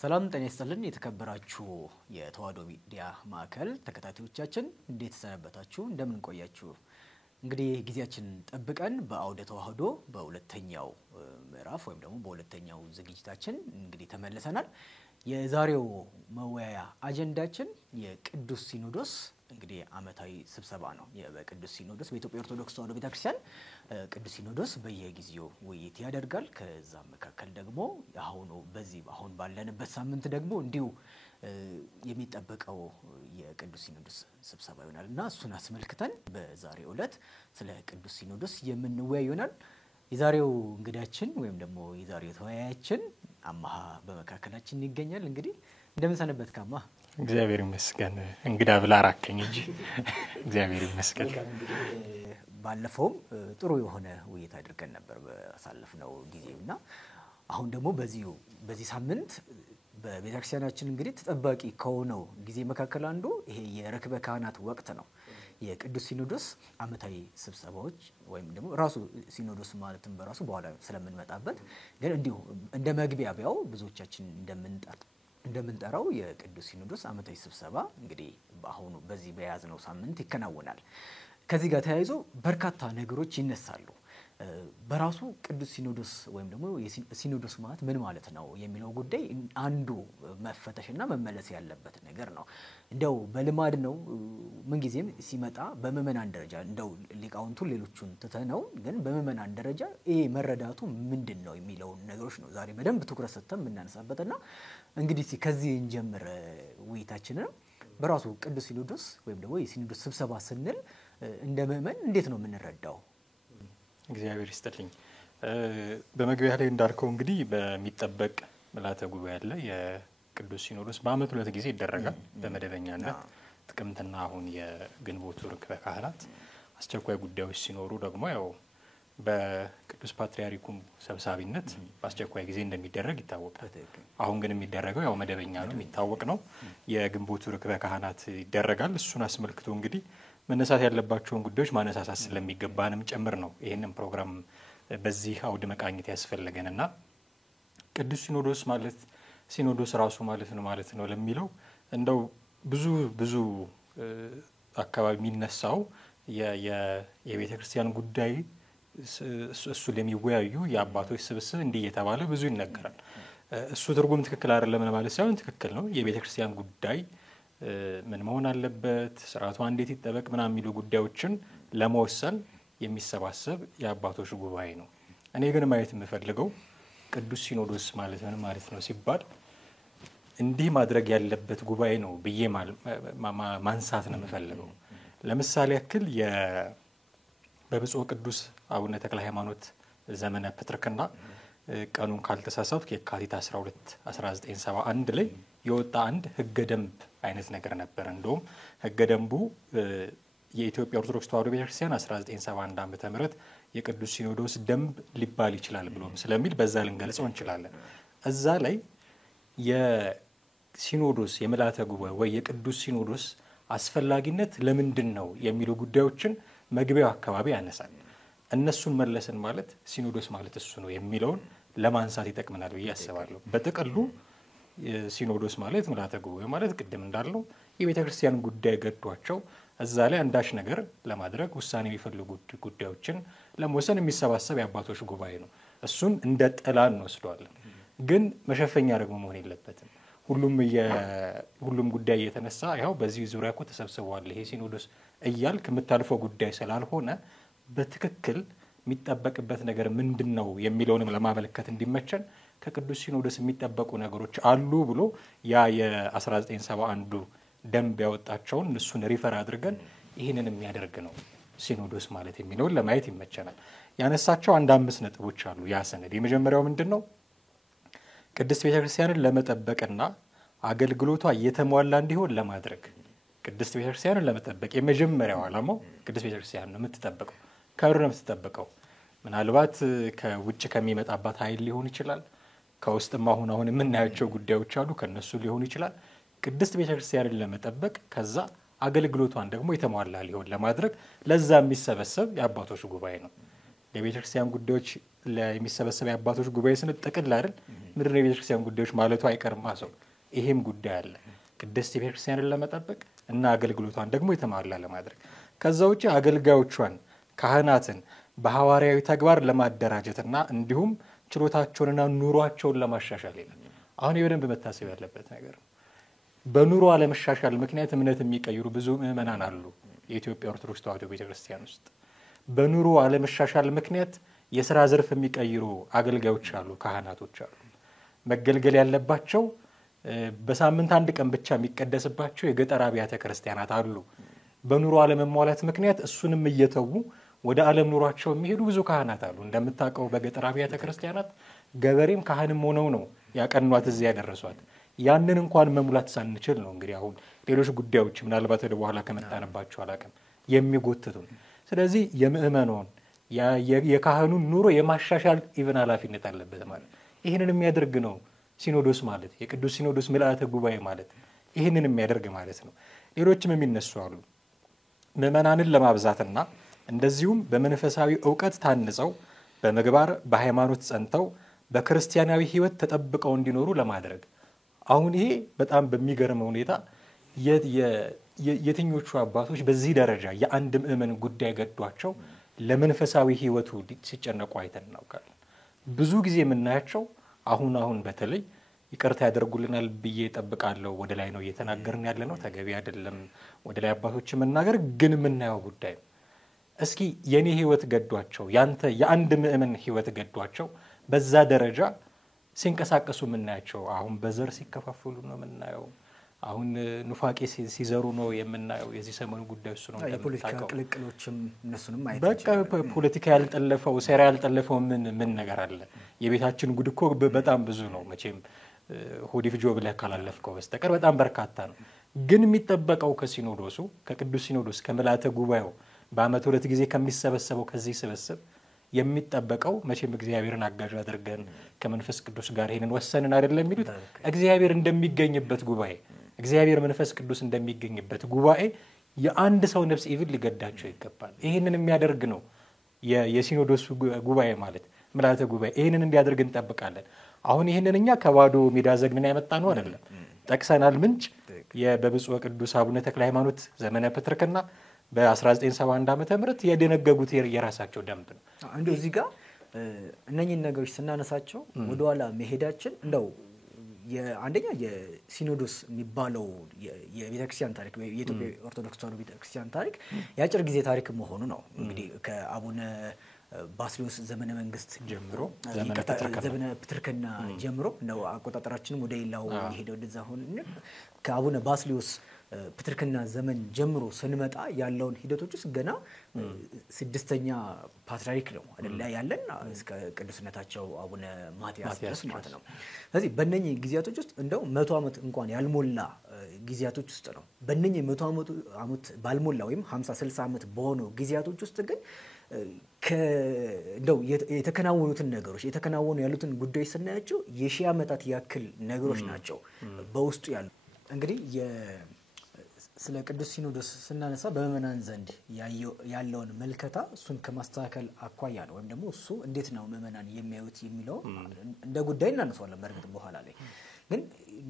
ሰላም ጤና ይስጥልን የተከበራችሁ የተዋሕዶ ሚዲያ ማዕከል ተከታታዮቻችን እንዴት ሰነበታችሁ እንደምን ቆያችሁ እንግዲህ ጊዜያችን ጠብቀን በአውደ ተዋሕዶ በሁለተኛው ምዕራፍ ወይም ደግሞ በሁለተኛው ዝግጅታችን እንግዲህ ተመልሰናል የዛሬው መወያያ አጀንዳችን የቅዱስ ሲኖዶስ እንግዲህ አመታዊ ስብሰባ ነው የቅዱስ ሲኖዶስ በኢትዮጵያ ኦርቶዶክስ ተዋሕዶ ቤተክርስቲያን ቅዱስ ሲኖዶስ በየጊዜው ውይይት ያደርጋል ከዛ መካከል ደግሞ አሁን ባለንበት ሳምንት ደግሞ እንዲሁ የሚጠበቀው የቅዱስ ሲኖዶስ ስብሰባ ይሆናልና እሱን አስመልክተን በዛሬው ዕለት ስለ ቅዱስ ሲኖዶስ የምንወያይ ይሆናል የዛሬው እንግዳችን ወይም ደግሞ የዛሬው ተወያያችን አማሃ በመካከላችን ይገኛል እንግዲህ እንደምን ሰነበትክ አማሃ እግዚአብሔር ይመስገን እንግዳ ብላ አራከኝ እንጂ እግዚአብሔር ይመስገን ባለፈው ጥሩ የሆነ ውይይት አድርገን ነበር በአሳለፍነው ጊዜና አሁን ደግሞ በዚህ ሳምንት በቤተክርስቲያናችን እንግዲህ ተጠባቂ ከሆነው ጊዜ መካከል አንዱ ይሄ የርክበ ካህናት ወቅት ነው የቅዱስ ሲኖዶስ አመታዊ ስብሰባዎች ወይም ደግሞ ራሱ ሲኖዶስ ማለትም በራሱ በኋላ ስለምንመጣበት ግን እንዲሁ እንደ መግቢያ ቢያው ብዙዎቻችን እንደምንጠራው የቅዱስ ሲኖዶስ አመታዊ ስብሰባ እንግዲህ አሁን በዚህ በያዝነው ሳምንት ይከናወናል ከዚህ ጋር ተያይዞ በርካታ ነገሮች ይነሳሉ በራሱ ቅዱስ ሲኖዶስ ወይም ደግሞ ሲኖዶስ ማለት ምን ማለት ነው የሚለው ጉዳይ አንዱ መፈተሽና መመለስ ያለበት ነገር ነው እንደው በልማድ ነው ምን ጊዜም ሲመጣ በመመናን ደረጃ እንደው ሊቃውንቱ ሌሎቹን ተተነው ግን በመመናን ደረጃ ይሄ መረዳቱ ምንድነው የሚለው ነገሮች ነው ዛሬ በደንብ ትኩረት ሰጥተን እናነሳበትና እንግዲህ ከዚህ እንጀምር ውይይታችንን በራሱ ቅዱስ ሲኖዶስ ወይም ደግሞ የሲኖዶስ ስብሰባ ስንል እንደ ምእመን እንዴት ነው የምንረዳው እግዚአብሔር ይስጥልኝ በመግቢያ ላይ እንዳልከው እንግዲህ በሚጠበቅ ምልዓተ ጉባኤ ያለ የቅዱስ ሲኖዶስ በአመት ሁለት ጊዜ ይደረጋል በመደበኛነት ጥቅምትና አሁን የግንቦት ርክበ ካህናት አስቸኳይ ጉዳዮች ሲኖሩ ደግሞ ያው በቅዱስ ፓትርያርኩ ሰብሳቢነት በአስቸኳይ ጊዜ እንደሚደረግ ይታወቃል አሁን ግን የሚደረገው ያው መደበኛ ነው የሚታወቅ ነው የግንቦት ርክበ ካህናት ይደረጋል እሱን አስመልክቶ እንግዲህ መነሳት ያለባቸውን ጉዳዮች ማነሳሳት ስለሚገባንም ጨምር ነው ይሄንን ፕሮግራም በዚህ አውድ መቃኘት ያስፈልገንና ቅዱስ ሲኖዶስ ማለት ሲኖዶስ ራሱ ማለት ነው ለሚለው እንደው ብዙ አካባቢ የሚነሳው የቤተ ክርስቲያን ጉዳይ እሱ ለሚወያዩ የአባቶች ስብስብ እንዲህ እየተባለ ብዙ ይነገራል እሱ ትርጉም ትክክል አይደለም ማለት ሳይሆን ትክክል ነው የቤተ ክርስቲያን ጉዳይ ምን መሆን አለበት ስርዓቱ እንዴት ይጠበቅ ምናምን የሚሉ ጉዳዮችን ለመወሰን የሚሰባሰብ የአባቶች ጉባኤ ነው እኔ ግን ማየት የምፈልገው ቅዱስ ሲኖዶስ ማለት ምን ማለት ነው ሲባል እንዲህ ማድረግ ያለበት ጉባኤ ነው ብዬ ማንሳት ነው የምፈልገው ለምሳሌ ያክል በብፁዕ ቅዱስ አቡነ ተክለ ሃይማኖት ዘመነ ፕትርክና ቀኑን ካልተሳሳትኩ የካቲት 12 1971 ላይ የወጣ አንድ ህገ ደንብ አይነት ነገር ነበር እንደውም ህገ ደንቡ የኢትዮጵያ ኦርቶዶክስ ተዋሕዶ ቤተክርስቲያን 1971 ዓመተ ምህረት የቅዱስ ሲኖዶስ ደንብ ሊባል ይችላል ብሎም ስለሚል በዛ ልንገልጸው እንችላለን እዛ ላይ የሲኖዶስ የምልዓተ ጉባኤ ወይ የቅዱስ ሲኖዶስ አስፈላጊነት ለምንድነው የሚሉ ጉዳዮችን መግቢያው አካባቢ ያነሳል እነሱን መለስን ማለት ሲኖዶስ ማለት እሱ ነው የሚለውን ለማንሳት ይጠቅመናል ብዬ አስባለሁ በጥቅሉ ሲኖዶስ ማለት ምልዓተ ጉባኤ ማለት ቅድም እንዳልነው የቤተክርስቲያን ጉዳይ ገዷቸው እዛ ላይ አንዳች ነገር ለማድረግ ውሳኔ የሚፈልጉ ጉዳዮችን ለመወሰን የሚሰባሰብ የአባቶች ጉባኤ ነው እሱን እንደ ጥላ እንወስደዋለን ግን መሸፈኛ ደግሞ መሆን የለበትም ሁሉም ጉዳይ እየተነሳ ያው በዚህ ዙሪያ እኮ ተሰብስበዋል ይሄ ሲኖዶስ እያልክ የምታልፈው ጉዳይ ስላልሆነ በትክክል የሚጠበቅበት ነገር ምንድነው የሚለውንም ለማመልከት እንዲመቸን ከቅዱስ ሲኖዶስ የሚጠበቁ ነገሮች አሉ ብሎ ያ የ1971 ደንብ ያወጣቸውን እሱን ሪፈር አድርገን ይሄንን የሚያደርግ ነው ሲኖዶስ ማለት የሚለውን ለማየት ይመቸናል ያነሳቸው አንድ 5 ነጥቦች አሉ ያ ሰነድ የመጀመሪያው ምንድነው ቅድስት ቤተክርስቲያንን ለመጠበቅና አገልግሎቷ የተሟላ እንዲሆን ለማድረግ ቅድስት ቤተክርስቲያንን ለመጠበቅ የመጀመሪያው ዓላማው ቅድስት ቤተክርስቲያን ነው የምትጠበቀው ከብር ነው የምትጠበቀው ምናልባት ከውጭ ከሚመጣባት ኃይል ሊሆን ይችላል ከውስጥም አሁን የምናያቸው ጉዳዮች አሉ ከነሱ ሊሆን ይችላል ቅድስት ቤተክርስቲያንን ለመጠበቅ ከዛ አገልግሎቷን ደግሞ የተሟላ ሊሆን ለማድረግ ለዛ የሚሰበሰብ የአባቶች ጉባኤ ነው ለቤተክርስቲያን ጉዳዮች ለሚሰበሰብ አባቶች ጉባኤ ስንል ጥቅል አይደል ምድር የቤተክርስቲያን ጉዳዮች ማለቱ አይቀርም ሰው ይሄም ጉዳይ አለ ቅድስት ቤተክርስቲያንን ለመጠበቅ እና አገልግሎቷን ደግሞ የተሟላ ለማድረግ ከዛ ውጪ አገልጋዮቿን ካህናትን በሐዋርያዊ ተግባር ለማደራጀትና እንዲሁም ችሎታቸውንና ኑሯቸውን ለማሻሻል ይላል አሁን የበደንብ መታሰብ ያለበት ነገር ነው በኑሮ አለመሻሻል ምክንያት እምነት የሚቀይሩ ብዙ ምእመናን አሉ የኢትዮጵያ ኦርቶዶክስ ተዋሕዶ ቤተክርስቲያን ውስጥ በኑሮ አለመሻሻል ምክንያት የሥራ ዘርፍ የሚቀይሩ አገልጋዮች አሉ ካህናቶች አሉ መገልገል ያለባቸው በሳምንት አንድ ቀን ብቻ የሚቀደስባቸው የገጠር አብያተ ክርስቲያናት አሉ በኑሮ አለመሟላት ምክንያት እሱንም እየተዉ ወደ ዓለም ኑሯቸው የሚሄዱ ብዙ ካህናት አሉ እንደምታውቀው በገጠር አብያተ ክርስቲያናት ገበሬም ካህንም ሆነው ነው ያቀኗት እዚህ ያደረሷት ያንን እንኳን መሙላት ሳንችል ነው እንግዲህ አሁን ሌሎች ጉዳዮች ምናልባት ወደ በኋላ ከመጣንባቸው አላቀም የሚጎትቱን ስለዚህ የምእመናን የካህኑን ኑሮ የማሻሻል ኢቭን ኃላፊነት አለበት ማለት ይሄንን የሚያደርግ ነው ሲኖዶስ ማለት የቅዱስ ሲኖዶስ ምልአተ ጉባኤ ማለት ይሄንን የሚያደርግ ማለት ነው ሌሎችም የሚነሱ አሉ ምእመናንን ለማብዛትና እንደዚሁም በመንፈሳዊ ዕውቀት ታንጸው በመግባር በሃይማኖት ጸንተው በክርስቲያናዊ ሕይወት ተጠብቀው እንዲኖሩ ለማድረግ አሁን ይሄ በጣም በሚገርም ሁኔታ የትኞቹ አባቶች በዚህ ደረጃ የአንድ ምእመን ጉዳይ ገዷቸው ለመንፈሳዊ ሕይወቱ ሲጨነቁ አይተን እናውቃለን ብዙ ጊዜ የምናያቸው አሁን በተለይ ይቅርታ ያደርጉልናል ብዬ እጠብቃለሁ ወደ ላይ ነው እየተናገርን ያለ ነው ተገቢ አይደለም ወደ ላይ አባቶች መናገር ግን የምናየው ጉዳይ እስኪ የኔ ሕይወት ገዷቸው ያንተ የአንድ ምእመን ሕይወት ገዷቸው በዛ ደረጃ ሲንቀሳቀሱ የምናያቸው አሁን በዘር ሲከፋፈሉ ነው የምናየው አሁን ኑፋቄ ሲዘሩ ነው የምናየው የዚህ ሰሞኑ ጉዳይ እሱ ነው የፖለቲካ ቅልቅሎችም እነሱንም አይተን በቃ ፖለቲካ ያልጠለፈው ሴራ ያልጠለፈው ምን ነገር አለ የቤታችን ጉድ እኮ በጣም ብዙ ነው መቼም ሆዲፍጆ ብለህ ካላለፍከው በስተቀር በጣም በርካታ ነው ግን የሚጠበቀው ከሲኖዶሱ ከቅዱስ ሲኖዶስ ከምልአተ ጉባኤው በአመት ሁለት ጊዜ ከሚሰበሰበው ከዚህ ስብስብ የሚጠበቀው መቼም እግዚአብሔርን አጋዥ አድርገን ከመንፈስ ቅዱስ ጋር ይሄንን ወሰንን አይደለም የሚሉት እግዚአብሔር እንደሚገኝበት ጉባኤ እግዚአብሔር መንፈስ ቅዱስ እንደሚገኝበት ጉባኤ የአንድ ሰው ነፍስ ኢቭል ሊገዳቸው ይገባል ይሄንን የሚያደርግ ነው የሲኖዶሱ ጉባኤ ማለት ምልአተ ጉባኤ ይሄንን እንዲያደርግ እንጠብቃለን አሁን ይሄንን እኛ ከባዶ ሜዳ ዘግነን ያመጣ ነው አይደለም ጠቅሰናል ምንጭ በብፁዕ ቅዱስ አቡነ ተክለ ሃይማኖት ዘመነ ፕትርክና በ1971 ዓመተ ምህረት የደነገጉት የራሳቸው ደንብ ነው እንደው እዚህ ጋር እነኚህን ነገሮች ስናነሳቸው ወደ ኋላ መሄዳችን እንደው አንደኛ የሲኖዶስ የሚባለው የቤተክርስቲያን ታሪክ የኢትዮጵያ ኦርቶዶክስ ተዋሕዶ ቤተክርስቲያን ታሪክ የአጭር ጊዜ ታሪክ መሆኑ ነው እንግዲህ ከአቡነ ባስልዮስ ዘመነ መንግስት ጀምሮ ዘመነ ፕትርክና ጀምሮ ነው አቆጣጠራችንም ወደ ሌላው ይሄደው እንደዛ ሆነ ከአቡነ ባስልዮስ ፕትርክና ዘመን ጀምሮ ስንመጣ ያለውን ሂደቶች ውስጥ ገና ስድስተኛ ፓትርያርክ ነው አይደል ያለን እስከ ቅዱስነታቸው አቡነ ማትያስ ድረስ ማለት ነው ስለዚህ በእነኚህ ጊዜያቶች ውስጥ እንደው 100 ዓመት እንኳን ያልሞላ ጊዜያቶች ውስጥ ነው በእነኚህ 100 ዓመት ባልሞላ ወይም 50 60 ዓመት በሆነው ጊዜያቶች ውስጥ ግን እንደው የተከናወኑትን ነገሮች የተከናወኑ ያሉትን ጉዳዮች ስናያቸው የሺህ ዓመታት ያክል ነገሮች ናቸው በውስጡ ያሉ እንግዲህ ስለ ቅዱስ ሲኖዶስ ስናነሳ በምእመናን ዘንድ ያለውን መልከታ እሱን ከማስተካከል አኳያ ነው ወይም ደግሞ እሱ እንዴት ነው ምእመናን የሚያዩት የሚለው እንደ ጉዳይ እናነሳዋለን በእርግጥ በኋላ ላይ ግን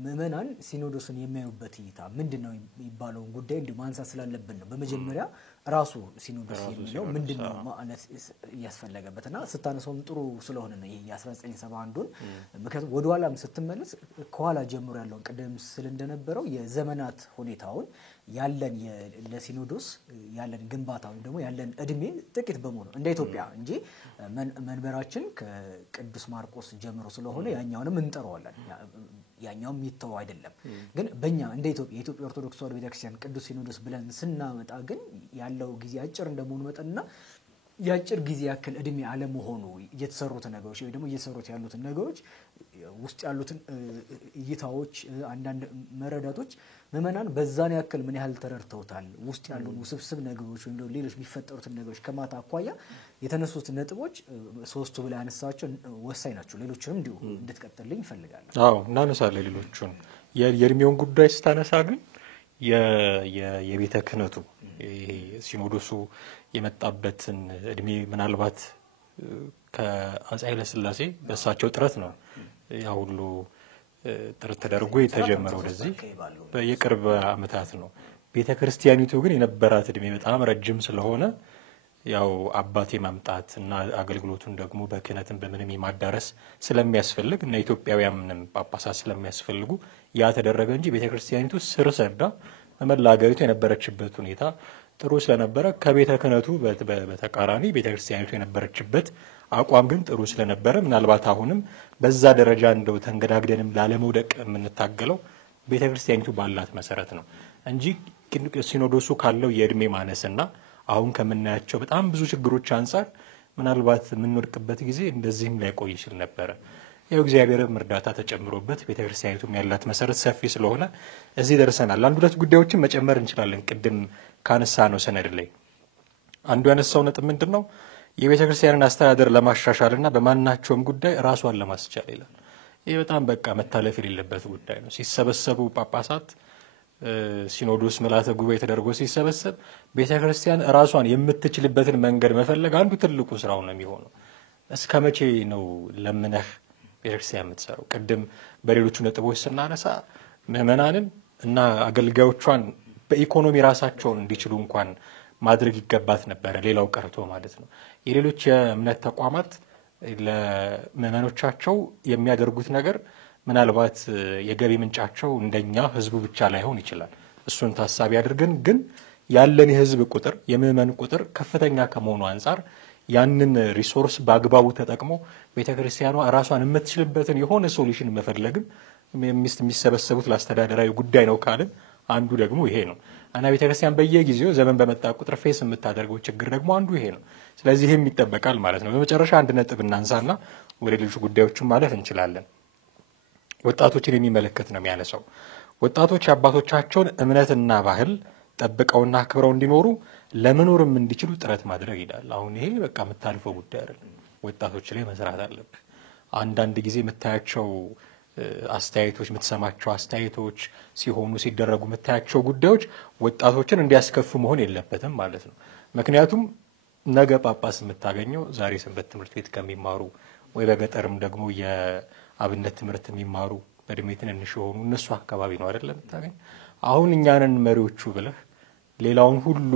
ምእመናን ሲኖዶስን የሚያዩበት እይታ ምንድነው የሚባለውን ጉዳይ እንዲሁ ማንሳት ስላለብን ነው በመጀመሪያ ራሱ ሲኖዶስ የሚለው ምንድነው ማለት ያስፈልገበትና ስታነሳውም ጥሩ ስለሆነ ነው ይሄ የ1971ን ምክንያቱም ወደ ኋላም ስትመለስ ከኋላ ጀምሮ ያለውን ቀደም ስለ እንደነበረው የዘመናት ሁኔታውን ያለን ለሲኖዶስ ያለን ግንባታ ወይም ደግሞ ያለን እድሜ ጥቂት በመሆኑ እንደ ኢትዮጵያ እንጂ መንበራችን ከቅዱስ ማርቆስ ጀምሮ ስለሆነ ያኛውንም እንጠራዋለን ያኛው የሚተው አይደለም ግን በእኛ እንደ የኢትዮጵያ ኦርቶዶክስ ተዋሕዶ ቤተክርስቲያን ቅዱስ ሲኖዶስ ብለን ስናመጣ ግን ያለው ጊዜ አጭር እንደመሆኑ መጠንና የአጭር ጊዜ ያክል እድሜ አለመሆኑ እየተሰሩት ነገሮች ወይ ደግሞ እየተሰሩት ያሉትን ነገሮች ውስጥ ያሉትን እይታዎች አንዳንድ መረዳቶች ምእመናን በዛን ያክል ምን ያህል ተረድተውታል ውስጥ ያሉን ውስብስብ ነገሮች ወይ ደግሞ ሌሎች የሚፈጠሩትን ነገሮች ከማታ አኳያ የተነሱት ነጥቦች ሶስቱ ብለ ያነሳቸው ወሳኝ ናቸው ሌሎችንም እንዲሁ እንድትቀጥልልኝ እፈልጋለሁ አዎ እናነሳለን ሌሎቹን የእድሜውን ጉዳይ ስታነሳ ግን የቤተ ክህነቱ ሲኖዶሱ የመጣበትን እድሜ ምናልባት ከአፄ ኃይለ ሥላሴ በእሳቸው ጥረት ነው ያ ሁሉ ጥረት ተደርጎ የተጀመረው ወደዚህ በየቅርብ ዓመታት ነው። ቤተ ክርስቲያኒቱ ግን የነበራት እድሜ በጣም ረጅም ስለሆነ ያው አባቴ ማምጣት እና አገልግሎቱን ደግሞ በክህነትን በምንም የማዳረስ ስለሚያስፈልግ እና ኢትዮጵያውያንም ጳጳሳት ስለሚያስፈልጉ ያ ተደረገ እንጂ ቤተ ክርስቲያኒቱ ስር ሰዳ በመላ ሀገሪቱ የነበረችበት ሁኔታ ጥሩ ስለነበረ ከቤተ ክህነቱ በተቃራኒ ቤተ ክርስቲያኒቱ የነበረችበት አቋም ግን ጥሩ ስለነበረ ምናልባት አሁንም በዛ ደረጃ እንደው ተንገዳግደንም ላለመውደቅ የምንታገለው ቤተ ክርስቲያኒቱ ባላት መሰረት ነው እንጂ ሲኖዶሱ ካለው የእድሜ ማነስና አሁን ከምናያቸው በጣም ብዙ ችግሮች አንጻር ምናልባት የምንወድቅበት ጊዜ እንደዚህም ላይቆይ ይችል ነበረ። ያው እግዚአብሔርም እርዳታ ተጨምሮበት ቤተ ክርስቲያኒቱም ያላት መሰረት ሰፊ ስለሆነ እዚህ ደርሰናል። አንድ ሁለት ጉዳዮችን መጨመር እንችላለን። ቅድም ካነሳ ነው ሰነድ ላይ አንዱ ያነሳው ነጥብ ምንድን ነው? የቤተ ክርስቲያንን አስተዳደር ለማሻሻልና በማናቸውም ጉዳይ ራሷን ለማስቻል ይላል። ይህ በጣም በቃ መታለፍ የሌለበት ጉዳይ ነው። ሲሰበሰቡ ጳጳሳት ሲኖዶስ ምልዓተ ጉባኤ ተደርጎ ሲሰበሰብ ቤተ ክርስቲያን ራሷን የምትችልበትን መንገድ መፈለግ አንዱ ትልቁ ስራው ነው የሚሆነው። እስከ መቼ ነው ለምነህ ቤተክርስቲያን የምትሰራው? ቅድም በሌሎቹ ነጥቦች ስናነሳ ምዕመናንን እና አገልጋዮቿን በኢኮኖሚ ራሳቸውን እንዲችሉ እንኳን ማድረግ ይገባት ነበረ። ሌላው ቀርቶ ማለት ነው የሌሎች የእምነት ተቋማት ለምዕመኖቻቸው የሚያደርጉት ነገር ምናልባት የገቢ ምንጫቸው እንደኛ ህዝቡ ብቻ ላይሆን ይችላል። እሱን ታሳቢ አድርገን ግን ያለን የህዝብ ቁጥር የምዕመን ቁጥር ከፍተኛ ከመሆኑ አንጻር ያንን ሪሶርስ በአግባቡ ተጠቅሞ ቤተክርስቲያኗ ራሷን የምትችልበትን የሆነ ሶሉሽን መፈለግም የሚሰበሰቡት ለአስተዳደራዊ ጉዳይ ነው ካልን አንዱ ደግሞ ይሄ ነው እና ቤተክርስቲያን በየጊዜው ዘመን በመጣ ቁጥር ፌስ የምታደርገው ችግር ደግሞ አንዱ ይሄ ነው። ስለዚህ ይሄም ይጠበቃል ማለት ነው። በመጨረሻ አንድ ነጥብ እናንሳና ወደ ሌሎች ጉዳዮችን ማለፍ እንችላለን። ወጣቶችን የሚመለከት ነው የሚያነሳው። ወጣቶች አባቶቻቸውን እምነትና ባህል ጠብቀውና አክብረው እንዲኖሩ ለመኖርም እንዲችሉ ጥረት ማድረግ ይላል። አሁን ይሄ በቃ የምታልፈው ጉዳይ አይደለም። ወጣቶች ላይ መስራት አለብህ። አንዳንድ ጊዜ የምታያቸው አስተያየቶች የምትሰማቸው አስተያየቶች ሲሆኑ ሲደረጉ የምታያቸው ጉዳዮች ወጣቶችን እንዲያስከፉ መሆን የለበትም ማለት ነው። ምክንያቱም ነገ ጳጳስ የምታገኘው ዛሬ ሰንበት ትምህርት ቤት ከሚማሩ ወይ በገጠርም ደግሞ የአብነት ትምህርት የሚማሩ በእድሜ ትንንሽ የሆኑ እነሱ አካባቢ ነው አይደለም የምታገኝ። አሁን እኛንን መሪዎቹ ብለህ ሌላውን ሁሉ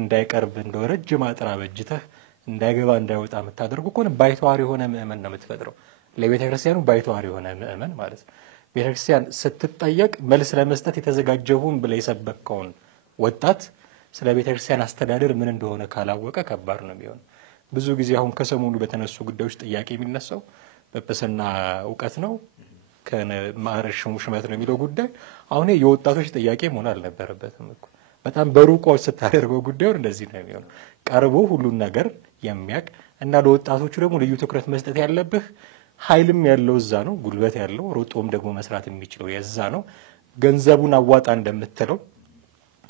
እንዳይቀርብ እንደው ረጅም አጥር አበጅተህ እንዳይገባ እንዳይወጣ የምታደርጉ ከሆነ ባይተዋር የሆነ ምእመን ነው የምትፈጥረው። ለቤተ ክርስቲያኑ ባይተዋር የሆነ ምእመን ማለት ነው። ቤተ ክርስቲያን ስትጠየቅ መልስ ለመስጠት የተዘጋጀውን ብለህ የሰበከውን ወጣት ስለ ቤተ ክርስቲያን አስተዳደር ምን እንደሆነ ካላወቀ ከባድ ነው የሚሆነው። ብዙ ጊዜ አሁን ከሰሞኑ በተነሱ ጉዳዮች ጥያቄ የሚነሳው ጵጵስና እውቀት ነው ከማዕረግ ሹመት ነው የሚለው ጉዳይ አሁን የወጣቶች ጥያቄ መሆን አልነበረበትም እኮ። በጣም በሩቆች ስታደርገው ጉዳዩን እንደዚህ ነው የሚሆነው። ቀርቦ ሁሉን ነገር የሚያውቅ እና ለወጣቶቹ ደግሞ ልዩ ትኩረት መስጠት ያለብህ ኃይልም ያለው እዛ ነው፣ ጉልበት ያለው ሮጦም ደግሞ መስራት የሚችለው የዛ ነው። ገንዘቡን አዋጣ እንደምትለው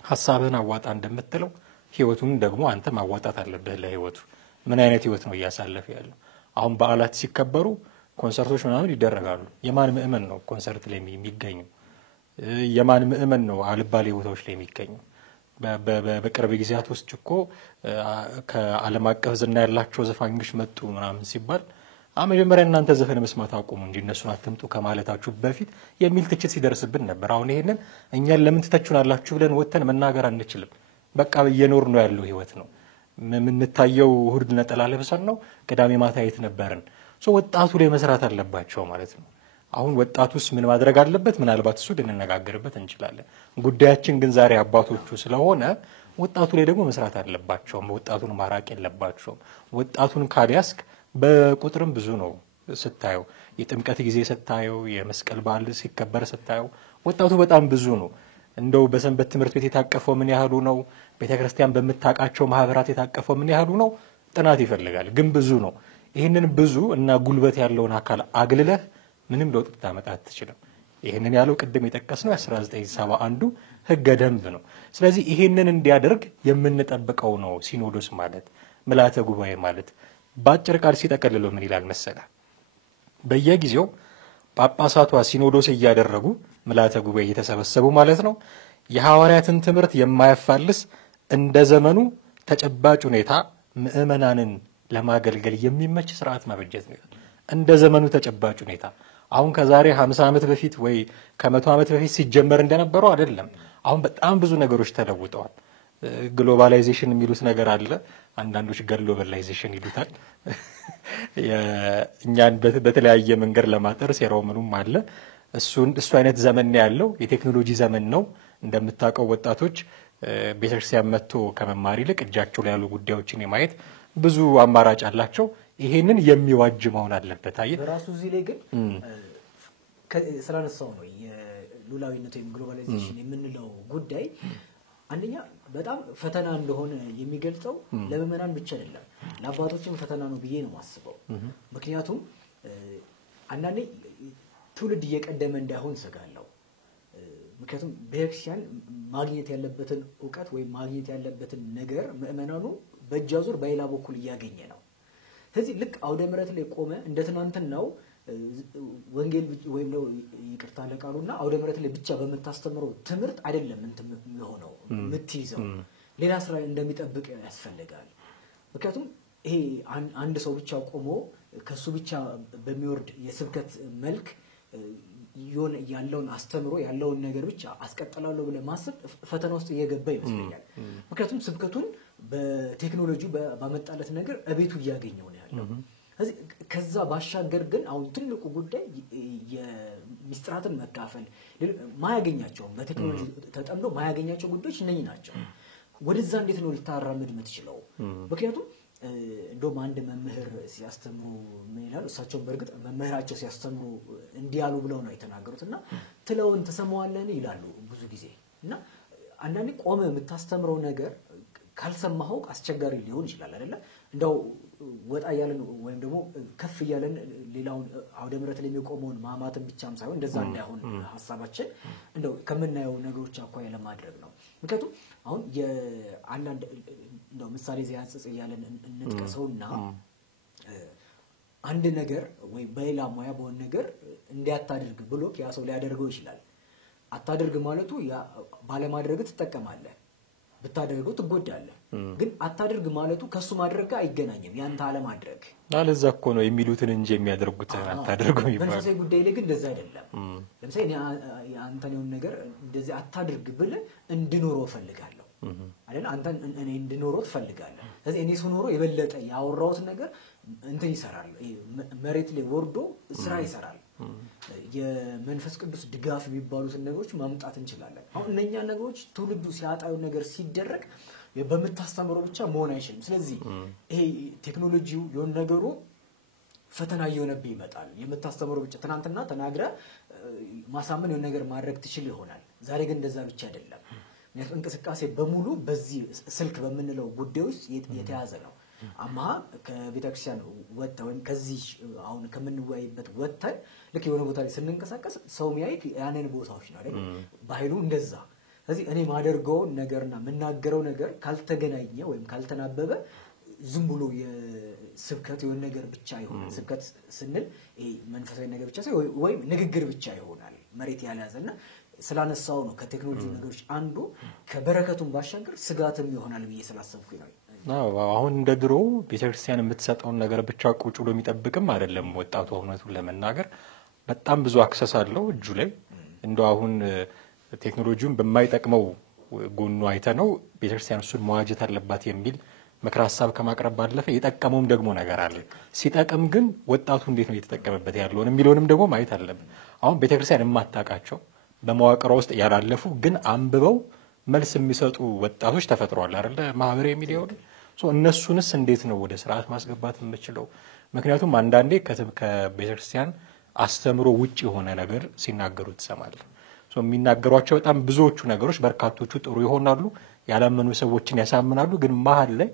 ሐሳብህን አዋጣ እንደምትለው ህይወቱን ደግሞ አንተ ማዋጣት አለብህ። ለህይወቱ ምን አይነት ህይወት ነው እያሳለፈ ያለው? አሁን በዓላት ሲከበሩ ኮንሰርቶች ምናምን ይደረጋሉ። የማን ምእመን ነው ኮንሰርት ላይ የሚገኘው? የማን ምእመን ነው አልባሌ ቦታዎች ላይ የሚገኘው? በቅርብ ጊዜያት ውስጥ እኮ ከዓለም አቀፍ ዝና ያላቸው ዘፋኞች መጡ ምናምን ሲባል መጀመሪያ እናንተ ዘፈን መስማት አቁሙ እንጂ እነሱን አትምጡ ከማለታችሁ በፊት የሚል ትችት ሲደርስብን ነበር። አሁን ይሄንን እኛን ለምን ትተቹናላችሁ ብለን ወተን መናገር አንችልም። በቃ እየኖር ነው ያለው ህይወት ነው። የምንታየው እሁድ ነጠላ ለብሰን ነው፣ ቅዳሜ ማታ የት ነበርን? ወጣቱ ላይ መስራት አለባቸው ማለት ነው። አሁን ወጣቱስ ምን ማድረግ አለበት? ምናልባት እሱ ልንነጋገርበት እንችላለን። ጉዳያችን ግን ዛሬ አባቶቹ ስለሆነ ወጣቱ ላይ ደግሞ መስራት አለባቸውም። ወጣቱን ማራቅ የለባቸውም። ወጣቱን ካልያዝክ በቁጥርም ብዙ ነው ስታየው፣ የጥምቀት ጊዜ ስታየው፣ የመስቀል በዓል ሲከበር ስታየው ወጣቱ በጣም ብዙ ነው። እንደው በሰንበት ትምህርት ቤት የታቀፈው ምን ያህሉ ነው? ቤተክርስቲያን በምታውቃቸው ማህበራት የታቀፈው ምን ያህሉ ነው? ጥናት ይፈልጋል፣ ግን ብዙ ነው። ይህንን ብዙ እና ጉልበት ያለውን አካል አግልለህ ምንም ለውጥ ልታመጣ አትችልም። ይህንን ያለው ቅድም የጠቀስነው 1971 ህገ ደንብ ነው። ስለዚህ ይህንን እንዲያደርግ የምንጠብቀው ነው ሲኖዶስ ማለት ምልዓተ ጉባኤ ማለት። በአጭር ቃል ሲጠቀልለው ምን ይላል መሰለ? በየጊዜው ጳጳሳቷ ሲኖዶስ እያደረጉ ምልዓተ ጉባኤ እየተሰበሰቡ ማለት ነው የሐዋርያትን ትምህርት የማያፋልስ እንደ ዘመኑ ተጨባጭ ሁኔታ ምእመናንን ለማገልገል የሚመች ስርዓት ማበጀት ነው እንደ ዘመኑ ተጨባጭ ሁኔታ። አሁን ከዛሬ 50 ዓመት በፊት ወይ ከ100 ዓመት በፊት ሲጀመር እንደነበረው አይደለም። አሁን በጣም ብዙ ነገሮች ተለውጠዋል። ግሎባላይዜሽን የሚሉት ነገር አለ። አንዳንዶች ግሎባላይዜሽን ይሉታል። እኛን በተለያየ መንገድ ለማጠር ሴራው ምኑም አለ። እሱ አይነት ዘመን ነው ያለው። የቴክኖሎጂ ዘመን ነው። እንደምታውቀው ወጣቶች ቤተክርስቲያን መጥቶ ከመማር ይልቅ እጃቸው ላይ ያሉ ጉዳዮችን የማየት ብዙ አማራጭ አላቸው። ይሄንን የሚዋጅ መሆን አለበት። አየህ በራሱ እዚህ ላይ ግን ስላነሳው ነው የሉላዊነት ወይም ግሎባላይዜሽን የምንለው ጉዳይ አንደኛ በጣም ፈተና እንደሆነ የሚገልጸው ለምዕመናን ብቻ አይደለም፣ ለአባቶችም ፈተና ነው ብዬ ነው የማስበው። ምክንያቱም አንዳንዴ ትውልድ እየቀደመ እንዳይሆን ሰጋለሁ። ምክንያቱም ቤተክርስቲያን ማግኘት ያለበትን እውቀት ወይም ማግኘት ያለበትን ነገር ምዕመናኑ በእጅ አዙር በሌላ በኩል እያገኘ ነው። ስለዚህ ልክ አውደ ምሕረት ላይ ቆመ እንደ ትናንትናው ወንጌል ወይም ነው ይቅርታ ለቃሉና አውደ ምሕረት ላይ ብቻ በመታስተምረው ትምህርት አይደለም እንትን የሚሆነው የምትይዘው ሌላ ስራ እንደሚጠብቅ ያስፈልጋል። ምክንያቱም ይሄ አንድ ሰው ብቻ ቆሞ ከሱ ብቻ በሚወርድ የስብከት መልክ ይሆን ያለውን አስተምሮ ያለውን ነገር ብቻ አስቀጥላለሁ ብለ ማሰብ ፈተና ውስጥ እየገባ ይመስለኛል። ምክንያቱም ስብከቱን በቴክኖሎጂ ባመጣለት ነገር እቤቱ እያገኘው ነው ያለው። ስለዚህ ከዛ ባሻገር ግን አሁን ትልቁ ጉዳይ የሚስጥራትን መካፈል ማያገኛቸው በቴክኖሎጂ ተጠምዶ ማያገኛቸው ጉዳዮች እነኚህ ናቸው። ወደዛ እንዴት ነው ልታራምድ የምትችለው? ምክንያቱም እንደውም አንድ መምህር ሲያስተምሩ ምን ይላሉ? እሳቸውን በእርግጥ መምህራቸው ሲያስተምሩ እንዲያሉ ብለው ነው የተናገሩትና ትለውን ተሰማዋለን ይላሉ ብዙ ጊዜ። እና አንዳንዴ ቆመ የምታስተምረው ነገር ካልሰማኸው አስቸጋሪ ሊሆን ይችላል አይደለ? እንደው ወጣ ያለን ወይም ደግሞ ከፍ ያለን ሌላውን አውደ ምሕረት ላይ የሚቆመውን ማማተም ብቻም ሳይሆን እንደዛ እንዳይሆን ሐሳባችን እንደው ከምናየው ነገሮች አኳያ ለማድረግ ነው። ምክንያቱም አሁን የአንዳንድ እንደው ምሳሌ ዚያጽጽ ያለን እንጥቀሰውና አንድ ነገር ወይ በሌላ ሙያ በሆነ ነገር እንዲያታደርግ ብሎ ያ ሰው ሊያደርገው ይችላል። አታደርግ ማለቱ ያ ባለማድረግ ትጠቀማለህ፣ ብታደርገው ትጎዳለህ። ግን አታደርግ ማለቱ ከሱ ማድረግ ጋር አይገናኝም። ያንተ አለማድረግ አለዛ እኮ ነው የሚሉትን እንጂ የሚያደርጉት አታደርጉም ይባላል። መንፈሳዊ ጉዳይ ላይ ግን እንደዛ አይደለም። ለምሳሌ አንተን የሆነ ነገር እንደዚህ አታድርግ ብለህ እንድኖረው ፈልጋለሁ አይደል? አንተ እኔ እንድኖረው ትፈልጋለህ። ስለዚህ እኔ ስኖረው የበለጠ ያወራሁት ነገር እንትን ይሰራል፣ መሬት ላይ ወርዶ ስራ ይሰራል። የመንፈስ ቅዱስ ድጋፍ የሚባሉትን ነገሮች ማምጣት እንችላለን። አሁን እነኛ ነገሮች ትውልዱ ሲያጣዩ ነገር ሲደረግ በመታስተምረው ብቻ መሆን አይችልም። ስለዚህ ይሄ ቴክኖሎጂው የሆነ ነገሩ ፈተና እየሆነብህ ይመጣል። የምታስተምረው ብቻ ትናንትና ተናግረ ማሳመን የሆነ ነገር ማድረግ ትችል ይሆናል። ዛሬ ግን እንደዛ ብቻ አይደለም። እንቅስቃሴ በሙሉ በዚህ ስልክ በምንለው ጉዳይ ውስጥ የተያዘ ነው። አማ ከቤተክርስቲያን ወጥተን ወይም ከዚህ አሁን ከምንወያይበት ወጥተን ልክ የሆነ ቦታ ላይ ስንንቀሳቀስ ሰው የሚያይ ያንን ቦታዎች ነው አይደል? ባህሉ እንደዛ። ስለዚህ እኔ ማደርገው ነገርና የምናገረው ነገር ካልተገናኘ ወይም ካልተናበበ ዝም ብሎ የስብከት የሆነ ነገር ብቻ ይሆናል። ስብከት ስንል መንፈሳዊ ነገር ብቻ ሳይሆን ወይም ንግግር ብቻ ይሆናል፣ መሬት ያልያዘና ስላነሳው ነው ከቴክኖሎጂ ነገሮች አንዱ ከበረከቱን ባሻገር ስጋትም ይሆናል ብዬ ስላሰብኩኝ ነው። አሁን እንደ ድሮ ቤተክርስቲያን የምትሰጠውን ነገር ብቻ ቁጭ ብሎ የሚጠብቅም አይደለም ወጣቱ። እውነቱን ለመናገር በጣም ብዙ አክሰስ አለው እጁ ላይ። እንደው አሁን ቴክኖሎጂውን በማይጠቅመው ጎኑ አይተነው ቤተክርስቲያን እሱን መዋጀት አለባት የሚል ምክረ ሀሳብ ከማቅረብ ባለፈ የጠቀመውም ደግሞ ነገር አለ። ሲጠቅም ግን ወጣቱ እንዴት ነው እየተጠቀመበት ያለውን የሚለውንም ደግሞ ማየት አለብን። አሁን ቤተክርስቲያን የማታውቃቸው በመዋቅሯ ውስጥ ያላለፉ ግን አንብበው መልስ የሚሰጡ ወጣቶች ተፈጥረዋል አይደለ? ማህበራዊ ሚዲያው ላይ እነሱንስ እንዴት ነው ወደ ስርዓት ማስገባት የምችለው? ምክንያቱም አንዳንዴ ከቤተክርስቲያን አስተምሮ ውጭ የሆነ ነገር ሲናገሩ ትሰማለህ። የሚናገሯቸው በጣም ብዙዎቹ ነገሮች በርካቶቹ ጥሩ ይሆናሉ፣ ያላመኑ ሰዎችን ያሳምናሉ። ግን መሀል ላይ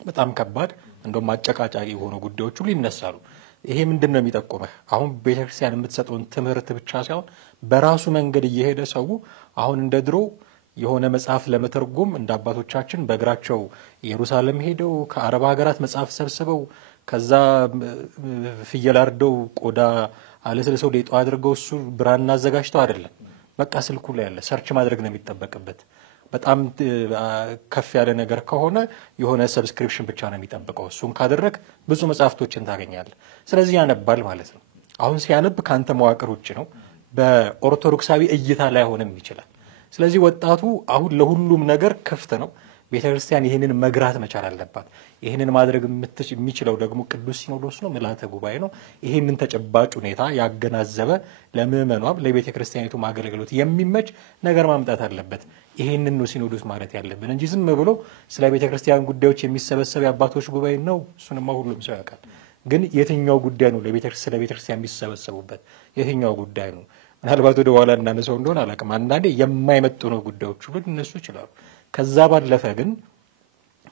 በጣም ከባድ እንደውም አጨቃጫቂ የሆኑ ጉዳዮች ሁሉ ይነሳሉ። ይሄ ምንድን ነው የሚጠቁመህ? አሁን ቤተክርስቲያን የምትሰጠውን ትምህርት ብቻ ሳይሆን በራሱ መንገድ እየሄደ ሰው አሁን እንደ ድሮ የሆነ መጽሐፍ ለመተርጎም እንደ አባቶቻችን በእግራቸው ኢየሩሳሌም ሄደው ከአረብ ሀገራት መጽሐፍ ሰብስበው ከዛ ፍየል አርደው ቆዳ አለስልሰው ሌጦ አድርገው እሱ ብራና አዘጋጅተው አይደለም። በቃ ስልኩ ላይ ያለ ሰርች ማድረግ ነው የሚጠበቅበት። በጣም ከፍ ያለ ነገር ከሆነ የሆነ ሰብስክሪፕሽን ብቻ ነው የሚጠብቀው። እሱን ካደረግ ብዙ መጽሐፍቶችን ታገኛለህ። ስለዚህ ያነባል ማለት ነው። አሁን ሲያነብ ከአንተ መዋቅር ውጭ ነው። በኦርቶዶክሳዊ እይታ ላይሆንም ይችላል። ስለዚህ ወጣቱ አሁን ለሁሉም ነገር ክፍት ነው። ቤተክርስቲያን ይህንን መግራት መቻል አለባት። ይህንን ማድረግ የሚችለው ደግሞ ቅዱስ ሲኖዶስ ነው፣ ምልዓተ ጉባኤ ነው። ይህንን ተጨባጭ ሁኔታ ያገናዘበ ለምዕመኗም ለቤተ ክርስቲያኒቱ አገልግሎት የሚመች ነገር ማምጣት አለበት። ይህንን ነው ሲኖዶስ ማለት ያለብን እንጂ ዝም ብሎ ስለ ቤተ ክርስቲያን ጉዳዮች የሚሰበሰብ የአባቶች ጉባኤ ነው። እሱንማ ሁሉም ሰው ያውቃል። ግን የትኛው ጉዳይ ነው ስለ ቤተ ክርስቲያን የሚሰበሰቡበት? የትኛው ጉዳይ ነው? ምናልባት ወደ ኋላ እናነሳው እንደሆነ አላውቅም። አንዳንዴ የማይመጡ ነው ጉዳዮች ሁሉ ሊነሱ ይችላሉ። ከዛ ባለፈ ግን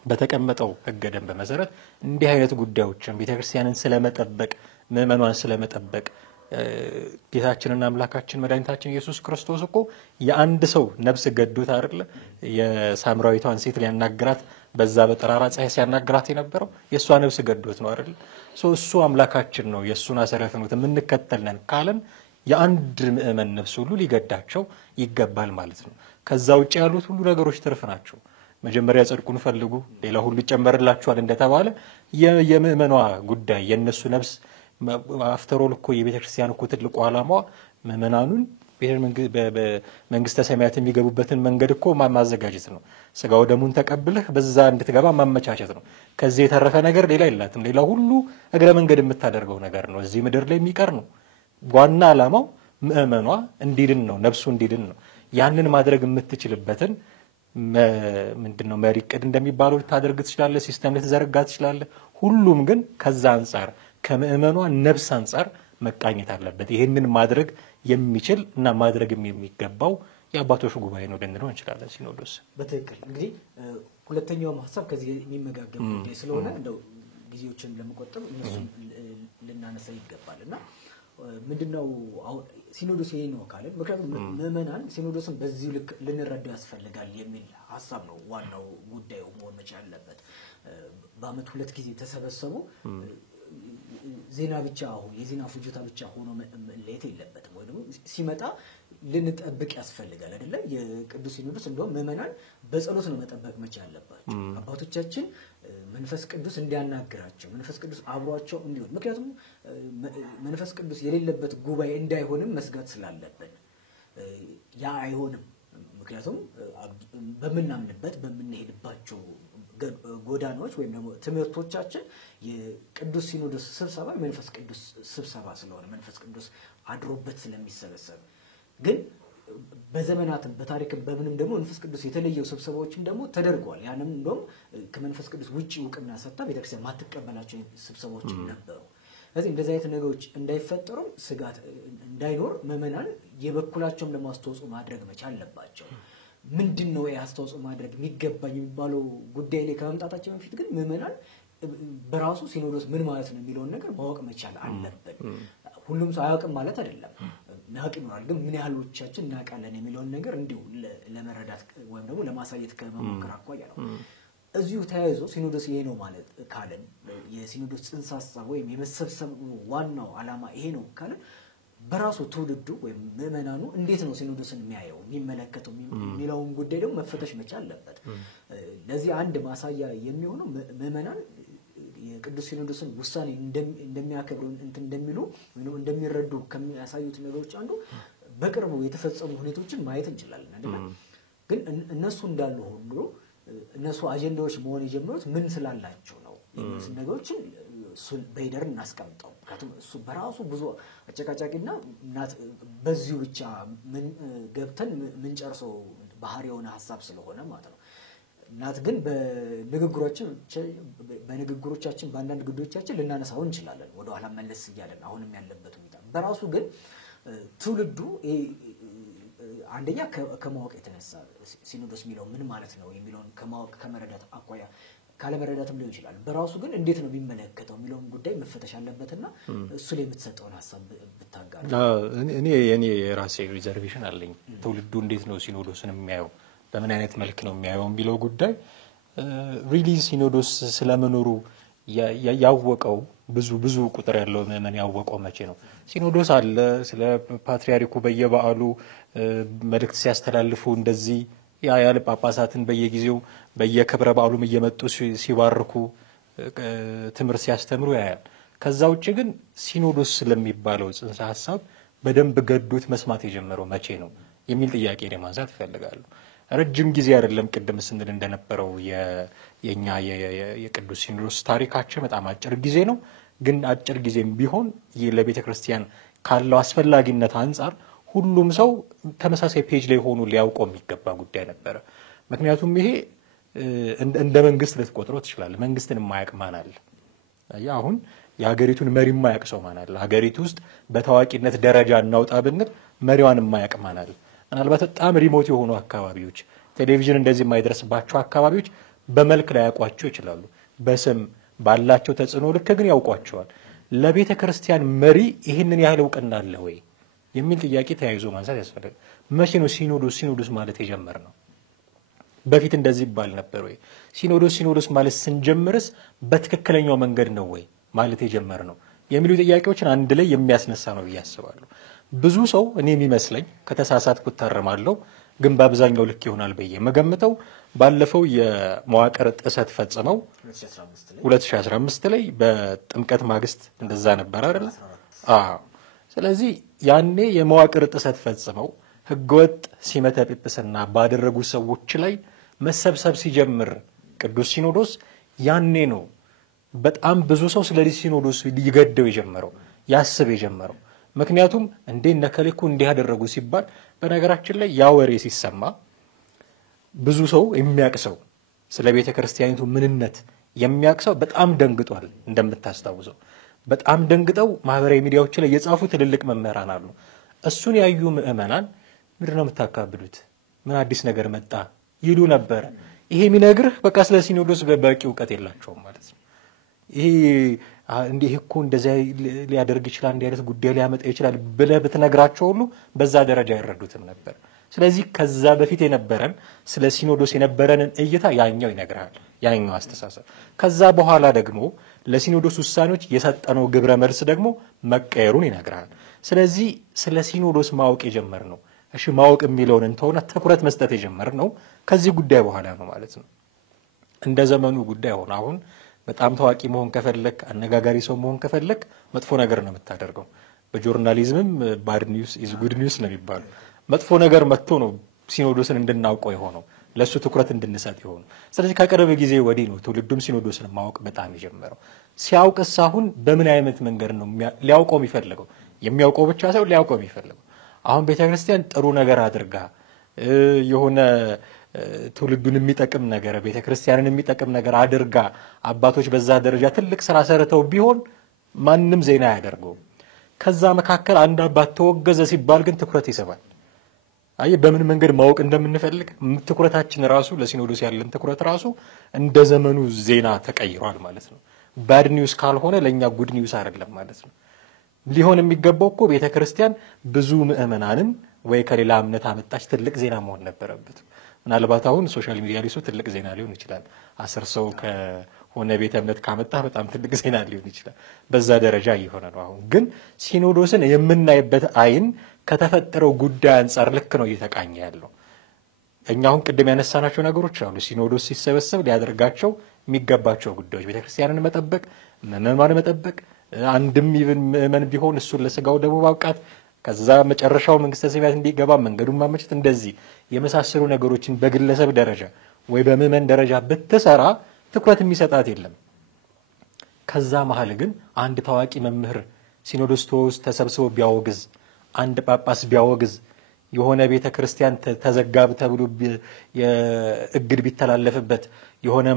በተቀመጠው ሕገ ደንብ መሰረት እንዲህ አይነት ጉዳዮችን ቤተክርስቲያንን ስለመጠበቅ ምዕመኗን ስለመጠበቅ ጌታችንና አምላካችን መድኃኒታችን ኢየሱስ ክርስቶስ እኮ የአንድ ሰው ነፍስ ገዶት አይደለ የሳምራዊቷን ሴት ሊያናግራት በዛ በጠራራ ፀሐይ ሲያናግራት የነበረው የእሷ ነፍስ ገዶት ነው አይደል? እሱ አምላካችን ነው፣ የእሱን አሰረት ነው የምንከተል ነን ካለን የአንድ ምዕመን ነፍስ ሁሉ ሊገዳቸው ይገባል ማለት ነው። ከዛ ውጭ ያሉት ሁሉ ነገሮች ትርፍ ናቸው። መጀመሪያ ጽድቁን ፈልጉ ሌላ ሁሉ ይጨመርላችኋል እንደተባለ የምዕመኗ ጉዳይ የነሱ ነፍስ አፍተሮል እኮ የቤተ ክርስቲያን እኮ ትልቁ ዓላማዋ ምዕመናኑን በመንግስተ ሰማያት የሚገቡበትን መንገድ እኮ ማዘጋጀት ነው። ስጋው ደሙን ተቀብለህ በዛ እንድትገባ ማመቻቸት ነው። ከዚህ የተረፈ ነገር ሌላ የላትም። ሌላ ሁሉ እግረ መንገድ የምታደርገው ነገር ነው። እዚህ ምድር ላይ የሚቀር ነው። ዋና ዓላማው ምዕመኗ እንዲድን ነው፣ ነፍሱ እንዲድን ነው። ያንን ማድረግ የምትችልበትን ምንድነው መሪ ዕቅድ እንደሚባለው ልታደርግ ትችላለህ፣ ሲስተም ልትዘረጋ ትችላለህ። ሁሉም ግን ከዛ አንጻር ከምዕመኗ ነፍስ አንጻር መቃኘት አለበት። ይህንን ማድረግ የሚችል እና ማድረግ የሚገባው የአባቶች ጉባኤ ነው ልንለው እንችላለን። ሲኖዶስ በትክክል እንግዲህ ሁለተኛውም ሀሳብ ከዚህ የሚመጋገብ ጉዳይ ስለሆነ እንደው ጊዜዎችን ለመቆጠብ እነሱን ልናነሳ ይገባል እና ምንድነው አሁን ሲኖዶስ ይሄ ነው ካለ ምክንያቱም ምዕመናን ሲኖዶስን በዚህ ልክ ልንረዳው ያስፈልጋል የሚል ሀሳብ ነው ዋናው ጉዳዩ መሆን መቻል አለበት። በአመት 2 ጊዜ ተሰበሰቡ ዜና ብቻ አሁን የዜና ፍጆታ ብቻ ሆኖ መለየት የለበትም። ወይ ደግሞ ሲመጣ ልንጠብቅ ያስፈልጋል አይደለ? የቅዱስ ሲኖዶስ እንደውም ምዕመናን በጸሎት ነው መጠበቅ መቻል አለባቸው። አባቶቻችን መንፈስ ቅዱስ እንዲያናግራቸው መንፈስ ቅዱስ አብሯቸው እንዲሆን፣ ምክንያቱም መንፈስ ቅዱስ የሌለበት ጉባኤ እንዳይሆንም መስጋት ስላለብን ያ አይሆንም። ምክንያቱም በምናምንበት በምንሄድባቸው ጎዳናዎች ወይም ደግሞ ትምህርቶቻችን የቅዱስ ሲኖዶስ ስብሰባ የመንፈስ ቅዱስ ስብሰባ ስለሆነ መንፈስ ቅዱስ አድሮበት ስለሚሰበሰብ ግን በዘመናትም በታሪክም በምንም ደግሞ መንፈስ ቅዱስ የተለየው ስብሰባዎችም ደግሞ ተደርጓል። ያንም እንደውም ከመንፈስ ቅዱስ ውጪ እውቅና ሰጥታ ቤተክርስቲያን ማትቀበላቸው ስብሰባዎች ነበሩ። ስለዚህ እንደዚህ አይነት ነገሮች እንዳይፈጠሩ ስጋት እንዳይኖር ምዕመናን የበኩላቸውን ለማስተዋጽኦ ማድረግ መቻል አለባቸው። ምንድነው ያስተዋጽኦ ማድረግ የሚገባኝ የሚባለው ጉዳይ ላይ ከመምጣታችን በፊት ግን ምዕመናን በራሱ ሲኖዶስ ምን ማለት ነው የሚለውን ነገር ማወቅ መቻል አለበት። ሁሉም ሰው አያውቅም ማለት አይደለም፣ ናቅ ይኖራል። ግን ምን ያህሎቻችን እናውቃለን የሚለውን ነገር እንዲሁ ለመረዳት ወይም ደግሞ ለማሳየት ከመሞከር አኳያ ነው። እዚሁ ተያይዞ ሲኖዶስ ይሄ ነው ማለት ካለን የሲኖዶስ ጽንሰ ሐሳብ ወይም የመሰብሰብ ዋናው ዓላማ ይሄ ነው ካለን በራሱ ትውልዱ ወይም ምዕመናኑ እንዴት ነው ሲኖዶስን የሚያየው የሚመለከተው የሚለውን ጉዳይ ደግሞ መፈተሽ መቻል አለበት። ለዚህ አንድ ማሳያ የሚሆነው ምዕመናን የቅዱስ ሲኖዶስን ውሳኔ እንደሚያከብሩ እንደሚሉ ወይም እንደሚረዱ ከሚያሳዩት ነገሮች አንዱ በቅርቡ የተፈጸሙ ሁኔታዎችን ማየት እንችላለን አይደል? ግን እነሱ እንዳሉ ሁሉ እነሱ አጀንዳዎች መሆን የጀመሩት ምን ስላላቸው ነው የሚሉት ነገሮችን እሱን በሂደር እናስቀምጠው። ምክንያቱም እሱ በራሱ ብዙ አጨቃጫቂና በዚሁ ብቻ ገብተን ምን ጨርሰው ባህሪ የሆነ ሀሳብ ስለሆነ ማለት ነው። እናት ግን በንግግሮቻችን በአንዳንድ ጉዳዮቻችን ልናነሳው እንችላለን ወደ ኋላ መለስ እያለን አሁንም ያለበት ሁኔታ በራሱ ግን ትውልዱ አንደኛ ከማወቅ የተነሳ ሲኖዶስ የሚለው ምን ማለት ነው የሚለውን ከማወቅ ከመረዳት አኳያ ካለመረዳትም ሊሆን ይችላል። በራሱ ግን እንዴት ነው የሚመለከተው የሚለውን ጉዳይ መፈተሽ አለበትና እሱ ላይ የምትሰጠውን ሀሳብ ብታጋራ። እኔ የራሴ ሪዘርቬሽን አለኝ። ትውልዱ እንዴት ነው ሲኖዶስን የሚያየው በምን አይነት መልክ ነው የሚያየው የሚለው ጉዳይ ሪሊ ሲኖዶስ ስለመኖሩ ያወቀው ብዙ ቁጥር ያለው ምዕመን ያወቀው መቼ ነው? ሲኖዶስ አለ ስለ ፓትርያርኩ በየበዓሉ መልእክት ሲያስተላልፉ እንደዚህ ያለ ጳጳሳትን በየጊዜው በየክብረ በዓሉም እየመጡ ሲባርኩ ትምህርት ሲያስተምሩ ያያል። ከዛ ውጭ ግን ሲኖዶስ ስለሚባለው ጽንሰ ሐሳብ በደንብ ገዶት መስማት የጀመረው መቼ ነው የሚል ጥያቄ ለማንሳት ይፈልጋሉ። ረጅም ጊዜ አይደለም ቅድም ስንል እንደነበረው የኛ የቅዱስ ሲኖዶስ ታሪካችን በጣም አጭር ጊዜ ነው። ግን አጭር ጊዜም ቢሆን ለቤተ ክርስቲያን ካለው አስፈላጊነት አንጻር ሁሉም ሰው ተመሳሳይ ፔጅ ላይ ሆኖ ሊያውቀው የሚገባ ጉዳይ ነበረ። ምክንያቱም ይሄ እንደ መንግስት ልትቆጥረው ትችላለህ። መንግስትን የማያውቅ ማን አለ? አሁን የሀገሪቱን መሪ የማያውቅ ሰው ማን አለ? ሀገሪቱ ውስጥ በታዋቂነት ደረጃ እናውጣ ብንል መሪዋን የማያውቅ ማን አለ? ምናልባት በጣም ሪሞት የሆኑ አካባቢዎች፣ ቴሌቪዥን እንደዚህ የማይደርስባቸው አካባቢዎች በመልክ ላይ ያውቋቸው ይችላሉ። በስም ባላቸው ተጽዕኖ ልክ ግን ያውቋቸዋል። ለቤተ ክርስቲያን መሪ ይህንን ያህል እውቅና አለ ወይ የሚል ጥያቄ ተያይዞ ማንሳት ያስፈልጋል። መቼ ነው ሲኖዶስ ማለት የጀመርነው? በፊት እንደዚህ ይባል ነበር ወይ? ሲኖዶስ ማለት ስንጀምርስ በትክክለኛው መንገድ ነው ወይ ማለት የጀመርነው የሚሉ ጥያቄዎችን አንድ ላይ የሚያስነሳ ነው ብዬ አስባለሁ። ብዙ ሰው እኔ የሚመስለኝ ከተሳሳትኩ እታረማለሁ፣ ግን በአብዛኛው ልክ ይሆናል ብዬ መገምተው ባለፈው የመዋቅር ጥሰት ፈጽመው 2015 ላይ በጥምቀት ማግስት እንደዛ ነበር አይደል? አዎ። ስለዚህ ያኔ የመዋቅር ጥሰት ፈጽመው ህገወጥ ሲመተ ጵጵስና ባደረጉ ሰዎች ላይ መሰብሰብ ሲጀምር ቅዱስ ሲኖዶስ ያኔ ነው በጣም ብዙ ሰው ስለዚህ ሲኖዶስ ሊገደው የጀመረው ያስብ የጀመረው። ምክንያቱም እንዴ ነከሌኩ እንዲህ ያደረጉ ሲባል በነገራችን ላይ ያ ወሬ ሲሰማ ብዙ ሰው የሚያውቅ ሰው ስለ ቤተ ክርስቲያኒቱ ምንነት የሚያውቅ ሰው በጣም ደንግጧል። እንደምታስታውሰው በጣም ደንግጠው ማህበራዊ ሚዲያዎች ላይ የጻፉ ትልልቅ መምህራን አሉ። እሱን ያዩ ምዕመናን ምንድን ነው የምታካብዱት? ምን አዲስ ነገር መጣ ይሉ ነበር። ይሄ የሚነግርህ በቃ ስለ ሲኖዶስ በቂ እውቀት የላቸውም ማለት ነው። ይሄ እንዲህ እኮ እንደዚያ ሊያደርግ ይችላል፣ እንዲህ አይነት ጉዳይ ሊያመጣ ይችላል ብለህ ብትነግራቸው ሁሉ በዛ ደረጃ አይረዱትም ነበር። ስለዚህ ከዛ በፊት የነበረን ስለ ሲኖዶስ የነበረንን እይታ ያኛው ይነግርሃል፣ ያኛው አስተሳሰብ። ከዛ በኋላ ደግሞ ለሲኖዶስ ውሳኔዎች የሰጠነው ግብረ መልስ ደግሞ መቀየሩን ይነግርሃል። ስለዚህ ስለ ሲኖዶስ ማወቅ የጀመርነው ማወቅ የሚለውን እንተውና ትኩረት መስጠት የጀመርነው ከዚህ ጉዳይ በኋላ ነው ማለት ነው። እንደ ዘመኑ ጉዳይ ሆነ አሁን በጣም ታዋቂ መሆን ከፈለክ፣ አነጋጋሪ ሰው መሆን ከፈለክ መጥፎ ነገር ነው የምታደርገው። በጆርናሊዝምም ባድ ኒውስ ኢዝ ጉድ ኒውስ ነው የሚባለው። መጥፎ ነገር መጥቶ ነው ሲኖዶስን እንድናውቀው የሆነው፣ ለሱ ትኩረት እንድንሰጥ የሆነው። ስለዚህ ከቅርብ ጊዜ ወዲህ ነው ትውልዱም ሲኖዶስን ማወቅ በጣም የጀመረው። ሲያውቅስ አሁን በምን አይነት መንገድ ነው ሊያውቀው የሚፈልገው? የሚያውቀው ብቻ ሳይሆን ሊያውቀው የሚፈልገው። አሁን ቤተክርስቲያን ጥሩ ነገር አድርጋ የሆነ ትውልዱን የሚጠቅም ነገር ቤተክርስቲያንን የሚጠቅም ነገር አድርጋ አባቶች በዛ ደረጃ ትልቅ ስራ ሰርተው ቢሆን ማንም ዜና ያደርገው። ከዛ መካከል አንድ አባት ተወገዘ ሲባል ግን ትኩረት ይስባል። አይ በምን መንገድ ማወቅ እንደምንፈልግ ትኩረታችን ራሱ ለሲኖዶስ ያለን ትኩረት ራሱ እንደ ዘመኑ ዜና ተቀይሯል ማለት ነው። ባድ ኒውስ ካልሆነ ለኛ ጉድ ኒውስ አይደለም ማለት ነው። ሊሆን የሚገባው እኮ ቤተክርስቲያን ብዙ ምዕመናንን ወይ ከሌላ እምነት አመጣች ትልቅ ዜና መሆን ነበረበት። ምናልባት አሁን ሶሻል ሚዲያ ላይ ትልቅ ዜና ሊሆን ይችላል። 10 ሰው ከሆነ ቤተ እምነት ካመጣ በጣም ትልቅ ዜና ሊሆን ይችላል። በዛ ደረጃ እየሆነ ነው። አሁን ግን ሲኖዶስን የምናይበት አይን ከተፈጠረው ጉዳይ አንጻር ልክ ነው እየተቃኘ ያለው። እኛ አሁን ቅድም ያነሳናቸው ነገሮች አሉ። ሲኖዶስ ሲሰበሰብ ሊያደርጋቸው የሚገባቸው ጉዳዮች ቤተክርስቲያንን መጠበቅ፣ ምዕመናንን መጠበቅ፣ አንድም ይብን ምዕመን ቢሆን እሱን ለስጋው ደግሞ ማብቃት፣ ከዛ መጨረሻው መንግስተ ሰማያት እንዲገባ መንገዱን ማመቸት፣ እንደዚህ የመሳሰሉ ነገሮችን በግለሰብ ደረጃ ወይ በምዕመን ደረጃ ብትሰራ ትኩረት የሚሰጣት የለም። ከዛ መሀል ግን አንድ ታዋቂ መምህር ሲኖዶስ ተሰብስቦ ቢያወግዝ፣ አንድ ጳጳስ ቢያወግዝ፣ የሆነ ቤተ ክርስቲያን ተዘጋብ ተብሎ የእግድ ቢተላለፍበት፣ የሆነ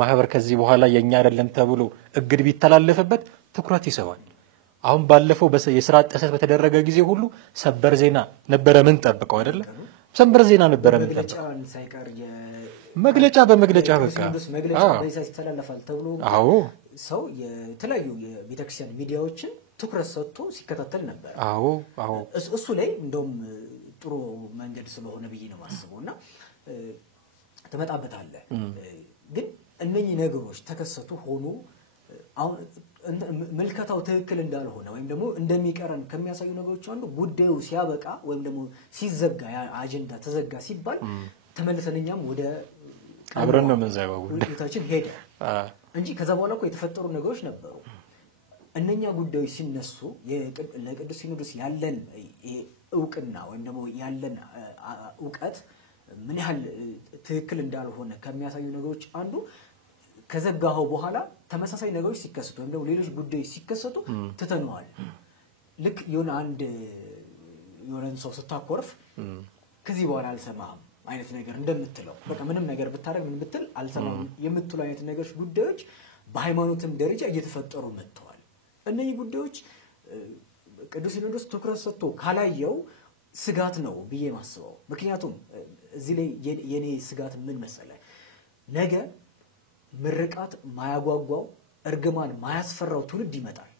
ማህበር ከዚህ በኋላ የኛ አይደለም ተብሎ እግድ ቢተላለፍበት ትኩረት ይስባል። አሁን ባለፈው የስራ ጥሰት በተደረገ ጊዜ ሁሉ ሰበር ዜና ነበረ ምን ጠብቀው አይደለ? ሰበር ዜና ነበረ ምን ጠብቀው መግለጫ በመግለጫ በቃ መግለጫ በይሳ ይተላለፋል ተብሎ ሰው የተለያዩ የቤተክርስቲያን ሚዲያዎችን ትኩረት ሰጥቶ ሲከታተል ነበር። እሱ ላይ እንደውም ጥሩ መንገድ ስለሆነ ብዬ ነው ማስበውና ተመጣበታለህ። ግን እነኚህ ነገሮች ተከሰቱ ሆኖ አሁን መልከታው ትክክል እንዳልሆነ ወይም ደግሞ እንደሚቀረን ከሚያሳዩ ነገሮች አንዱ ጉዳዩ ሲያበቃ ወይም ደግሞ ሲዘጋ ያ አጀንዳ ተዘጋ ሲባል ተመልሰን እኛም ወደ አብረን ነው የምንዘጋው ጉዳዮችን ሄደ እንጂ ከዛ በኋላ እኮ የተፈጠሩ ነገሮች ነበሩ። እነኛ ጉዳዮች ሲነሱ ለቅዱስ ሲኖዶስ ያለን እውቅና ወይም ደግሞ ያለን እውቀት ምን ያህል ትክክል እንዳልሆነ ከሚያሳዩ ነገሮች አንዱ ከዘጋው በኋላ ተመሳሳይ ነገሮች ሲከሰቱ ወይም ደግሞ ሌሎች ጉዳዮች ሲከሰቱ ትተነዋል። ልክ የሆነን ሰው ስታኮርፍ ከዚህ በኋላ አልሰማህም አይነት ነገር እንደምትለው በቃ ምንም ነገር ብታረግ ምን ብትል አልሰማህም የምትሉ አይነት ነገሮች ጉዳዮች በሃይማኖትም ደረጃ እየተፈጠሩ መጥተዋል። እነዚህ ጉዳዮች ቅዱስ ሲኖዶስ ትኩረት ሰጥቶ ካላየው ስጋት ነው ብዬ ማስበው። ምክንያቱም እዚህ ላይ የኔ ስጋት ምን መሰለህ፣ ነገ ምርቃት ማያጓጓው እርግማን ማያስፈራው ትውልድ ይመጣል።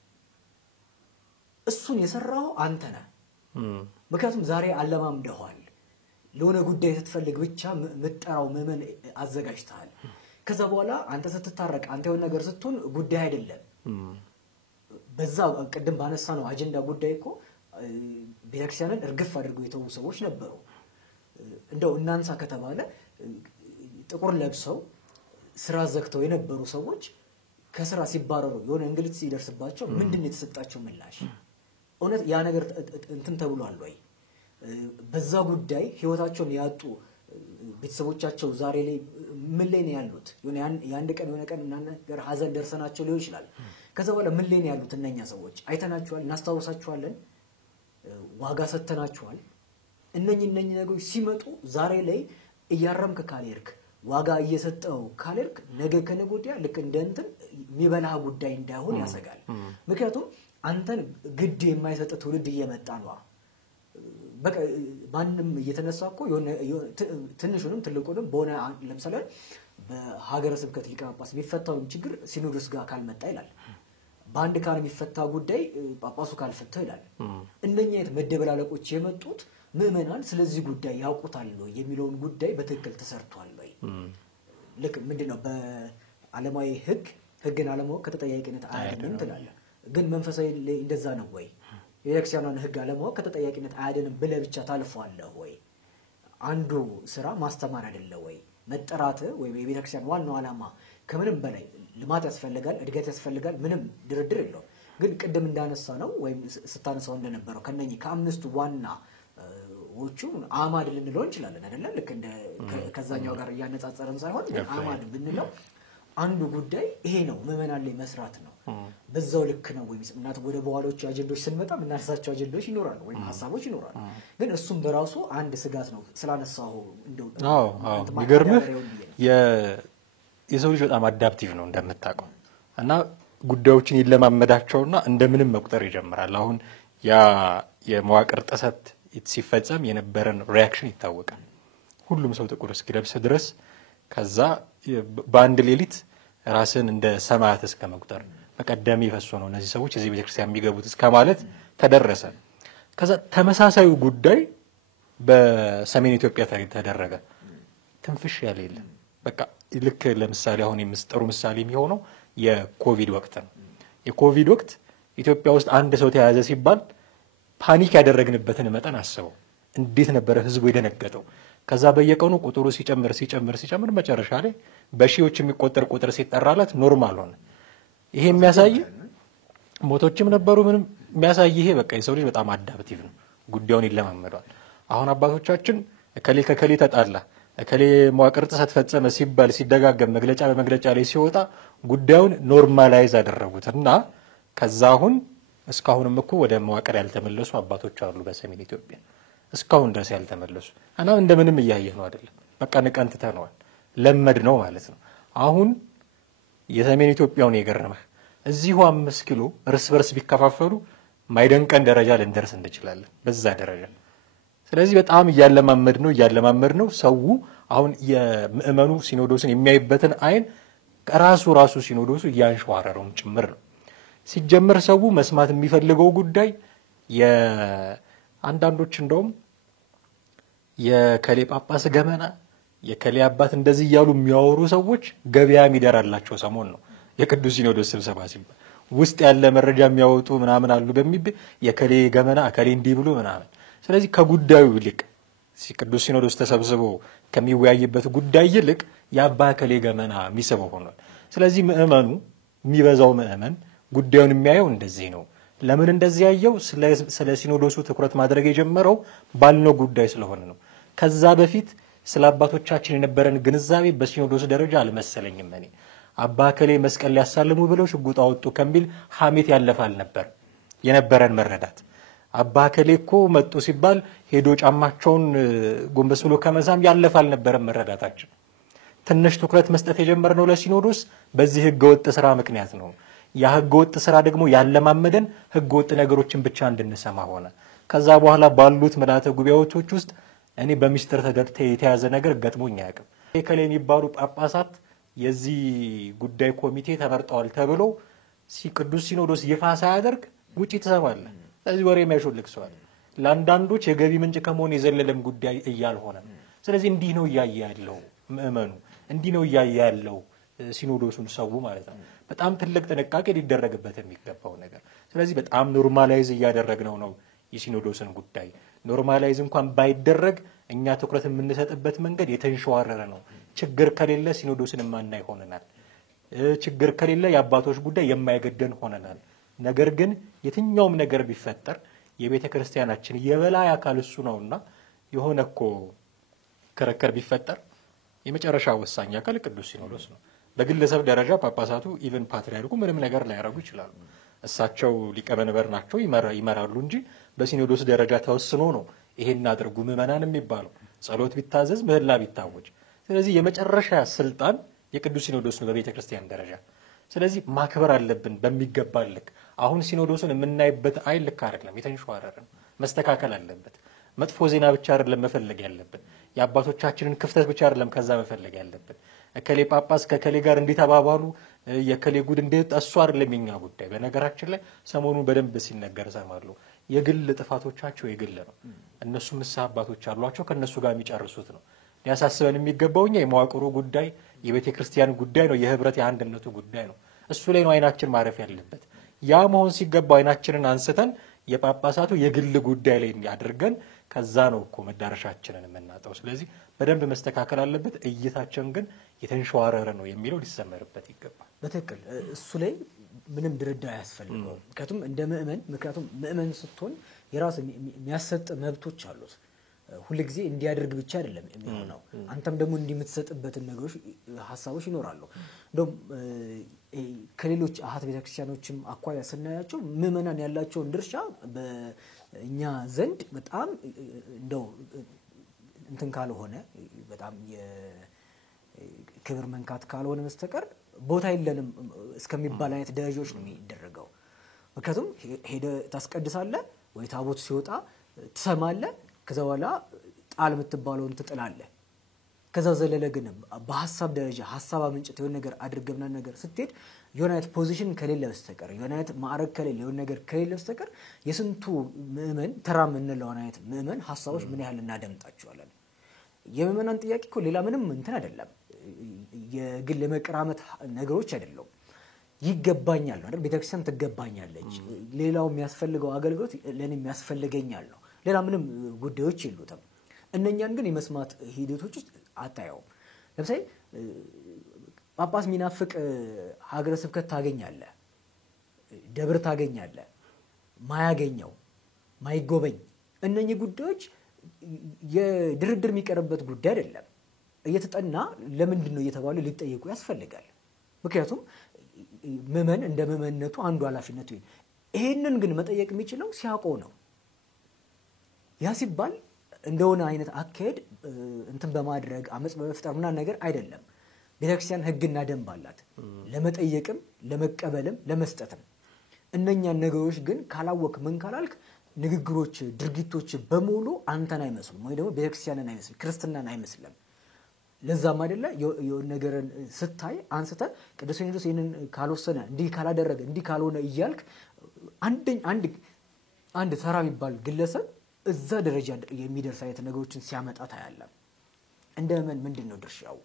እሱን የሰራው አንተ ነህ። ምክንያቱም ዛሬ አለማምደዋል። ለሆነ ጉዳይ ስትፈልግ ብቻ ምትጠራው ምዕመን አዘጋጅተሃል። ከዛ በኋላ አንተ ስትታረቅ አንተ የሆነ ነገር ስትሆን ጉዳይ አይደለም። በዛ ቀደም ባነሳ ነው አጀንዳ ጉዳይ እኮ ቤተክርስቲያንን እርግፍ አድርገው የተው ሰዎች ነበሩ። እንደው እናንሳ ከተባለ ጥቁር ለብሰው ስራ ዘግተው የነበሩ ሰዎች ከስራ ሲባረሩ የሆነ እንግልት ሲደርስባቸው ምንድነው የተሰጣቸው ምላሽ? እውነት ያ ነገር እንትን ተብሏል ወይ? በዛ ጉዳይ ህይወታቸውን ያጡ ቤተሰቦቻቸው ዛሬ ላይ ምን ላይ ነው ያሉት? የአንድ ቀን የሆነ ቀን ነገር ሀዘን ደርሰናቸው ሊሆን ይችላል። ከዛ በኋላ ምን ላይ ነው ያሉት እነኛ ሰዎች? አይተናቸዋል፣ እናስታውሳቸዋለን፣ ዋጋ ሰተናቸዋል። እነኚህ ነገሮች ሲመጡ ዛሬ ላይ እያረምክ ካልሄድክ ዋጋ እየሰጠው ካልሄድክ ነገ ከነገ ወዲያ ልክ እንደ እንትን የሚበላህ ጉዳይ እንዳይሆን ያሰጋል። ምክንያቱም አንተን ግድ የማይሰጥ ትውልድ እየመጣ ነው። በቃ ማንም እየተነሳ እኮ ትንሹንም ትልቁንም በሆነ ለምሳሌ በሀገረ ስብከት ሊቀ ጳጳስ የሚፈታው ችግር ሲኖዶስ ጋር ካልመጣ ይላል። በአንድ ካህን የሚፈታ ጉዳይ ጳጳሱ ካልፈታው ይላል። እነኛ መደበላለቆች የመጡት ምዕመናን ስለዚህ ጉዳይ ያውቁታል ወይ የሚለውን ጉዳይ በትክክል ተሰርቷል ወይ? ልክ ምንድነው በዓለማዊ ህግን አለማወቅ ከተጠያቂነት አያድንም ትላለህ። ግን መንፈሳዊ እንደዛ ነው ወይ? የቤተክርስቲያኗን ህግ አለማወቅ ከተጠያቂነት አያድንም ብለህ ብቻ ታልፈዋለህ ወይ? አንዱ ስራ ማስተማር አይደለ ወይ? መጠራት ወይ የቤተክርስቲያን ዋናው ዓላማ ከምንም በላይ ልማት ያስፈልጋል፣ እድገት ያስፈልጋል፣ ምንም ድርድር የለውም። ግን ቅድም እንዳነሳ ነው ወይም ስታነሳው እንደነበረው ከነኚህ ከአምስቱ ዋና ወቹ አማድ ልንለው እንችላለን አይደለ? ልክ እንደ ከዛኛው ጋር እያነጻጸረን ሳይሆን አማድ ብንለው አንዱ ጉዳይ ይሄ ነው፣ ምዕመናን ላይ መስራት ነው። በዛው ልክ ነው ወይ ምናምን ወደ በኋሎቹ አጀንዳዎች ስንመጣ ምናነሳቸው አጀንዳዎች ይኖራሉ ወይም ሐሳቦች ይኖራሉ። ግን እሱም በራሱ አንድ ስጋት ነው ስላነሳው እንደው ይገርምህ የሰው ልጅ በጣም አዳፕቲቭ ነው እንደምታውቀው እና ጉዳዮችን ይለማመዳቸውና እንደምንም መቁጠር ይጀምራል። አሁን ያ የመዋቅር ጥሰት ሲፈጸም የነበረን ሪአክሽን ይታወቃል። ሁሉም ሰው ጥቁር እስኪለብስ ድረስ ከዛ በአንድ ሌሊት ራስን እንደ ሰማዕት እስከ መቁጠር በቀደም ይፈሶ ነው እነዚህ ሰዎች እዚህ ቤተክርስቲያን የሚገቡት እስከ ማለት ተደረሰ። ከዛ ተመሳሳዩ ጉዳይ በሰሜን ኢትዮጵያ ተደረገ። ትንፍሽ ያለ የለም። በቃ ልክ ለምሳሌ አሁን የምስጥሩ ምሳሌ የሚሆነው የኮቪድ ወቅት ነው። የኮቪድ ወቅት ኢትዮጵያ ውስጥ አንድ ሰው ተያዘ ሲባል ፓኒክ ያደረግንበትን መጠን አስበው። እንዴት ነበረ ህዝቡ የደነገጠው? ከዛ በየቀኑ ቁጥሩ ሲጨምር መጨረሻ ላይ በሺዎች የሚቆጠር ቁጥር ሲጠራለት ኖርማል ሆነ። ይሄ የሚያሳይ ሞቶችም ነበሩ ምንም የሚያሳይ ይሄ በቃ የሰው ልጅ በጣም አዳፕቲቭ ነው፣ ጉዳዩን ይለማመዳል። አሁን አባቶቻችን እከሌ ከከሌ ተጣላ እከሌ መዋቅር ጥሰት ፈጸመ ሲባል ሲደጋገም መግለጫ በመግለጫ ላይ ሲወጣ ጉዳዩን ኖርማላይዝ አደረጉትና ከዛ አሁን እስካሁንም እኮ ወደ መዋቅር ያልተመለሱ አባቶች አሉ በሰሜን ኢትዮጵያ እስካሁን ድረስ ያልተመለሱ እና እንደምንም እያየህ ነው አይደለም። በቃ ንቀን ትተነዋል፣ ለመድ ነው ማለት ነው። አሁን የሰሜን ኢትዮጵያውን የገረመህ እዚሁ 5 ኪሎ እርስ በርስ ቢከፋፈሉ ማይደንቀን ደረጃ ልንደርስ እንችላለን በዛ ደረጃ። ስለዚህ በጣም እያለማመድ ነው ሰው አሁን የምእመኑ ሲኖዶስን የሚያይበትን አይን ራሱ ሲኖዶሱ እያንሸዋረረውም ጭምር ነው። ሲጀመር ሰው መስማት የሚፈልገው ጉዳይ አንዳንዶች እንደውም የከሌ ጳጳስ ገመና የከሌ አባት እንደዚህ እያሉ የሚያወሩ ሰዎች ገበያ የሚደራላቸው ሰሞን ነው የቅዱስ ሲኖዶስ ስብሰባ ሲባል ውስጥ ያለ መረጃ የሚያወጡ ምናምን አሉ በሚል የከሌ ገመና ከሌ እንዲህ ብሎ ምናምን። ስለዚህ ከጉዳዩ ይልቅ ቅዱስ ሲኖዶስ ተሰብስቦ ከሚወያይበት ጉዳይ ይልቅ የአባ ከሌ ገመና የሚስበው ሆኗል። ስለዚህ ምእመኑ የሚበዛው ምእመን ጉዳዩን የሚያየው እንደዚህ ነው። ለምን እንደዚህ ያየው? ስለ ሲኖዶሱ ትኩረት ማድረግ የጀመረው ባልነው ጉዳይ ስለሆነ ነው። ከዛ በፊት ስለ አባቶቻችን የነበረን ግንዛቤ በሲኖዶስ ደረጃ አልመሰለኝም። እኔ አባ ከሌ መስቀል ሊያሳልሙ ብለው ሽጉጥ አወጡ ከሚል ሐሜት ያለፋል ነበር የነበረን መረዳት። አባ ከሌ እኮ መጡ ሲባል ሄዶ ጫማቸውን ጎንበስ ብሎ ከመሳም ያለፋል ነበር መረዳታችን። ትንሽ ትኩረት መስጠት የጀመርነው ለሲኖዶስ በዚህ ህገወጥ ስራ ምክንያት ነው። ያ ህገወጥ ስራ ደግሞ ያለማመደን ህገወጥ ነገሮችን ብቻ እንድንሰማ ሆነ። ከዛ በኋላ ባሉት ምልዓተ ጉባኤዎች ውስጥ እኔ በሚስጥር የተያዘ ነገር ገጥሞኝ አያውቅም። ከሌ የሚባሉ ጳጳሳት የዚህ ጉዳይ ኮሚቴ ተመርጠዋል ተብሎ ቅዱስ ሲኖዶስ ይፋ ሳያደርግ ውጪ ትሰማለህ። ስለዚህ ወሬ የሚያሾልክ ሰው አለ። ለአንዳንዶች የገቢ ምንጭ ከመሆን የዘለለም ጉዳይ እያልሆነ፣ ስለዚህ እንዲህ ነው እያየ ያለው ምእመኑ፣ እንዲህ ነው እያየ ያለው ሲኖዶሱን ሰው ማለት ነው። በጣም ትልቅ ጥንቃቄ ሊደረግበት የሚገባው ነገር። ስለዚህ በጣም ኖርማላይዝ እያደረግነው ነው የሲኖዶስን ጉዳይ። ኖርማላይዝ እንኳን ባይደረግ እኛ ትኩረት የምንሰጥበት መንገድ የተንሸዋረረ ነው። ችግር ከሌለ ሲኖዶስን የማናይ ሆነናል። ችግር ከሌለ የአባቶች ጉዳይ የማይገደን ሆነናል። ነገር ግን የትኛውም ነገር ቢፈጠር የቤተ ክርስቲያናችን የበላይ አካል እሱ ነውና የሆነ እኮ ክርክር ቢፈጠር የመጨረሻ ወሳኝ አካል ቅዱስ ሲኖዶስ ነው። በግለሰብ ደረጃ ጳጳሳቱ ኢቭን ፓትርያርኩ ምንም ነገር ላያረጉ ይችላሉ። እሳቸው ሊቀመንበር ናቸው፣ ይመራሉ እንጂ በሲኖዶስ ደረጃ ተወስኖ ነው ይሄን አድርጉ ምዕመናን የሚባለው፣ ጸሎት ቢታዘዝ ምህላ ቢታወጅ። ስለዚህ የመጨረሻ ስልጣን የቅዱስ ሲኖዶስ ነው በቤተ ክርስቲያን ደረጃ። ስለዚህ ማክበር አለብን በሚገባ ልክ። አሁን ሲኖዶስን የምናይበት አይን ልክ አይደለም፣ የተንሸዋረረ ነው፣ መስተካከል አለበት። መጥፎ ዜና ብቻ አይደለም መፈለግ ያለብን፣ የአባቶቻችንን ክፍተት ብቻ አይደለም ከዛ መፈለግ ያለብን። እከሌ ጳጳስ ከከሌ ጋር እንዲተባባሉ የከሌ ጉድ እንዴት እሱ አይደለም የኛ ጉዳይ። በነገራችን ላይ ሰሞኑን በደንብ ሲነገር ሰማለሁ። የግል ጥፋቶቻቸው የግል ነው። እነሱ ንስሐ አባቶች አሏቸው፣ ከነሱ ጋር የሚጨርሱት ነው። ሊያሳስበን የሚገባው እኛ የመዋቅሩ ጉዳይ የቤተ ክርስቲያን ጉዳይ ነው፣ የህብረት የአንድነቱ ጉዳይ ነው። እሱ ላይ ነው አይናችን ማረፍ ያለበት። ያ መሆን ሲገባው አይናችንን አንስተን የጳጳሳቱ የግል ጉዳይ ላይ አድርገን ከዛ ነው እኮ መዳረሻችንን የምናጣው። ስለዚህ በደንብ መስተካከል አለበት። እይታችን ግን የተንሸዋረረ ነው የሚለው ሊሰመርበት ይገባል። በትክክል እሱ ላይ ምንም ድርድር አያስፈልገውም። ምክንያቱም ምእመን ስትሆን የራስ የሚያሰጥ መብቶች አሉት። ሁሉ ጊዜ እንዲያደርግ ብቻ አይደለም የሚሆነው። አንተም ደግሞ እንዲምትሰጥበትን ነገሮች ሐሳቦች ይኖራሉ። እንደውም ከሌሎች አሃት ቤተክርስቲያኖችም አኳያ ስናያቸው ምእመናን ያላቸውን ድርሻ በእኛ ዘንድ በጣም እንደው እንትን ካልሆነ በጣም የክብር መንካት ካልሆነ በስተቀር ቦታ የለንም እስከሚባል አይነት ደረጃዎች ነው የሚደረገው። ምክንያቱም ሄደህ ታስቀድሳለህ ወይ ታቦት ሲወጣ ትሰማለህ፣ ከዛ በኋላ ጣል የምትባለውን ትጥላለህ። ከዛ ዘለለ ግን በሐሳብ ደረጃ ሐሳብ አመንጭት የሆነ ነገር አድርገምና ነገር ስትሄድ የሆነ አይነት ፖዚሽን ከሌለ በስተቀር የሆነ አይነት ማዕረግ ከሌለ የሆነ ነገር ከሌለ በስተቀር የስንቱ ምእመን ተራ የምንለው አይነት ምእመን ሐሳቦች ምን ያህል እናደምጣቸዋለን? የምእመናን ጥያቄ እኮ ሌላ ምንም እንትን አይደለም፣ የግል የመቀራመት ነገሮች አይደለም። ይገባኛል አይደል? ቤተክርስቲያን ትገባኛለች፣ ሌላው የሚያስፈልገው አገልግሎት ለኔ የሚያስፈልገኛል ነው። ሌላ ምንም ጉዳዮች የሉትም። እነኛን ግን የመስማት ሂደቶች ውስጥ አታየውም። ለምሳሌ ጳጳስ ሚናፍቅ ሀገረ ስብከት ታገኛለህ፣ ደብር ታገኛለህ። ማያገኘው ማይጎበኝ እነኚህ ጉዳዮች የድርድር የሚቀርበት ጉዳይ አይደለም። እየተጠና ለምንድን ነው እየተባሉ ሊጠየቁ ያስፈልጋል። ምክንያቱም ምእመን እንደ ምእመንነቱ አንዱ ኃላፊነቱ ይሄንን ግን መጠየቅ የሚችለው ሲያውቀው ነው። ያ ሲባል እንደሆነ አይነት አካሄድ እንትን በማድረግ አመጽ በመፍጠር ምናምን ነገር አይደለም። ቤተክርስቲያን ሕግና ደንብ አላት፣ ለመጠየቅም ለመቀበልም ለመስጠትም። እነኛን ነገሮች ግን ካላወቅ ምን ካላልክ ንግግሮች፣ ድርጊቶች በሙሉ አንተን አይመስሉም፣ ወይ ደግሞ ቤተክርስቲያንን አይመስልም፣ ክርስትናን አይመስልም። ለዛም አይደለ የሆነ ነገርን ስታይ አንስተ ቅዱስ ሲኖዶስ ይሄንን ካልወሰነ እንዲህ ካላደረገ እንዲህ ካልሆነ እያልክ አንድ ተራ የሚባል ግለሰብ እዛ ደረጃ የሚደርስ አይነት ነገሮችን ሲያመጣ ታያለ። እንደ ምእመን ምንድነው ድርሻው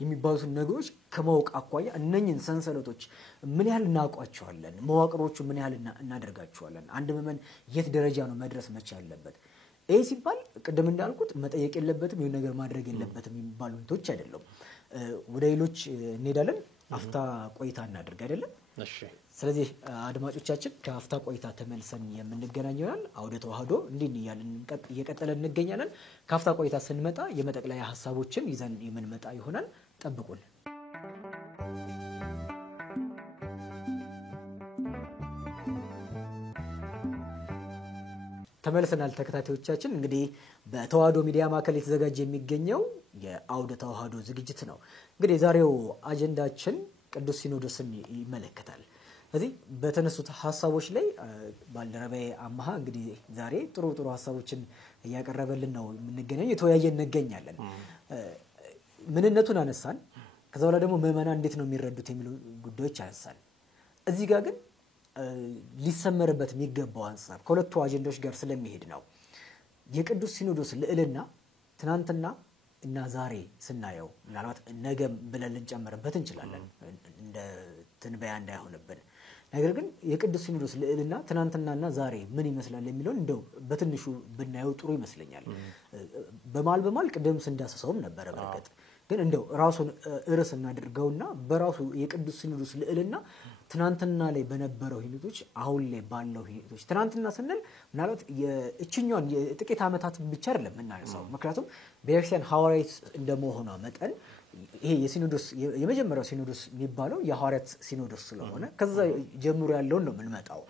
የሚባሉትን ነገሮች ከማወቅ አኳያ እነኝን ሰንሰለቶች ምን ያህል እናውቋቸዋለን? መዋቅሮቹ ምን ያህል እናደርጋቸዋለን? አንድ ምእመን የት ደረጃ ነው መድረስ መቻል ያለበት? ይሄ ሲባል ቅድም እንዳልኩት መጠየቅ የለበትም የሆነ ነገር ማድረግ የለበትም የሚባሉ እንቶች አይደለም። ወደ ሌሎች እንሄዳለን። አፍታ ቆይታ እናድርግ አይደለም? እሺ። ስለዚህ አድማጮቻችን ከአፍታ ቆይታ ተመልሰን የምንገናኝ ይሆናል። አውደ ተዋህዶ እንዲህ እያልን እየቀጠለን እንገኛለን። ከአፍታ ቆይታ ስንመጣ የመጠቅለያ ሀሳቦችን ይዘን የምንመጣ ይሆናል። ጠብቁን። ተመልሰናል ተከታታዮቻችን። እንግዲህ በተዋህዶ ሚዲያ ማዕከል የተዘጋጀ የሚገኘው የአውደ ተዋህዶ ዝግጅት ነው። እንግዲህ የዛሬው አጀንዳችን ቅዱስ ሲኖዶስን ይመለከታል። ስለዚህ በተነሱት ሀሳቦች ላይ ባልደረባዬ አማሃ እንግዲህ ዛሬ ጥሩ ጥሩ ሀሳቦችን እያቀረበልን ነው የምንገናኘው፣ የተወያየን እንገኛለን። ምንነቱን አነሳን። ከዛ በኋላ ደግሞ ምዕመናን እንዴት ነው የሚረዱት የሚሉ ጉዳዮች አነሳን። እዚህ ጋር ግን ሊሰመርበት የሚገባው ሀሳብ ከሁለቱ አጀንዳዎች ጋር ስለሚሄድ ነው። የቅዱስ ሲኖዶስ ልዕልና ትናንትና እና ዛሬ ስናየው ምናልባት ነገም ብለን ልንጨምርበት እንችላለን እንደ ትንበያ እንዳይሆንብን። ነገር ግን የቅዱስ ሲኖዶስ ልዕልና ትናንትናና ዛሬ ምን ይመስላል የሚለውን እንደው በትንሹ ብናየው ጥሩ ይመስለኛል። በማል ቅድም ስንዳሰሰውም ነበረ። በርግጥ ግን እንደው ራሱን ርዕስ እናድርገውና በራሱ የቅዱስ ሲኖዶስ ልዕልና ትናንትና ላይ በነበረው ሂደቶች አሁን ላይ ባለው ሂደቶች ትናንትና ስንል ምናልባት የእችኛውን የጥቂት ዓመታት ብቻ አይደለም የምናነሳው። ምክንያቱም ቤተክርስቲያን ሐዋርያት እንደመሆኗ መጠን ይሄ የሲኖዶስ የመጀመሪያው ሲኖዶስ የሚባለው የሐዋርያት ሲኖዶስ ስለሆነ ከዛ ጀምሮ ያለውን ነው የምንመጣው።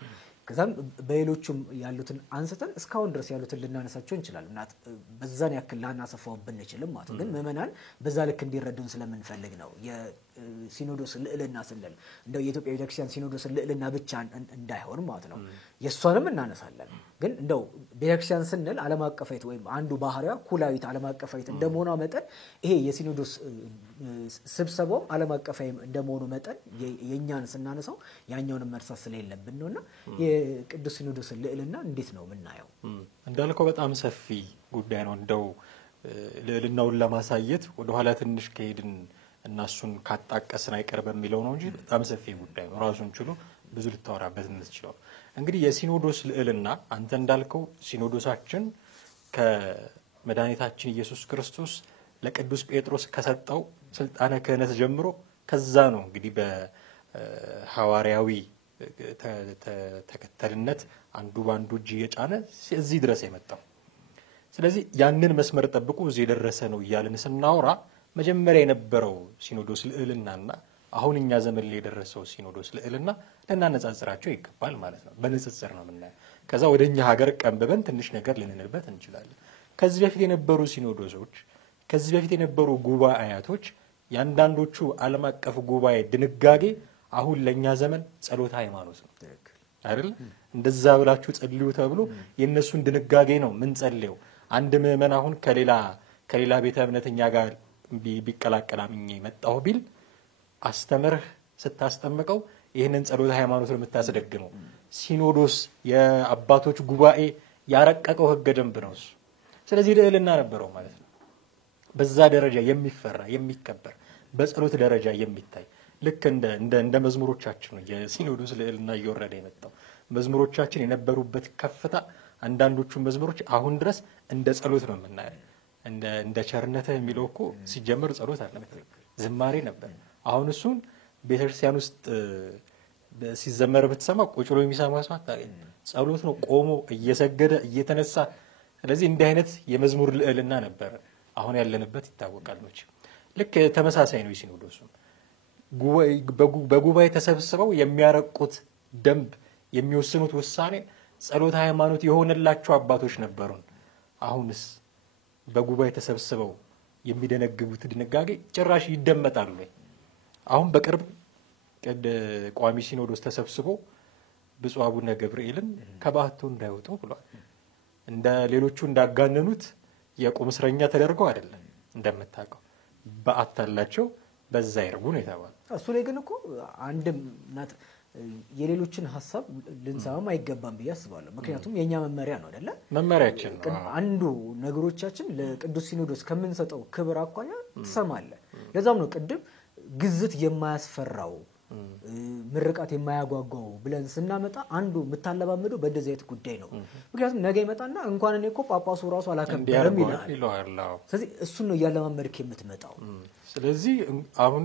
ከዛም በሌሎቹም ያሉትን አንስተን እስካሁን ድረስ ያሉትን ልናነሳቸው እንችላለን። እናት በዛን ያክል ላናሰፋው ብንችልም ማለት ግን ምዕመናን በዛ ልክ እንዲረዱን ስለምንፈልግ ነው። የሲኖዶስ ልዕልና ስንል እንደው የኢትዮጵያ ቤተክርስቲያን ሲኖዶስ ልዕልና ብቻ እንዳይሆን ማለት ነው። የእሷንም እናነሳለን። ግን እንደው ቤተክርስቲያን ስንል ዓለም አቀፋዊት ወይም አንዱ ባህሪዋ ኩላዊት ዓለም አቀፋዊት እንደመሆኗ መጠን ይሄ የሲኖዶስ ስብሰባው ዓለም አቀፋዊ እንደመሆኑ መጠን የኛን ስናነሳው ያኛውንም መርሳት ስለሌለብን ነውና የቅዱስ ሲኖዶስ ልዕልና እንዴት ነው የምናየው? እንዳልከው በጣም ሰፊ ጉዳይ ነው። እንደው ልዕልናውን ለማሳየት ወደ ኋላ ትንሽ ከሄድን እና እሱን ካጣቀስን አይቀር በሚለው ነው እንጂ በጣም ሰፊ ጉዳይ ነው። ራሱን ችሎ ብዙ ልታወራበት የምትችለው እንግዲህ የሲኖዶስ ልዕልና አንተ እንዳልከው ሲኖዶሳችን ከመድኃኒታችን ኢየሱስ ክርስቶስ ለቅዱስ ጴጥሮስ ከሰጠው ስልጣነ ክህነት ጀምሮ ከዛ ነው እንግዲህ በሐዋርያዊ ተከተልነት አንዱ ባንዱ እጅ እየጫነ እዚህ ድረስ የመጣው። ስለዚህ ያንን መስመር ጠብቆ እዚህ የደረሰ ነው እያልን ስናወራ መጀመሪያ የነበረው ሲኖዶስ ልዕልናና አሁን እኛ ዘመን ላይ የደረሰው ሲኖዶስ ልዕልና ልናነጻጽራቸው ይገባል ማለት ነው። በንጽጽር ነው የምናየው። ከዛ ወደኛ ሀገር ቀንበበን ትንሽ ነገር ልንልበት እንችላለን። ከዚህ በፊት የነበሩ ሲኖዶሶች፣ ከዚህ በፊት የነበሩ ጉባኤያቶች ያንዳንዶቹ ዓለም አቀፍ ጉባኤ ድንጋጌ አሁን ለኛ ዘመን ጸሎተ ሃይማኖት ነው አይደል? እንደዛ ብላችሁ ጸልዩ ተብሎ የነሱን ድንጋጌ ነው ምን ጸልየው። አንድ ምዕመን አሁን ከሌላ ቤተ እምነተኛ ጋር ቢቀላቀል አምኜ መጣሁ ቢል አስተምርህ ስታስጠምቀው ይህንን ጸሎተ ሃይማኖት ነው የምታስደግመው። ሲኖዶስ የአባቶች ጉባኤ ያረቀቀው ህገ ደንብ ነው እሱ። ስለዚህ ልዕልና ነበረው ማለት ነው። በዛ ደረጃ የሚፈራ የሚከበር በጸሎት ደረጃ የሚታይ ልክ እንደ መዝሙሮቻችን ነው የሲኖዶስ ልዕልና እየወረደ የመጣው። መዝሙሮቻችን የነበሩበት ከፍታ አንዳንዶቹ መዝሙሮች አሁን ድረስ እንደ ጸሎት ነው የምናየው። እንደ ቸርነትህ የሚለው እኮ ሲጀምር ጸሎት አልነበር፣ ዝማሬ ነበር። አሁን እሱን ቤተክርስቲያን ውስጥ ሲዘመር ብትሰማ ቁጭ ብሎ የሚሰማ ሰው አታገኝ። ጸሎት ነው፣ ቆሞ እየሰገደ እየተነሳ። ስለዚህ እንዲህ አይነት የመዝሙር ልዕልና ነበር። አሁን ያለንበት ይታወቃል። መቼም ልክ ተመሳሳይ ነው። ሲኖዶሱ በጉባኤ ተሰብስበው የሚያረቁት ደንብ የሚወስኑት ውሳኔ ጸሎተ ሃይማኖት የሆነላቸው አባቶች ነበሩን። አሁንስ በጉባኤ ተሰብስበው የሚደነግጉት ድንጋጌ ጭራሽ ይደመጣሉ ወይ? አሁን በቅርብ ቋሚ ሲኖዶስ ተሰብስቦ ብፁዕ አቡነ ገብርኤልን ከባህቱ እንዳይወጡ ብሏል። እንደ ሌሎቹ እንዳጋነኑት የቁም እስረኛ ተደርገው አይደለም። እንደምታውቀው በአታላቸው በዛ ይርጉ ነው የተባለው። እሱ ላይ ግን እኮ አንድም ናት የሌሎችን ሐሳብ ልንሰማም አይገባም ብዬ አስባለሁ። ምክንያቱም የኛ መመሪያ ነው አይደለ? መመሪያችን ነው። አንዱ ነገሮቻችን ለቅዱስ ሲኖዶስ ከምንሰጠው ክብር አኳያ ትሰማለህ። ለዛም ነው ቅድም ግዝት የማያስፈራው ምርቃት የማያጓጓው ብለን ስናመጣ አንዱ የምታለባምደው በእንደዚህ አይነት ጉዳይ ነው። ምክንያቱም ነገ ይመጣና እንኳን እኔ እኮ ጳጳሱ ራሱ አላከበረም ይላል። ስለዚህ እሱን ነው እያለማመድክ የምትመጣው። ስለዚህ አሁን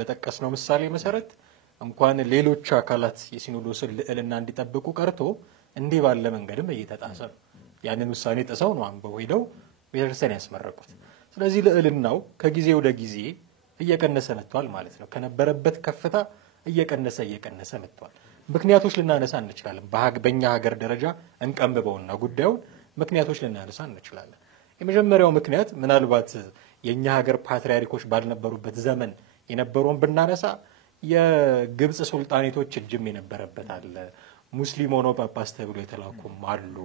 በጠቀስነው ምሳሌ መሰረት እንኳን ሌሎች አካላት የሲኖዶስን ልዕልና እንዲጠብቁ ቀርቶ እንዲህ ባለ መንገድም እየተጣሰ ነው። ያንን ውሳኔ ጥሰው ነው አንበው ሄደው ቤተክርስቲያን ያስመረቁት። ስለዚህ ልዕልናው ከጊዜ ወደ ጊዜ እየቀነሰ መጥቷል ማለት ነው። ከነበረበት ከፍታ እየቀነሰ መጥቷል። ምክንያቶች ልናነሳ እንችላለን። በእኛ ሀገር ደረጃ እንቀንብበውና ጉዳዩን ምክንያቶች ልናነሳ እንችላለን። የመጀመሪያው ምክንያት ምናልባት የኛ ሀገር ፓትርያርኮች ባልነበሩበት ዘመን የነበረውን ብናነሳ የግብጽ ሱልጣኔቶች እጅም የነበረበት አለ። ሙስሊም ሆኖ ጳጳስ ተብሎ የተላኩም አሉ።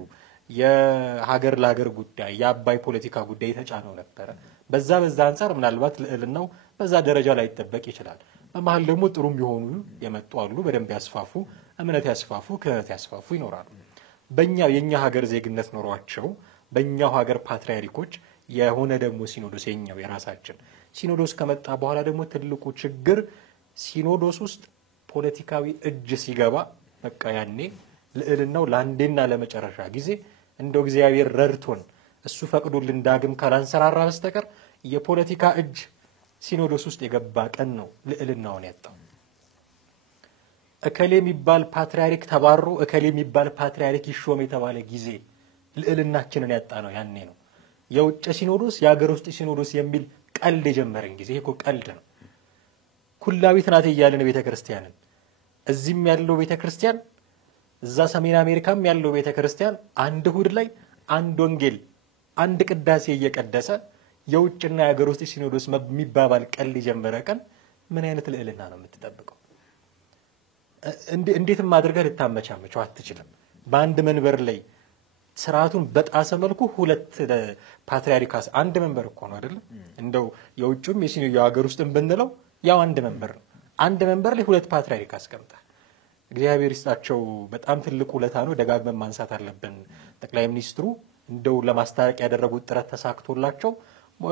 የሀገር ለሀገር ጉዳይ የአባይ ፖለቲካ ጉዳይ የተጫነው ነበረ። በዛ አንጻር ምናልባት ልዕልናው በዛ ደረጃ ላይ ይጠበቅ ይችላል። በመሀል ደግሞ ጥሩም ቢሆኑ የመጡ አሉ። በደንብ ያስፋፉ፣ እምነት ያስፋፉ፣ ክህነት ያስፋፉ ይኖራሉ። የኛ ሀገር ዜግነት ኖሯቸው በእኛው ሀገር ፓትርያርኮች የሆነ ደግሞ ሲኖዶስ የኛው የራሳችን ሲኖዶስ ከመጣ በኋላ ደግሞ ትልቁ ችግር ሲኖዶስ ውስጥ ፖለቲካዊ እጅ ሲገባ በቃ ያኔ ልዕልናው ለአንዴና ለመጨረሻ ጊዜ እንደው እግዚአብሔር ረድቶን እሱ ፈቅዶልን ዳግም ካላንሰራራ በስተቀር የፖለቲካ እጅ ሲኖዶስ ውስጥ የገባ ቀን ነው ልዕልናውን ያጣው። እከሌ የሚባል ፓትርያርክ ተባሮ እከሌ የሚባል ፓትርያርክ ይሾም የተባለ ጊዜ ልዕልናችንን ያጣ ነው ያኔ ነው። የውጭ ሲኖዶስ የሀገር ውስጥ ሲኖዶስ የሚል ቀልድ የጀመረን ጊዜ እኮ ቀልድ ነው። ኩላዊት ናት እያልን ቤተክርስቲያንን እዚህም ያለው ቤተክርስቲያን እዛ ሰሜን አሜሪካም ያለው ቤተክርስቲያን አንድ እሑድ ላይ አንድ ወንጌል አንድ ቅዳሴ እየቀደሰ የውጭና የሀገር ውስጥ ሲኖዶስ የሚባባል ቀልድ የጀመረ ቀን ምን አይነት ልዕልና ነው የምትጠብቀው? እንዴትም አድርገህ ልታመቻመቸው አትችልም። በአንድ መንበር ላይ ስርዓቱን በጣሰ መልኩ ሁለት ፓትርያርካስ አንድ መንበር እኮ ነው አይደል? እንደው የውጭም የሀገር ውስጥም ብንለው ያው አንድ መንበር ነው። አንድ መንበር ላይ ሁለት ፓትርያርክ አስቀምጣ እግዚአብሔር ይስጣቸው። በጣም ትልቅ ውለታ ነው፣ ደጋግመን ማንሳት አለብን። ጠቅላይ ሚኒስትሩ እንደው ለማስታረቅ ያደረጉት ጥረት ተሳክቶላቸው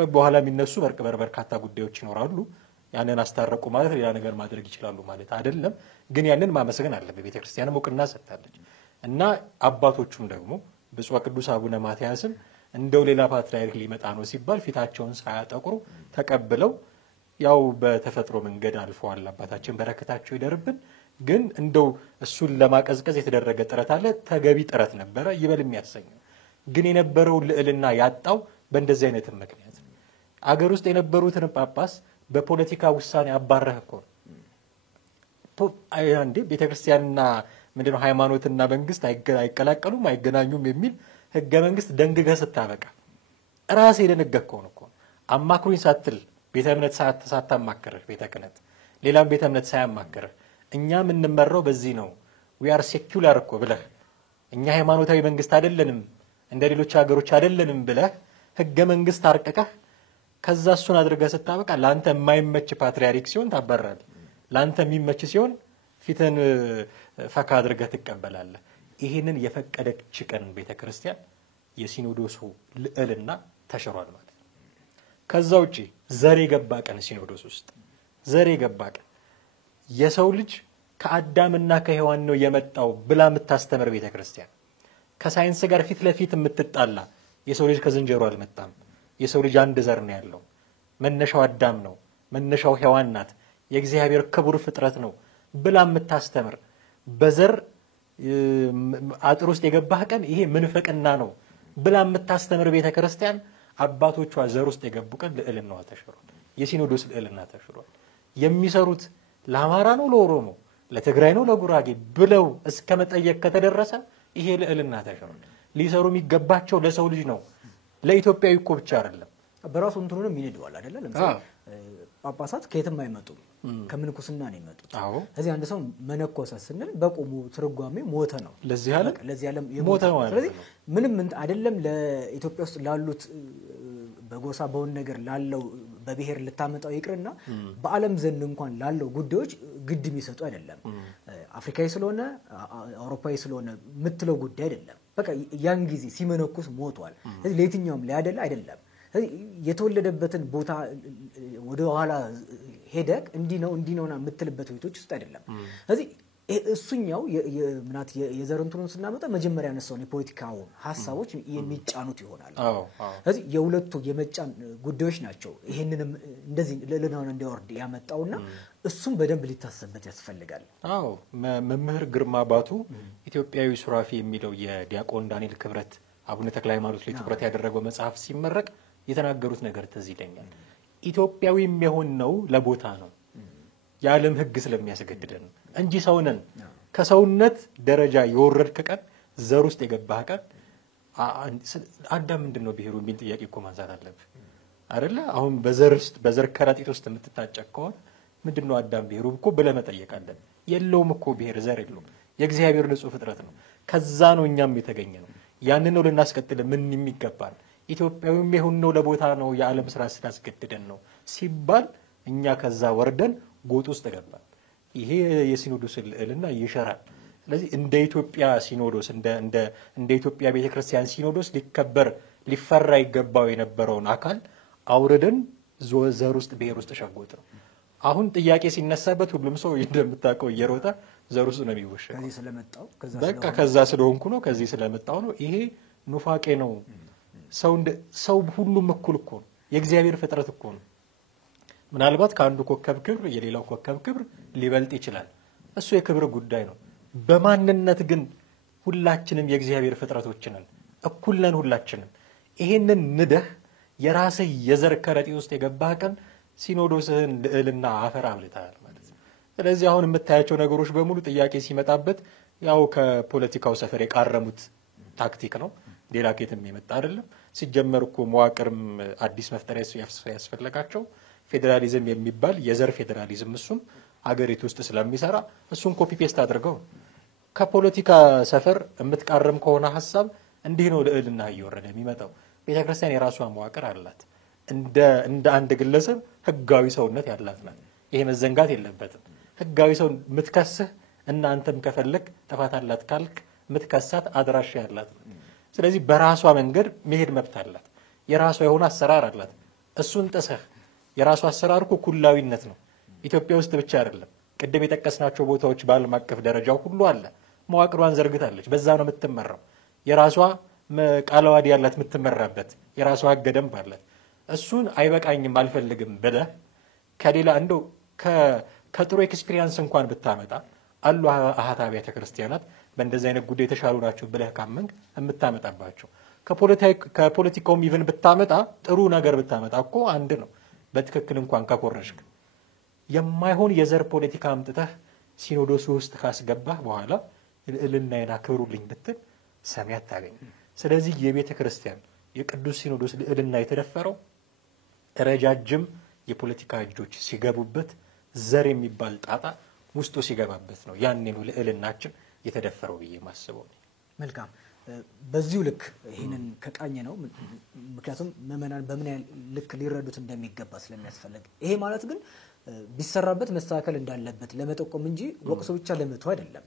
በኋላ የሚነሱ በርካታ ጉዳዮች ይኖራሉ። ያንን አስታረቁ ማለት ሌላ ነገር ማድረግ ይችላሉ ማለት አይደለም። ግን ያንን ማመስገን አለብን። ቤተክርስቲያንም እውቅና ሰጥታለች እና አባቶቹም ደግሞ ብፁዕ ቅዱስ አቡነ ማትያስም እንደው ሌላ ፓትርያርክ ሊመጣ ነው ሲባል ፊታቸውን ሳያጠቁሩ ተቀብለው ያው በተፈጥሮ መንገድ አልፈዋል። አባታችን በረከታቸው ይደርብን። ግን እንደው እሱን ለማቀዝቀዝ የተደረገ ጥረት አለ። ተገቢ ጥረት ነበረ፣ ይበል የሚያሰኝ። ግን የነበረው ልዕልና ያጣው በእንደዚህ አይነት ምክንያት ነው። አገር ውስጥ የነበሩትን ጳጳስ በፖለቲካ ውሳኔ አባረህ እኮ ነው። አንዴ ቤተክርስቲያንና ምንድነው ሃይማኖትና መንግስት አይቀላቀሉም አይገናኙም የሚል ህገ መንግስት ደንግገህ ስታበቃ ራስ የደነገግከውን እኮ አማክሩኝ ሳትል ቤተ እምነት ሳታማክርህ ቤተ ክህነት ሌላም ቤተ እምነት ሳያማክርህ እኛ የምንመራው በዚህ ነው we are secular እኮ ብለህ እኛ ሃይማኖታዊ መንግስት አይደለንም እንደ ሌሎች ሀገሮች አይደለንም ብለህ ህገ መንግስት አርቀቀህ ከዛ እሱን አድርገህ ስታበቃ ላንተ የማይመች ፓትርያርክ ሲሆን ታባራለህ። ላንተ የሚመች ሲሆን ፊትን ፈካ አድርገህ ትቀበላለህ። ይሄንን የፈቀደች ቀን ቤተክርስቲያን የሲኖዶሱ ልዕልና ተሽሯል ማለት ነው። ከዛ ውጪ ዘር የገባ ቀን ሲኖዶስ ውስጥ ዘር የገባ ቀን የሰው ልጅ ከአዳምና ከሔዋን ነው የመጣው ብላ የምታስተምር ቤተክርስቲያን ከሳይንስ ጋር ፊት ለፊት የምትጣላ የሰው ልጅ ከዝንጀሮ አልመጣም፣ የሰው ልጅ አንድ ዘር ነው ያለው፣ መነሻው አዳም ነው፣ መነሻው ሔዋን ናት፣ የእግዚአብሔር ክቡር ፍጥረት ነው ብላ የምታስተምር በዘር አጥር ውስጥ የገባህ ቀን ይሄ ምንፍቅና ነው ብላ የምታስተምር ቤተክርስቲያን አባቶቿ ዘር ውስጥ የገቡ ቀን ልዕልናዋ ተሽሯል። የሲኖዶስ ልዕልና ተሽሯል። የሚሰሩት ለአማራ ነው ለኦሮሞ ለትግራይ ነው ለጉራጌ ብለው እስከ መጠየቅ ከተደረሰ ይሄ ልዕልና ተሽሯል። ሊሰሩ የሚገባቸው ለሰው ልጅ ነው፣ ለኢትዮጵያዊ እኮ ብቻ አይደለም። በራሱ እንትኑንም ይነደዋል አይደለ? ለምሳሌ ጳጳሳት ከየትም አይመጡም፣ ከምንኩስና ነው የመጡት። ስለዚህ አንድ ሰው መነኮሰ ስንል በቁሙ ትርጓሜ ሞተ ነው፣ ለዚህ ዓለም ሞተ ነው። ስለዚህ ምንም አይደለም ለኢትዮጵያ ውስጥ ላሉት በጎሳ በሆነ ነገር ላለው በብሔር ልታመጣው ይቅርና በዓለም ዘንድ እንኳን ላለው ጉዳዮች ግድ የሚሰጡ አይደለም። አፍሪካዊ ስለሆነ አውሮፓዊ ስለሆነ የምትለው ጉዳይ አይደለም። በቃ ያን ጊዜ ሲመነኩስ ሞቷል። ስለዚህ ለየትኛውም ሊያደላ አይደለም። የተወለደበትን ቦታ ወደ ኋላ ሄደክ እንዲህ ነውና የምትልበት ቤቶች ውስጥ አይደለም። ስለዚህ እሱኛው የምናት የዘረንቱን ስናመጣ መጀመሪያ ያነሳውን የፖለቲካው ሐሳቦች የሚጫኑት ይሆናል። ስለዚህ የሁለቱ የመጫን ጉዳዮች ናቸው ይሄንንም እንደዚህ ለለናውን እንዲወርድ ያመጣውና እሱም በደንብ ሊታሰብበት ያስፈልጋል። መምህር ግርማ ባቱ ኢትዮጵያዊ ሱራፊ የሚለው የዲያቆን ዳንኤል ክብረት አቡነ ተክለ ሃይማኖት ላይ ትኩረት ያደረገው መጽሐፍ ሲመረቅ የተናገሩት ነገር ትዝ ይለኛል። ኢትዮጵያዊም የሆነው ለቦታ ነው የዓለም ሕግ ስለሚያስገድደን እንጂ ሰውነን ከሰውነት ደረጃ የወረድክ ቀን ዘር ውስጥ የገባህ ቀን አዳም ምንድነው ብሔሩ የሚል ጥያቄ እኮ ማንሳት አለብህ አይደለ? አሁን በዘር ከረጢት ውስጥ የምትታጨቅ ከሆነ ምንድነው አዳም ብሔሩ እኮ ብለህ መጠየቅ አለብህ። የለውም እኮ ብሔር ዘር የለውም። የእግዚአብሔር ንጹህ ፍጥረት ነው። ከዛ ነው እኛም የተገኘ ነው። ያንን ነው ልናስቀጥል ምን የሚገባል። ኢትዮጵያዊም የሆነው ለቦታ ነው የዓለም ስራ ስላስገድደን ነው ሲባል እኛ ከዛ ወርደን ጎጥ ውስጥ ገባን። ይሄ የሲኖዶስ ልዕልና ይሸራል። ስለዚህ እንደ ኢትዮጵያ ሲኖዶስ እንደ ኢትዮጵያ ቤተክርስቲያን ሲኖዶስ ሊፈራ ይገባው የነበረውን አካል አውርደን ዘር ውስጥ ብሔር ውስጥ ሸጎጥ ነው። አሁን ጥያቄ ሲነሳበት ሁሉም ሰው እንደምታውቀው እየሮጠ ዘር ውስጥ ነው የሚወሸቀው። ከዚህ ስለመጣው በቃ ከዛ ስለሆንኩ ነው ከዚህ ስለመጣው ነው። ይሄ ኑፋቄ ነው። ሰው ሁሉም እኩል እኮ ነው። የእግዚአብሔር ፍጥረት እኮ ነው። ምናልባት ከአንዱ ኮከብ ክብር የሌላው ኮከብ ክብር ሊበልጥ ይችላል። እሱ የክብር ጉዳይ ነው። በማንነት ግን ሁላችንም የእግዚአብሔር ፍጥረቶች ነን፣ እኩል ነን ሁላችንም። ይሄንን ንደህ የራስህ የዘር ከረጢት ውስጥ የገባህ ቀን ሲኖዶስህን ልዕልና አፈር አብልተሃል ማለት ነው። ስለዚህ አሁን የምታያቸው ነገሮች በሙሉ ጥያቄ ሲመጣበት ያው ከፖለቲካው ሰፈር የቃረሙት ታክቲክ ነው። ሌላ ከየትም የመጣ አይደለም። ሲጀመር እኮ መዋቅርም አዲስ መፍጠሪያ ያስፈልጋቸው ፌዴራሊዝም የሚባል የዘር ፌዴራሊዝም እሱም አገሪቱ ውስጥ ስለሚሰራ እሱን ኮፒ ፔስት አድርገው ከፖለቲካ ሰፈር የምትቃረም ከሆነ ሐሳብ እንዲህ ነው ልዕልና እየወረደ የሚመጣው። ቤተክርስቲያን የራሷ መዋቅር አላት። እንደ አንድ ግለሰብ ህጋዊ ሰውነት ያላት ናት። ይሄ መዘንጋት የለበትም። ህጋዊ ሰው የምትከስህ እና አንተም ከፈለክ ጥፋት አላት ካልክ የምትከሳት አድራሻ ያላት። ስለዚህ በራሷ መንገድ መሄድ መብት አላት። የራሷ የሆነ አሰራር አላት። እሱን ጥሰህ የራሷ አሰራር እኮ ኩላዊነት ነው። ኢትዮጵያ ውስጥ ብቻ አይደለም። ቅድም የጠቀስናቸው ቦታዎች በዓለም አቀፍ ደረጃው ሁሉ አለ። መዋቅሯን ዘርግታለች። በዛ ነው የምትመራው። የራሷ ቃለዋዲ ያላት የምትመራበት የራሷ ህገ ደንብ አላት። እሱን አይበቃኝም አልፈልግም ብለህ ከሌላ እንደው ከጥሩ ኤክስፒሪየንስ እንኳን ብታመጣ አሉ አሃት አብያተ ክርስቲያናት በእንደዚህ አይነት ጉዳይ የተሻሉ ናቸው ብለህ ካመንክ የምታመጣባቸው ከፖለቲካውም ኢቭን ብታመጣ ጥሩ ነገር ብታመጣ እኮ አንድ ነው። በትክክል እንኳን ከኮረሽክ የማይሆን የዘር ፖለቲካ አምጥተህ ሲኖዶስ ውስጥ ካስገባህ በኋላ ልዕልናዬን አክብሩልኝ ብትል ሰሚ አታገኝም። ስለዚህ የቤተ ክርስቲያን የቅዱስ ሲኖዶስ ልዕልና የተደፈረው ረጃጅም የፖለቲካ እጆች ሲገቡበት ዘር የሚባል ጣጣ ውስጡ ሲገባበት ነው። ያኔ ነው ልዕልናችን የተደፈረው ብዬ ማስበው። መልካም። በዚሁ ልክ ይሄንን ከቃኘ ነው ምክንያቱም ምዕመናን በምን ያህል ልክ ሊረዱት እንደሚገባ ስለሚያስፈልግ ይሄ ማለት ግን ቢሰራበት መስተካከል እንዳለበት ለመጠቆም እንጂ ወቅሶ ብቻ ለመተው አይደለም።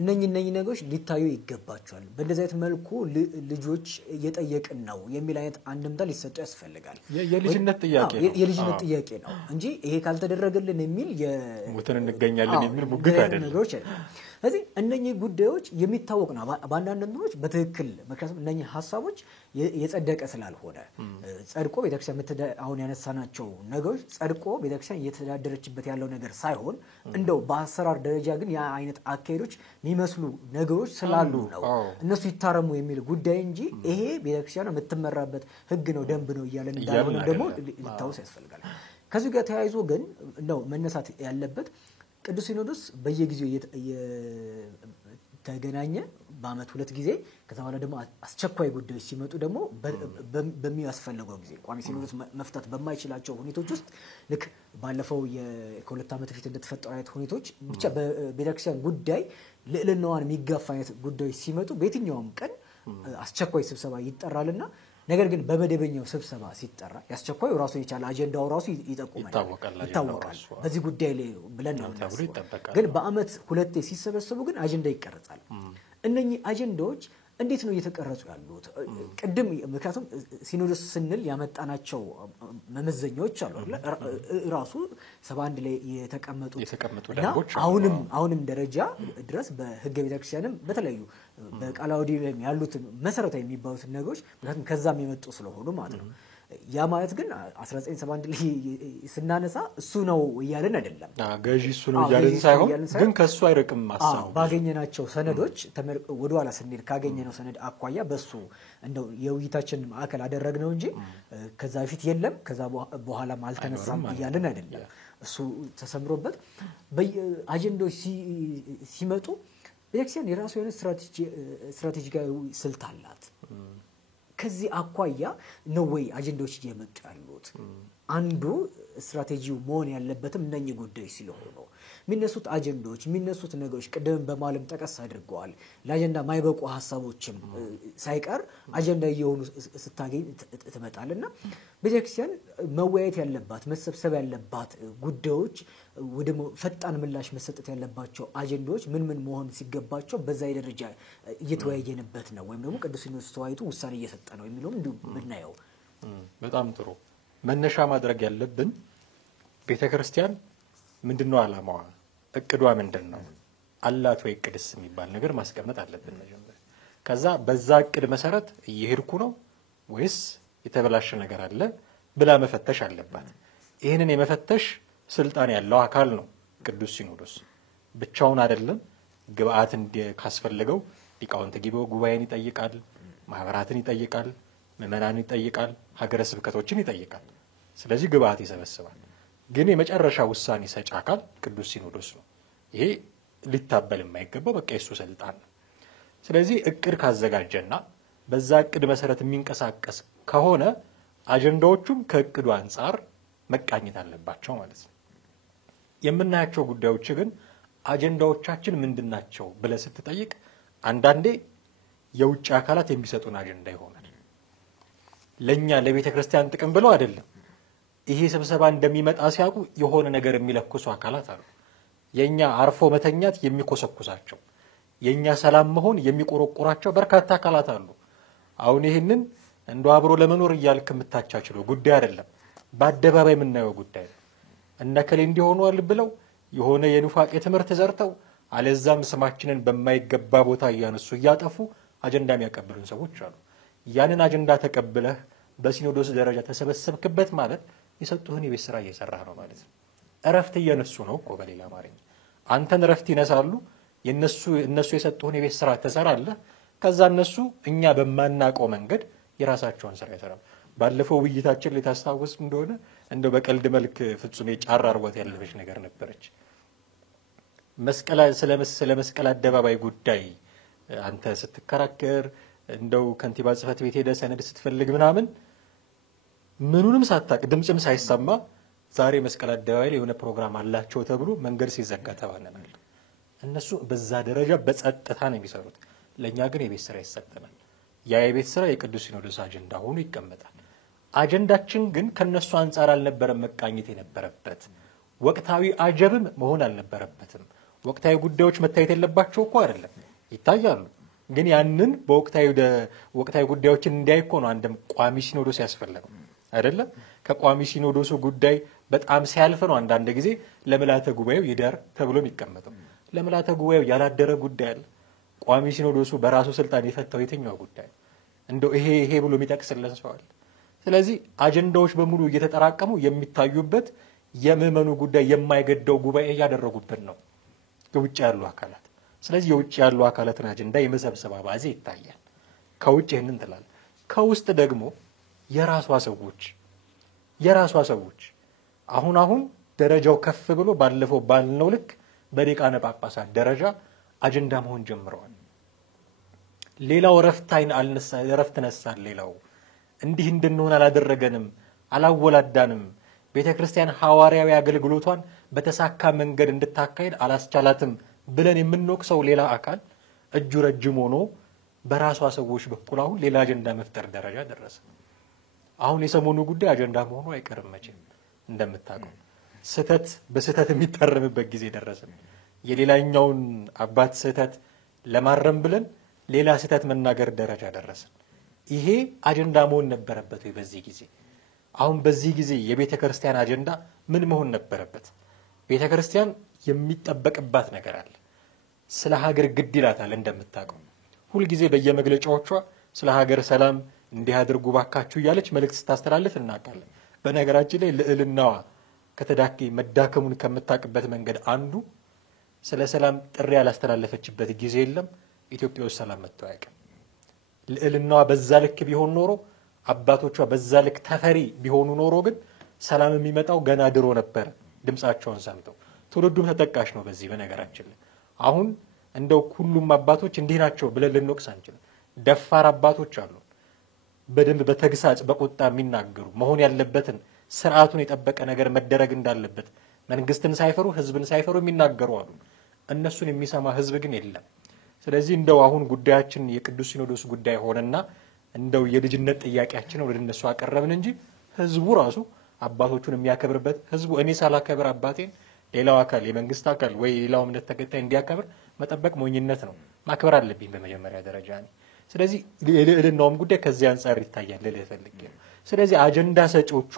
እነኚህ ነገሮች ሊታዩ ይገባቸዋል። በእንደዚህ አይነት መልኩ ልጆች እየጠየቅን ነው የሚል አይነት አንድምታ ሊሰጠው ያስፈልጋል። የልጅነት ጥያቄ ነው እንጂ ይሄ ካልተደረገልን የሚል ሞተን እንገኛለን የሚል ሙግት አይደለም። ስለዚህ እነኚህ ጉዳዮች የሚታወቅ ነው በአንዳንድ ነገሮች በትክክል ምክንያቱም እነኚህ ሀሳቦች የጸደቀ ስላልሆነ ጸድቆ ቤተክርስቲያን አሁን ያነሳናቸው ነገሮች ጸድቆ ቤተክርስቲያን እየተዳደረችበት ያለው ነገር ሳይሆን እንደው በአሰራር ደረጃ ግን ያ አይነት አካሄዶች የሚመስሉ ነገሮች ስላሉ ነው እነሱ ይታረሙ የሚል ጉዳይ እንጂ ይሄ ቤተክርስቲያን የምትመራበት ህግ ነው ደንብ ነው እያለን እንዳልሆነ ደግሞ ሊታወስ ያስፈልጋል። ከዚህ ጋር ተያይዞ ግን እንደው መነሳት ያለበት ቅዱስ ሲኖዶስ በየጊዜው ተገናኘ በአመት 2 ጊዜ ከዛ በኋላ ደግሞ አስቸኳይ ጉዳዮች ሲመጡ ደግሞ በሚያስፈልገው ጊዜ ቋሚ ሲኖዶስ መፍታት በማይችላቸው ሁኔታዎች ውስጥ ልክ ባለፈው ከ2 ዓመት በፊት እንደተፈጠሩ አይነት ሁኔታዎች ብቻ በቤተክርስቲያን ጉዳይ ልዕልናዋን የሚጋፋ አይነት ጉዳዮች ሲመጡ በየትኛውም ቀን አስቸኳይ ስብሰባ ይጠራልና ነገር ግን በመደበኛው ስብሰባ ሲጠራ ያስቸኳዩ ራሱ የቻለ አጀንዳው ራሱ ይታወቃል በዚህ ጉዳይ ላይ ብለን ነው። ግን በአመት 2 ሲሰበሰቡ ግን አጀንዳ ይቀርጻል። እነኚህ አጀንዳዎች እንዴት ነው እየተቀረጹ ያሉት? ቅድም ምክንያቱም ሲኖዶስ ስንል ያመጣናቸው መመዘኛዎች አሉ ራሱ 71 ላይ የተቀመጡ ደንቦች አሁንም ደረጃ ድረስ በሕገ ቤተክርስቲያንም በተለያዩ በቃለ ዓዋዲ ላይ ያሉት መሰረታዊ የሚባሉት ነገሮች ምክንያቱም ከዛም የመጡ ስለሆኑ ማለት ነው። ያ ማለት ግን 1971 ላይ ስናነሳ እሱ ነው እያልን አይደለም። ገዢ እሱ ነው እያልን ሳይሆን ግን ከሱ አይርቅም ሐሳቡ። ባገኘናቸው ሰነዶች ወደ ኋላ ስንሄድ ካገኘነው ሰነድ አኳያ በሱ እንደው የውይይታችን ማዕከል አደረግነው እንጂ ከዛ በፊት የለም ከዛ በኋላም አልተነሳም እያልን አይደለም። እሱ ተሰምሮበት አጀንዳዎች ሲመጡ ቤተክርስቲያን የራሱ የሆነ ስትራቴጂካዊ ስልት አላት። ከዚህ አኳያ ነው ወይ አጀንዳዎች እየመጡ ያሉት? አንዱ ስትራቴጂው መሆን ያለበትም እነኚህ ጉዳዮች ስለሆኑ የሚነሱት አጀንዳዎች የሚነሱት ነገሮች ቅድም በማለም ጠቀስ አድርገዋል። ለአጀንዳ ማይበቁ ሀሳቦችም ሳይቀር አጀንዳ እየሆኑ ስታገኝ ትመጣልና ቤተክርስቲያን መወያየት ያለባት መሰብሰብ ያለባት ጉዳዮች ወደ ፈጣን ምላሽ መሰጠት ያለባቸው አጀንዳዎች ምን መሆን ሲገባቸው በዛ ደረጃ እየተወያየንበት ነው ወይም ደግሞ ቅዱስ ሲኖዶስ ተወያይቶ ውሳኔ እየሰጠ ነው የሚለውም እንዲሁ ብናየው በጣም ጥሩ። መነሻ ማድረግ ያለብን ቤተክርስቲያን ምንድነው ዓላማዋ? እቅዷ ምንድነው? አላት ወይ እቅድስ የሚባል ነገር ማስቀመጥ አለብን መጀመሪያ። ከዛ በዛ እቅድ መሰረት እየሄድኩ ነው ወይስ የተበላሸ ነገር አለ ብላ መፈተሽ አለባት። ይሄንን የመፈተሽ ስልጣን ያለው አካል ነው ቅዱስ ሲኖዶስ። ብቻውን አይደለም። ግብአት ካስፈልገው ሊቃውንተ ጉባኤን ይጠይቃል፣ ማህበራትን ይጠይቃል፣ ምዕመናንን ይጠይቃል፣ ሀገረ ስብከቶችን ይጠይቃል። ስለዚህ ግብአት ይሰበስባል። ግን የመጨረሻ ውሳኔ ሰጪ አካል ቅዱስ ሲኖዶስ ነው። ይሄ ሊታበል የማይገባው በቃ የሱ ስልጣን ነው። ስለዚህ እቅድ ካዘጋጀና በዛ እቅድ መሰረት የሚንቀሳቀስ ከሆነ አጀንዳዎቹም ከእቅዱ አንጻር መቃኘት አለባቸው ማለት ነው። የምናያቸው ጉዳዮች ግን አጀንዳዎቻችን ምንድናቸው ብለህ ስትጠይቅ አንዳንዴ የውጭ አካላት የሚሰጡን አጀንዳ ይሆናል። ለኛ ለቤተ ክርስቲያን ጥቅም ብለው አይደለም። ይሄ ስብሰባ እንደሚመጣ ሲያውቁ የሆነ ነገር የሚለኩሱ አካላት አሉ። የኛ አርፎ መተኛት የሚኮሰኩሳቸው፣ የኛ ሰላም መሆን የሚቆረቆራቸው በርካታ አካላት አሉ። አሁን ይሄንን እንደ አብሮ ለመኖር እያልክ የምታቻችለው ጉዳይ አይደለም። በአደባባይ የምናየው ጉዳይ ነው። እነከሌ እንዲሆኗል ብለው የሆነ የኑፋቄ ትምህርት ዘርተው አለዛም ስማችንን በማይገባ ቦታ እያነሱ እያጠፉ አጀንዳ የሚያቀብሉን ሰዎች አሉ። ያንን አጀንዳ ተቀብለህ በሲኖዶስ ደረጃ ተሰበሰብክበት ማለት የሰጡህን የቤት ስራ እየሰራህ ነው ማለት ነው። እረፍት እየነሱ ነው እኮ በሌላ አማርኛ። አንተን እረፍት ይነሳሉ። እነሱ የሰጡህን የቤት ስራ ትሰራለህ። ከዛ እነሱ እኛ በማናውቀው መንገድ የራሳቸውን ስራ ይሰራሉ። ባለፈው ውይይታችን ላይ ታስታውስ እንደሆነ እንደው በቀልድ መልክ ፍጹም የጫራ አርጓት ያለፈች ነገር ነበረች። ስለ መስቀል አደባባይ ጉዳይ አንተ ስትከራከር እንደው ከንቲባ ጽሕፈት ቤት ሄደ ሰነድ ስትፈልግ ምናምን ምኑንም ሳታቅ ድምጽም ሳይሰማ ዛሬ መስቀል አደባባይ ላይ የሆነ ፕሮግራም አላቸው ተብሎ መንገድ ሲዘጋ ተባነናል። እነሱ በዛ ደረጃ በጸጥታ ነው የሚሰሩት። ለኛ ግን የቤት ስራ ይሰጠናል። ያ የቤት ስራ የቅዱስ ሲኖዶስ አጀንዳ ሆኖ ይቀመጣል። አጀንዳችን ግን ከነሱ አንጻር አልነበረም መቃኘት የነበረበት። ወቅታዊ አጀብም መሆን አልነበረበትም። ወቅታዊ ጉዳዮች መታየት የለባቸው እኮ አይደለም፣ ይታያሉ። ግን ያንን ወቅታዊ ጉዳዮችን እንዲያይኮ ነው አንድም ቋሚ ሲኖዶስ ያስፈልገው አይደለም። ከቋሚ ሲኖዶሱ ጉዳይ በጣም ሲያልፍ ነው አንዳንድ ጊዜ ለምልዓተ ጉባኤው ይደር ተብሎ የሚቀመጠው። ለምልዓተ ጉባኤው ያላደረ ጉዳይ አለ። ቋሚ ሲኖዶሱ በራሱ ስልጣን የፈታው የትኛው ጉዳይ እንደው ይሄ ብሎ የሚጠቅስልን ሰው አለ? ስለዚህ አጀንዳዎች በሙሉ እየተጠራቀሙ የሚታዩበት የምዕመኑ ጉዳይ የማይገደው ጉባኤ እያደረጉብን ነው የውጭ ያሉ አካላት። ስለዚህ የውጭ ያሉ አካላትን አጀንዳ የመሰብሰብ አባዜ ይታያል። ከውጭ ይህንን ትላል። ከውስጥ ደግሞ የራሷ ሰዎች አሁን ደረጃው ከፍ ብሎ ባለፈው ባልነው ልክ በሊቃነ ጳጳሳት ደረጃ አጀንዳ መሆን ጀምረዋል። ሌላው ረፍት ነሳል። ሌላው እንዲህ እንድንሆን አላደረገንም፣ አላወላዳንም። ቤተክርስቲያን ሐዋርያዊ አገልግሎቷን በተሳካ መንገድ እንድታካሄድ አላስቻላትም ብለን የምንወቅሰው ሌላ አካል እጁ ረጅም ሆኖ በራሷ ሰዎች በኩል አሁን ሌላ አጀንዳ መፍጠር ደረጃ ደረሰ። አሁን የሰሞኑ ጉዳይ አጀንዳ መሆኑ አይቀርም መቼም እንደምታውቀው። በስህተት የሚታረምበት ጊዜ ደረሰ። የሌላኛውን አባት ስህተት ለማረም ብለን ሌላ ስህተት መናገር ደረጃ ደረስን። ይሄ አጀንዳ መሆን ነበረበት ወይ በዚህ ጊዜ? አሁን በዚህ ጊዜ የቤተ ክርስቲያን አጀንዳ ምን መሆን ነበረበት? ቤተ ክርስቲያን የሚጠበቅባት ነገር አለ። ስለ ሀገር ግድ ይላታል። እንደምታውቀው ሁልጊዜ በየመግለጫዎቿ ስለ ሀገር ሰላም እንዲህ አድርጉ ባካችሁ እያለች መልእክት ስታስተላልፍ እናውቃለን። በነገራችን ላይ ልዕልናዋ መዳከሙን ከምታውቅበት መንገድ አንዱ ስለ ሰላም ጥሪ ያላስተላለፈችበት ጊዜ የለም። ኢትዮጵያ ውስጥ ሰላም መጥቶ አያውቅም። ልዕልናዋ በዛ ልክ ቢሆን ኖሮ፣ አባቶቿ በዛ ልክ ተፈሪ ቢሆኑ ኖሮ ግን ሰላም የሚመጣው ገና ድሮ ነበር፣ ድምፃቸውን ሰምተው። ትውልዱም ተጠቃሽ ነው በዚህ። በነገራችን ላይ አሁን እንደው ሁሉም አባቶች እንዲህ ናቸው ብለን ልንወቅስ አንችልም። ደፋር አባቶች አሉ፣ በደንብ በተግሳጽ በቁጣ የሚናገሩ መሆን ያለበትን ስርዓቱን የጠበቀ ነገር መደረግ እንዳለበት መንግስትን ሳይፈሩ ህዝብን ሳይፈሩ የሚናገሩ አሉ። እነሱን የሚሰማ ህዝብ ግን የለም። ስለዚህ እንደው አሁን ጉዳያችን የቅዱስ ሲኖዶስ ጉዳይ ሆነና እንደው የልጅነት ጥያቄያችን ወደ እነሱ አቀረብን እንጂ ህዝቡ ራሱ አባቶቹን የሚያከብርበት፣ ህዝቡ እኔ ሳላከብር አባቴን ሌላው አካል የመንግስት አካል ወይ ሌላው እምነት ተከታይ እንዲያከብር መጠበቅ ሞኝነት ነው። ማክበር አለብኝ በመጀመሪያ ደረጃ እኔ። ስለዚህ የልዕልናውም ጉዳይ ከዚህ አንጻር ይታያል ልልህ ፈልጌ ነው። ስለዚህ አጀንዳ ሰጪዎቿ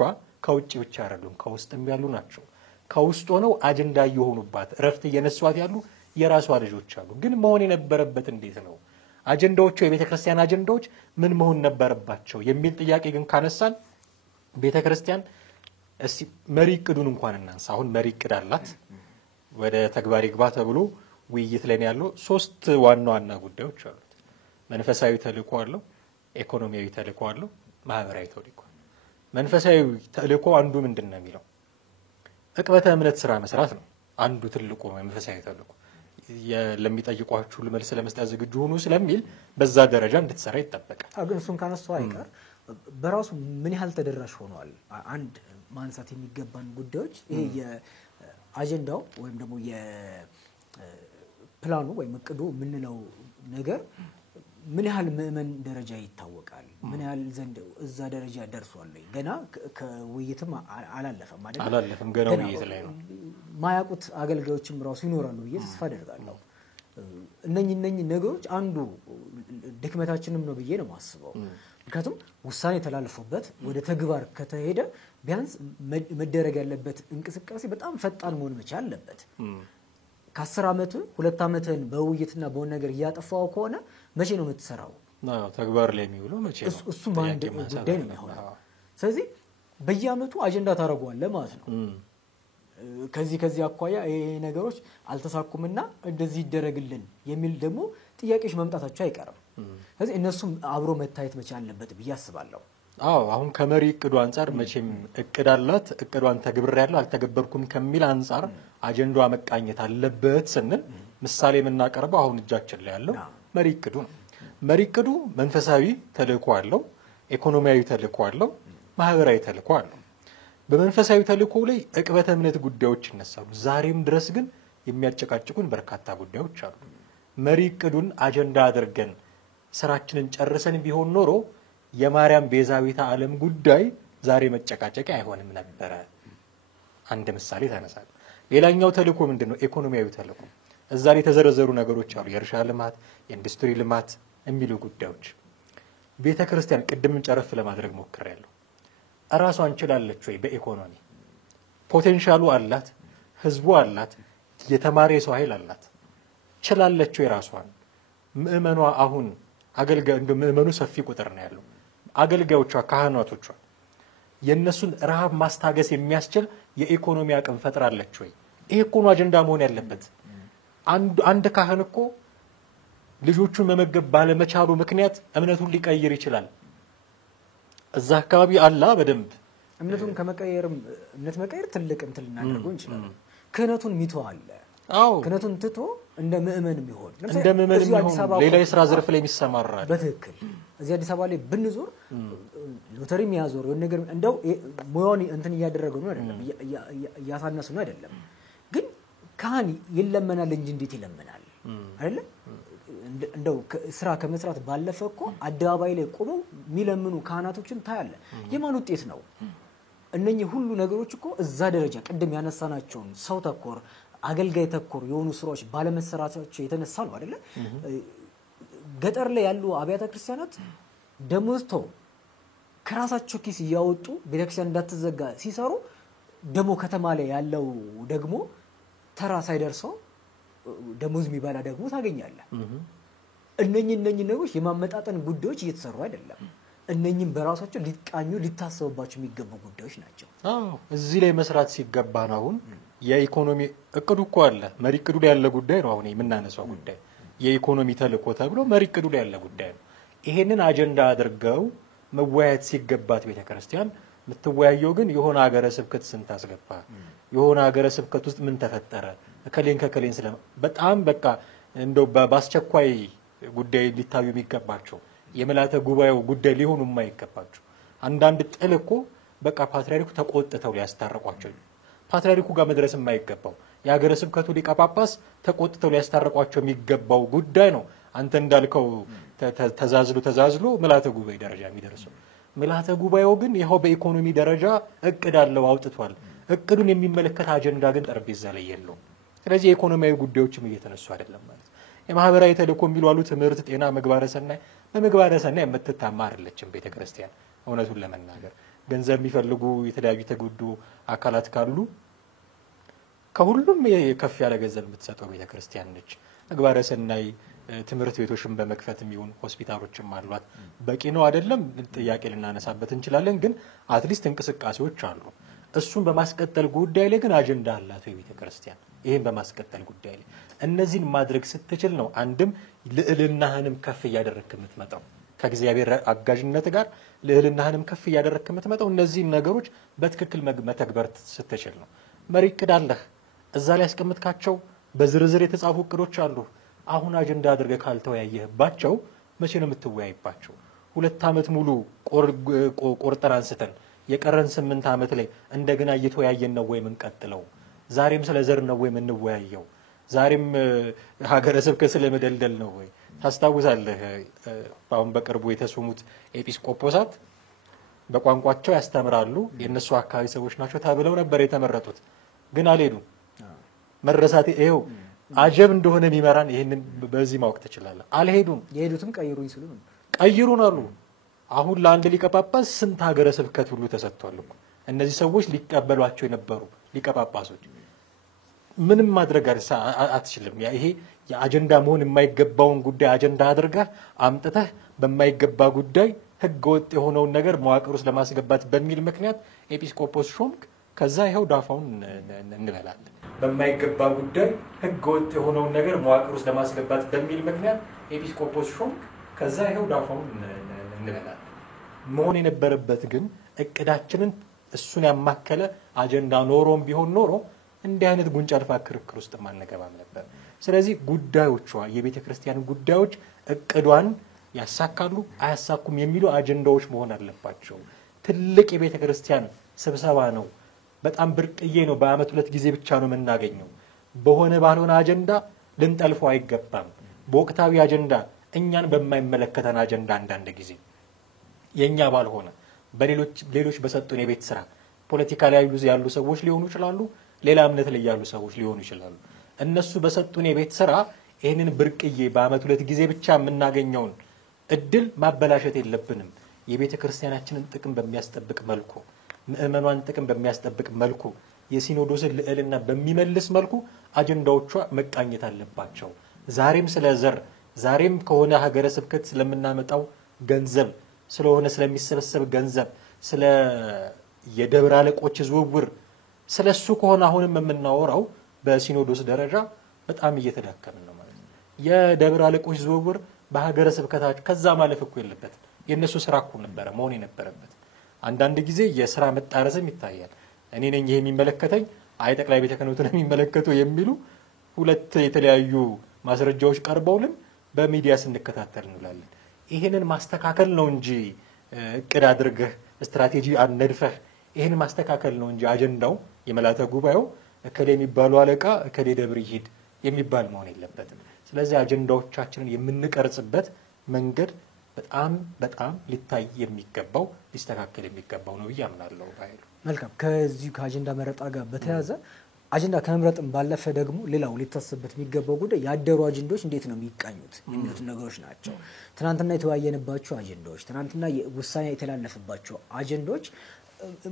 ከውጭ ብቻ አይደሉም፣ ከውስጥም ያሉ ናቸው። ከውስጥ ሆነው አጀንዳ እየሆኑባት እረፍት እየነሷት ያሉ የራሷ ልጆች አሉ። ግን መሆን የነበረበት እንዴት ነው? አጀንዳዎቹ የቤተ ክርስቲያን አጀንዳዎች ምን መሆን ነበረባቸው የሚል ጥያቄ ግን ካነሳን ቤተ ክርስቲያን እስቲ መሪ እቅዱን እንኳን እናንሳ። አሁን መሪ እቅድ አላት፣ ወደ ተግባር ይግባ ተብሎ ውይይት ላይ ያለው 3 ዋና ዋና ጉዳዮች አሉት። መንፈሳዊ ተልእኮ አለው፣ ኢኮኖሚያዊ ተልእኮ አለው፣ ማህበራዊ ተልእኮ። መንፈሳዊ ተልእኮ አንዱ ምንድን ነው የሚለው ዕቅበተ እምነት ስራ መስራት ነው። አንዱ ትልቁ መንፈሳዊ ተልእኮ ለሚጠይቋችሁ መልስ ለመስጠት ዝግጁ ሆኑ ስለሚል በዛ ደረጃ እንድትሰራ ይጠበቃል። ግን እሱን ካነሳው አይቀር በራሱ ምን ያህል ተደራሽ ሆኗል? አንድ ማንሳት የሚገባን ጉዳዮች ይሄ የአጀንዳው ወይም ደግሞ የፕላኑ ወይም እቅዱ የምንለው ነገር ምን ያህል ምዕመን ደረጃ ይታወቃል? ምን ያህል ዘንድ እዛ ደረጃ ደርሷል? ገና ከውይይትም አላለፈም አይደል? አላለፈም፣ ገና ውይይት ላይ ነው። ማያውቁት አገልጋዮችም ራሱ ይኖራሉ ብዬ ተስፋ አደርጋለሁ። እነኚህ ነገሮች አንዱ ድክመታችንም ነው ብዬ ነው የማስበው። ምክንያቱም ውሳኔ ተላልፎበት ወደ ተግባር ከተሄደ ቢያንስ መደረግ ያለበት እንቅስቃሴ በጣም ፈጣን መሆን መቻል አለበት። ከ10 ዓመት 2 ዓመትን በውይይትና በሆነ ነገር እያጠፋው ከሆነ መቼ ነው የምትሰራው? ተግባር ላይ የሚውለው መቼ ነው? እሱም አንድ ጉዳይ ነው የሚሆነው። ስለዚህ በየአመቱ አጀንዳ ታደርገዋለህ ማለት ነው። ከዚህ አኳያ ይሄ ነገሮች አልተሳኩምና እንደዚህ ይደረግልን የሚል ደግሞ ጥያቄዎች መምጣታቸው አይቀርም። ስለዚህ እነሱም አብሮ መታየት መቻል አለበት ብዬ አስባለሁ። አሁን ከመሪ እቅዱ አንጻር መቼም እቅድ አላት፣ እቅዷን ተግብሬያለሁ አልተገበርኩም ከሚል አንጻር አጀንዳዋ መቃኘት አለበት ስንል ምሳሌ የምናቀርበው አሁን እጃችን ላይ ያለው መሪ እቅዱ ነው። መሪ እቅዱ መንፈሳዊ ተልእኮ አለው፣ ኢኮኖሚያዊ ተልእኮ አለው፣ ማህበራዊ ተልእኮ አለው። በመንፈሳዊ ተልእኮ ላይ ዕቅበተ እምነት ጉዳዮች ይነሳሉ። ዛሬም ድረስ ግን የሚያጨቃጭቁን በርካታ ጉዳዮች አሉ። መሪ እቅዱን አጀንዳ አድርገን ስራችንን ጨርሰን ቢሆን ኖሮ የማርያም ቤዛዊተ ዓለም ጉዳይ ዛሬ መጨቃጨቂ አይሆንም ነበረ። አንድ ምሳሌ ተነሳለ። ሌላኛው ተልእኮ ምንድነው? ኢኮኖሚያዊ ተልእኮ። እዛ ላይ የተዘረዘሩ ነገሮች አሉ። የእርሻ ልማት፣ የኢንዱስትሪ ልማት የሚሉ ጉዳዮች። ቤተ ክርስቲያን ቅድም ጨረፍ ለማድረግ ሞክሬያለሁ። እራሷን ችላለች ወይ? በኢኮኖሚ ፖቴንሻሉ አላት፣ ህዝቡ አላት፣ የተማረ የሰው ኃይል አላት። ችላለች ወይ ራሷን? ምእመኗ አሁን ምእመኑ ሰፊ ቁጥር ነው ያለው። አገልጋዮቿ፣ ካህናቶቿ የነሱን ረሃብ ማስታገስ የሚያስችል የኢኮኖሚ አቅም ፈጥራለች ወይ? ይሄ እኮ ነው አጀንዳ መሆን ያለበት። አንድ ካህን እኮ ልጆቹን መመገብ ባለመቻሉ ምክንያት እምነቱን ሊቀይር ይችላል። እዛ አካባቢ አላ በደንብ እምነቱን ከመቀየርም እምነት መቀየር ትልቅ እንትን ልናደርገው እንችላለን። ክህነቱን ሚተው አለ። ክህነቱን ትቶ እንደ ምእመን የሚሆን እንደ ምእመን የሚሆን ሌላ የሥራ ዘርፍ ላይ የሚሰማራ በትክክል እዚህ አዲስ አበባ ላይ ብንዞር ሎተሪ የሚያዞር የሆነ ነገር እንደው ሙያውን እንትን እያደረገ ነው አይደለም፣ እያሳነሱ ነው አይደለም። ግን ካህን ይለመናል እንጂ እንዴት ይለመናል አይደለም? እንደው ስራ ከመስራት ባለፈ እኮ አደባባይ ላይ ቆመው የሚለምኑ ካህናቶችን ታያለ። የማን ውጤት ነው? እነኚህ ሁሉ ነገሮች እኮ እዛ ደረጃ ቅድም ያነሳናቸውን ሰው ተኮር አገልጋይ ተኮር የሆኑ ስራዎች ባለመሰራታቸው የተነሳ ነው አይደለ? ገጠር ላይ ያሉ አብያተ ክርስቲያናት ደሞዝቶ ከራሳቸው ኪስ እያወጡ ቤተክርስቲያን እንዳትዘጋ ሲሰሩ ደሞ ከተማ ላይ ያለው ደግሞ ተራ ሳይደርሰው ደሞዝ የሚባላ ደግሞ ታገኛለህ። እነኚህ ነገሮች የማመጣጠን ጉዳዮች እየተሰሩ አይደለም። እነኚህም በራሳቸው ሊቃኙ ሊታሰቡባቸው የሚገቡ ጉዳዮች ናቸው። እዚህ ላይ መስራት ሲገባ ነው። አሁን የኢኮኖሚ እቅዱ እኮ አለ። መሪ እቅዱ ላይ ያለ ጉዳይ ነው። አሁን የምናነሳው ጉዳይ የኢኮኖሚ ተልእኮ ተብሎ መሪ እቅዱ ላይ ያለ ጉዳይ ነው። ይሄንን አጀንዳ አድርገው መወያየት ሲገባት ቤተክርስቲያን የምትወያየው ግን የሆነ ሀገረ ስብከት ስንት አስገባ፣ የሆነ ሀገረ ስብከት ውስጥ ምን ተፈጠረ፣ ከሌን ስለ በጣም በቃ እንደው በአስቸኳይ ጉዳይ ሊታዩ የሚገባቸው የምልዓተ ጉባኤው ጉዳይ ሊሆኑ የማይገባቸው አንዳንድ ጥል እኮ በቃ ፓትርያርኩ ተቆጥተው ሊያስታርቋቸው ፓትርያርኩ ጋር መድረስ የማይገባው የሀገረ ስብከቱ ሊቀ ጳጳስ ተቆጥተው ሊያስታርቋቸው የሚገባው ጉዳይ ነው። አንተ እንዳልከው ተዛዝሎ ምልዓተ ጉባኤ ደረጃ የሚደርሰው ምልዓተ ጉባኤው ግን ይኸው በኢኮኖሚ ደረጃ እቅድ አለው አውጥቷል። እቅዱን የሚመለከት አጀንዳ ግን ጠረጴዛ ላይ የለውም። ስለዚህ የኢኮኖሚያዊ ጉዳዮችም እየተነሱ አይደለም ማለት የማህበራዊ ተልእኮ የሚሉ አሉ። ትምህርት፣ ጤና፣ ምግባረ ሰናይ። በምግባረ ሰናይ የምትታማ አይደለችም ቤተክርስቲያን። እውነቱን ለመናገር ገንዘብ የሚፈልጉ የተለያዩ የተጎዱ አካላት ካሉ ከሁሉም ከፍ ያለ ገንዘብ የምትሰጠው ቤተክርስቲያን ነች። ምግባረ ሰናይ ትምህርት ቤቶችን በመክፈት የሚሆን ሆስፒታሎችም አሏት። በቂ ነው አይደለም ጥያቄ ልናነሳበት እንችላለን። ግን አትሊስት እንቅስቃሴዎች አሉ። እሱን በማስቀጠል ጉዳይ ላይ ግን አጀንዳ አላት ቤተክርስቲያን። ይሄን በማስቀጠል ጉዳይ ላይ እነዚህን ማድረግ ስትችል ነው አንድም ልዕልናህንም ከፍ እያደረግክ የምትመጣው ከእግዚአብሔር አጋዥነት ጋር ልዕልናህንም ከፍ እያደረግክ የምትመጣው እነዚህን ነገሮች በትክክል መተግበር ስትችል ነው። መሪ እቅድ አለህ። እዛ ላይ ያስቀምጥካቸው በዝርዝር የተጻፉ እቅዶች አሉ። አሁን አጀንዳ አድርገህ ካልተወያየህባቸው መቼ ነው የምትወያይባቸው? 2 ዓመት ሙሉ ቆርጠን አንስተን የቀረን 8 ዓመት ላይ እንደገና እየተወያየን ነው ወይ የምንቀጥለው? ዛሬም ስለ ዘር ነው ወይ የምንወያየው? ዛሬም ሀገረ ስብከት ስለመደልደል ነው ወይ? ታስታውሳለህ አሁን በቅርቡ የተሾሙት ኤጲስቆጶሳት በቋንቋቸው ያስተምራሉ፣ የእነሱ አካባቢ ሰዎች ናቸው ተብለው ነበር የተመረጡት። ግን አልሄዱም። መረሳት ይሄው አጀብ እንደሆነ የሚመራን ይሄንን በዚህ ማወቅ ትችላለህ። አልሄዱም። የሄዱትም ቀይሩኝ ሲሉ ነው። ቀይሩን አሉ። አሁን ለአንድ ሊቀ ጳጳስ ስንት ሀገረ ስብከት ሁሉ ተሰጥቷል እኮ። እነዚህ ሰዎች ሊቀበሏቸው የነበሩ ሊቀ ጳጳሶች ምንም ማድረግ አትችልም። ይሄ የአጀንዳ መሆን የማይገባውን ጉዳይ አጀንዳ አድርገህ አምጥተህ በማይገባ ጉዳይ ህገ ወጥ የሆነውን ነገር መዋቅር ውስጥ ለማስገባት በሚል ምክንያት ኤጲስቆጶስ ሾምክ። ከዛ ይኸው ዳፋውን እንበላለን። በማይገባ ጉዳይ ህገ ወጥ የሆነውን ነገር መዋቅር ውስጥ ለማስገባት በሚል ምክንያት ኤጲስቆጶስ ሾምክ። ከዛ ይኸው ዳፋውን እንበላለን። መሆን የነበረበት ግን እቅዳችንን እሱን ያማከለ አጀንዳ ኖሮም ቢሆን ኖሮ እንዲህ አይነት ጉንጭ አልፋ ክርክር ውስጥ ማንገባም ነበር። ስለዚህ ጉዳዮቿ የቤተ ክርስቲያን ጉዳዮች እቅዷን ያሳካሉ አያሳኩም የሚሉ አጀንዳዎች መሆን አለባቸው። ትልቅ የቤተ ክርስቲያን ስብሰባ ነው። በጣም ብርቅዬ ነው። በአመት 2 ጊዜ ብቻ ነው የምናገኘው። በሆነ ባልሆነ አጀንዳ ልንጠልፈው አይገባም። በወቅታዊ አጀንዳ እኛን በማይመለከተን አጀንዳ አንዳንድ ጊዜ የኛ ባልሆነ በሌሎች በሰጡን የቤት ስራ ፖለቲካ ላይ ያሉ ሰዎች ሊሆኑ ይችላሉ፣ ሌላ እምነት ላይ ያሉ ሰዎች ሊሆኑ ይችላሉ። እነሱ በሰጡን የቤት ስራ ይሄንን ብርቅዬ በአመት 2 ጊዜ ብቻ የምናገኘውን እድል ማበላሸት የለብንም። የቤተ ክርስቲያናችንን ጥቅም በሚያስጠብቅ መልኩ ምእመኗን ጥቅም በሚያስጠብቅ መልኩ የሲኖዶስን ልዕልና በሚመልስ መልኩ አጀንዳዎቿ መቃኘት አለባቸው። ዛሬም ስለ ዘር ዛሬም ከሆነ ሀገረ ስብከት ስለምናመጣው ገንዘብ ስለሆነ ስለሚሰበሰብ ገንዘብ ስለ የደብረ አለቆች ዝውውር ስለሱ ከሆነ አሁንም የምናወራው በሲኖዶስ ደረጃ በጣም እየተዳከመን ነው ማለት ነው። የደብረ አለቆች ዝውውር በሀገረ ስብከታቸው ከዛ ማለፍ እኮ የለበትም። የነሱ ስራ እኮ ነበር መሆን የነበረበት። አንዳንድ ጊዜ የስራ መጣረስም ይታያል። እኔ ነኝ ይሄ የሚመለከተኝ አይ ጠቅላይ ቤተ ክህነቱ ነው የሚመለከተው የሚሉ 2 የተለያዩ ማስረጃዎች ቀርበውልን በሚዲያ ስንከታተል እንላለን። ይሄንን ማስተካከል ነው እንጂ እቅድ አድርገህ ስትራቴጂ አነድፈህ ይሄን ማስተካከል ነው እንጂ አጀንዳው የምልዓተ ጉባኤው እከሌ የሚባለው አለቃ እከሌ ደብር ይሄድ የሚባል መሆን የለበትም። ስለዚህ አጀንዳዎቻችንን የምንቀርጽበት መንገድ በጣም ሊታይ የሚገባው ሊስተካከል የሚገባው ነው ብዬ አምናለሁ። ባይሉ መልካም። ከዚህ ከአጀንዳ መረጣ ጋር በተያያዘ አጀንዳ ከመምረጥም ባለፈ ደግሞ ሌላው ሊታሰብበት የሚገባው ጉዳይ ያደሩ አጀንዳዎች እንዴት ነው የሚቃኙት የሚሉት ነገሮች ናቸው። ትናንትና የተወያየንባቸው አጀንዳዎች፣ ትናንትና ውሳኔ የተላለፈባቸው አጀንዳዎች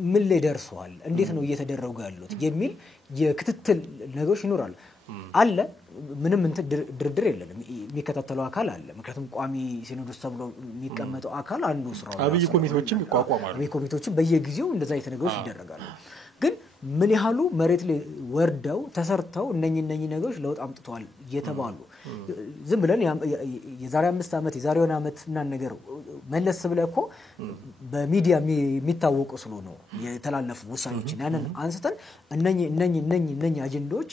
ምን ላይ ደርሰዋል፣ እንዴት ነው እየተደረጉ ያሉት የሚል የክትትል ነገሮች ይኖራሉ። አለ ምንም እንትን ድርድር የለንም። የሚከታተለው አካል አለ። ምክንያቱም ቋሚ ሲኖዶስ ተብሎ የሚቀመጠው አካል አንዱ ስራው አብይ ኮሚቴዎችም ይቋቋማሉ። አብይ ኮሚቴዎችም በየጊዜው እንደዛ የተነገሮች ይደረጋሉ። ግን ምን ያህሉ መሬት ላይ ወርደው ተሰርተው እነኚህ ነገሮች ለውጥ አምጥተዋል እየተባሉ ዝም ብለን የዛሬ 5 ዓመት የዛሬውን ዓመት እና ነገር መለስ ብለህ እኮ በሚዲያ የሚታወቁ ስለሆነ የተላለፉ ውሳኔዎችን ያንን አንስተን እነኚህ አጀንዳዎች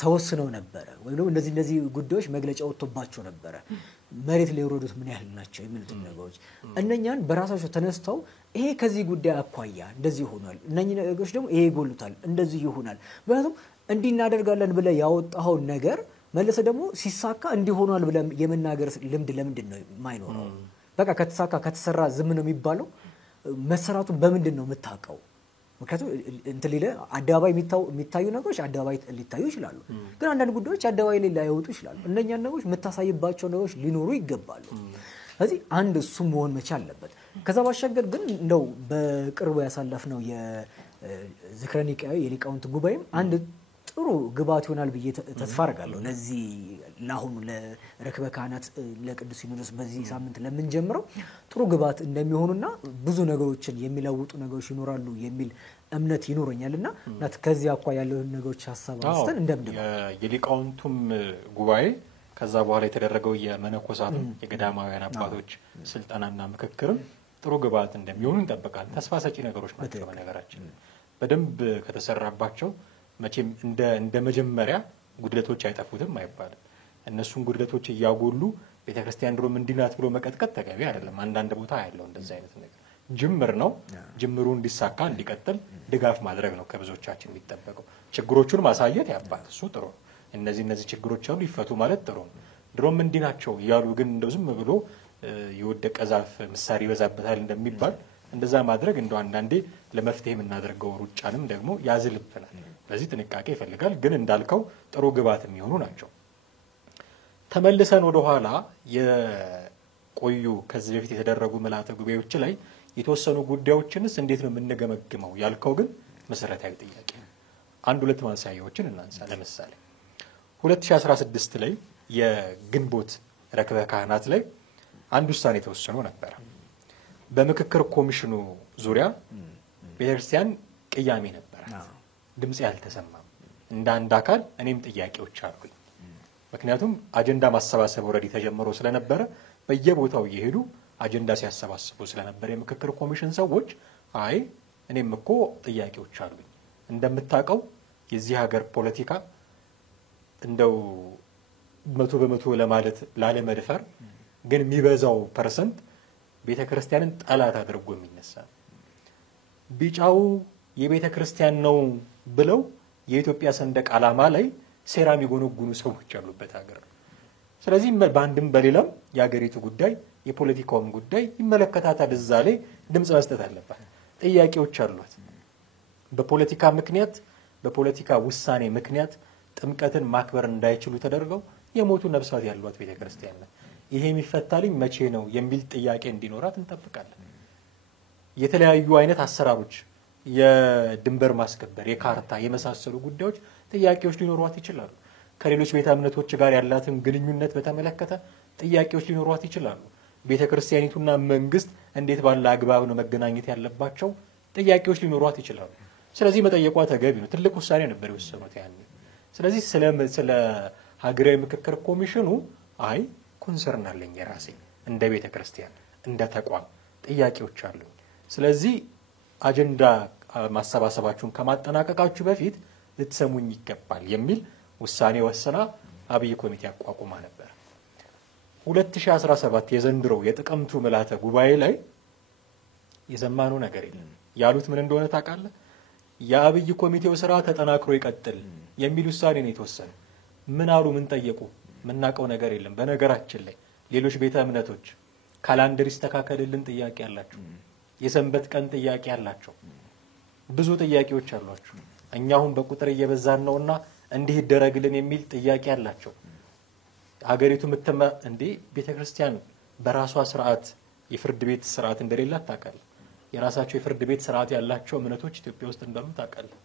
ተወስነው ነበረ ወይም ደግሞ እነዚህ ጉዳዮች መግለጫ ወጥቶባቸው ነበረ፣ መሬት ላይ የወረዱት ምን ያህል ናቸው የሚሉት ነገሮች እነኛን በራሳቸው ተነስተው ይሄ ከዚህ ጉዳይ አኳያ እንደዚህ ሆኗል፣ እነኚህ ነገሮች ደግሞ ይሄ ይጎሉታል፣ እንደዚህ ይሆናል። ምክንያቱም እንዲህ እናደርጋለን ብለህ ያወጣኸው ነገር መለሰ ደግሞ ሲሳካ እንዲሆኗል ብለህ የመናገር ልምድ ለምንድን ነው የማይኖረው? በቃ ከተሳካ ከተሰራ ዝም ነው የሚባለው። መሰራቱን በምንድን ነው የምታውቀው? ምክንያቱም እንትን ሊለ አደባባይ የሚታዩ ነገሮች አደባባይ ሊታዩ ይችላሉ፣ ግን አንዳንድ ጉዳዮች አደባባይ ላይ ላይወጡ ይችላሉ። እነኛን ነገሮች የምታሳይባቸው ነገሮች ሊኖሩ ይገባሉ። ስለዚህ አንድ እሱ መሆን መቻል አለበት። ከዛ ባሻገር ግን እንደው በቅርቡ ያሳለፍነው የዝክረ ኒቃዊ የሊቃውንት ጉባኤም አንድ ጥሩ ግብዓት ይሆናል ብዬ ተስፋ አደርጋለሁ። ለዚህ ለአሁኑ ለረክበ ካህናት ለቅዱስ ሲኖዶስ በዚህ ሳምንት ለምንጀምረው ጥሩ ግብዓት እንደሚሆኑና ብዙ ነገሮችን የሚለውጡ ነገሮች ይኖራሉ የሚል እምነት ይኖረኛልና ከዚህ አኳያ ያለው ነገሮች ሐሳብ አስተን እንደምንም የሊቃውንቱም ጉባኤ ከዛ በኋላ የተደረገው የመነኮሳት የገዳማውያን አባቶች ስልጣናና ምክክርም ጥሩ ግብዓት እንደሚሆኑ እንጠብቃለን። ተስፋ ሰጪ ነገሮች ናቸው። በነገራችን በደንብ ከተሰራባቸው መቼም እንደ መጀመሪያ ጉድለቶች አይጠፉትም አይባልም። እነሱን ጉድለቶች እያጎሉ ቤተክርስቲያን ድሮም እንዲናት ብሎ መቀጥቀጥ ተገቢ አይደለም። አንዳንድ ቦታ ያለው እንደዛ አይነት ነገር ጅምር ነው። ጅምሩ እንዲሳካ እንዲቀጥል ድጋፍ ማድረግ ነው ከብዙዎቻችን የሚጠበቀው። ችግሮቹን ማሳየት ያባት እሱ ጥሩ ነው። እነዚህ ችግሮች አሉ ይፈቱ ማለት ጥሩ ነው። ድሮም እንዲናቸው እያሉ ግን እንደው ዝም ብሎ የወደቀ ዛፍ ምሳር ይበዛበታል እንደሚባል እንደዛ ማድረግ እንደው አንዳንዴ ለመፍትሄ የምናደርገው ሩጫንም ደግሞ ያዝልብናል። በዚህ ጥንቃቄ ይፈልጋል። ግን እንዳልከው ጥሩ ግብዓት የሚሆኑ ናቸው። ተመልሰን ወደ ኋላ የቆዩ ከዚህ በፊት የተደረጉ ምልዓተ ጉባኤዎች ላይ የተወሰኑ ጉዳዮችንስ እንዴት ነው የምንገመግመው ያልከው ግን መሰረታዊ ጥያቄ ነው። አንድ ሁለት ማንሳያዎችን እናንሳ። ለምሳሌ 2016 ላይ የግንቦት ረክበ ካህናት ላይ አንድ ውሳኔ ተወስኖ ነበር። በምክክር ኮሚሽኑ ዙሪያ ቤተክርስቲያን ቅያሜ ነበራት፣ ድምጽ ያልተሰማም። እንደ አንድ አካል እኔም ጥያቄዎች አሉኝ። ምክንያቱም አጀንዳ ማሰባሰብ ወረዲ ተጀምሮ ስለነበረ በየቦታው እየሄዱ አጀንዳ ሲያሰባስቡ ስለነበረ የምክክር ኮሚሽን ሰዎች አይ እኔም እኮ ጥያቄዎች አሉኝ። እንደምታውቀው የዚህ ሀገር ፖለቲካ እንደው 100% ለማለት ላለመድፈር ግን የሚበዛው ፐርሰንት ቤተክርስቲያንን ጠላት አድርጎ የሚነሳ ቢጫው የቤተክርስቲያን ነው ብለው የኢትዮጵያ ሰንደቅ ዓላማ ላይ ሴራ የሚጎነጉኑ ሰዎች ያሉበት ሀገር ነው። ስለዚህ በአንድም በሌላም የሀገሪቱ ጉዳይ የፖለቲካውም ጉዳይ ይመለከታታል። እዛ ላይ ድምጽ መስጠት አለባት። ጥያቄዎች አሏት። በፖለቲካ ምክንያት በፖለቲካ ውሳኔ ምክንያት ጥምቀትን ማክበር እንዳይችሉ ተደርገው የሞቱ ነፍሳት ያሏት ቤተክርስቲያን ናት። ይሄ የሚፈታልኝ መቼ ነው የሚል ጥያቄ እንዲኖራት እንጠብቃለን። የተለያዩ አይነት አሰራሮች የድንበር ማስከበር፣ የካርታ የመሳሰሉ ጉዳዮች ጥያቄዎች ሊኖሯት ይችላሉ። ከሌሎች ቤተ እምነቶች ጋር ያላትን ግንኙነት በተመለከተ ጥያቄዎች ሊኖሯት ይችላሉ። ቤተክርስቲያኒቱና መንግስት እንዴት ባለ አግባብ ነው መገናኘት ያለባቸው ጥያቄዎች ሊኖሯት ይችላሉ። ስለዚህ መጠየቋ ተገቢ ነው። ትልቅ ውሳኔ ነበር የወሰኑት ያኔ። ስለዚህ ስለ ሀገራዊ ምክክር ኮሚሽኑ አይ ኮንሰርን አለኝ የራሴ እንደ ቤተክርስቲያን እንደ ተቋም ጥያቄዎች አሉኝ። ስለዚህ አጀንዳ ማሰባሰባችሁን ከማጠናቀቃችሁ በፊት ልትሰሙኝ ይገባል የሚል ውሳኔ ወሰና አብይ ኮሚቴ አቋቁማ ነበር። 2017 የዘንድሮው የጥቅምቱ ምልዓተ ጉባኤ ላይ የሰማነው ነገር የለም። ያሉት ምን እንደሆነ ታውቃለህ? የአብይ ኮሚቴው ስራ ተጠናክሮ ይቀጥል የሚል ውሳኔ ነው የተወሰነ። ምን አሉ? ምን ጠየቁ? ምናቀው ነገር የለም። በነገራችን ላይ ሌሎች ቤተ እምነቶች ካላንደር ይስተካከልልን ጥያቄ አላቸው። የሰንበት ቀን ጥያቄ አላቸው። ብዙ ጥያቄዎች አሏቸው። እኛ አሁን በቁጥር እየበዛን ነውና እንዲህ ይደረግልን የሚል ጥያቄ አላቸው። ሀገሪቱ እንዴ ቤተክርስቲያን በራሷ ስርዓት የፍርድ ቤት ስርዓት እንደሌላት ታውቃለህ። የራሳቸው የፍርድ ቤት ስርዓት ያላቸው እምነቶች ኢትዮጵያ ውስጥ እንዳሉ ታውቃለህ።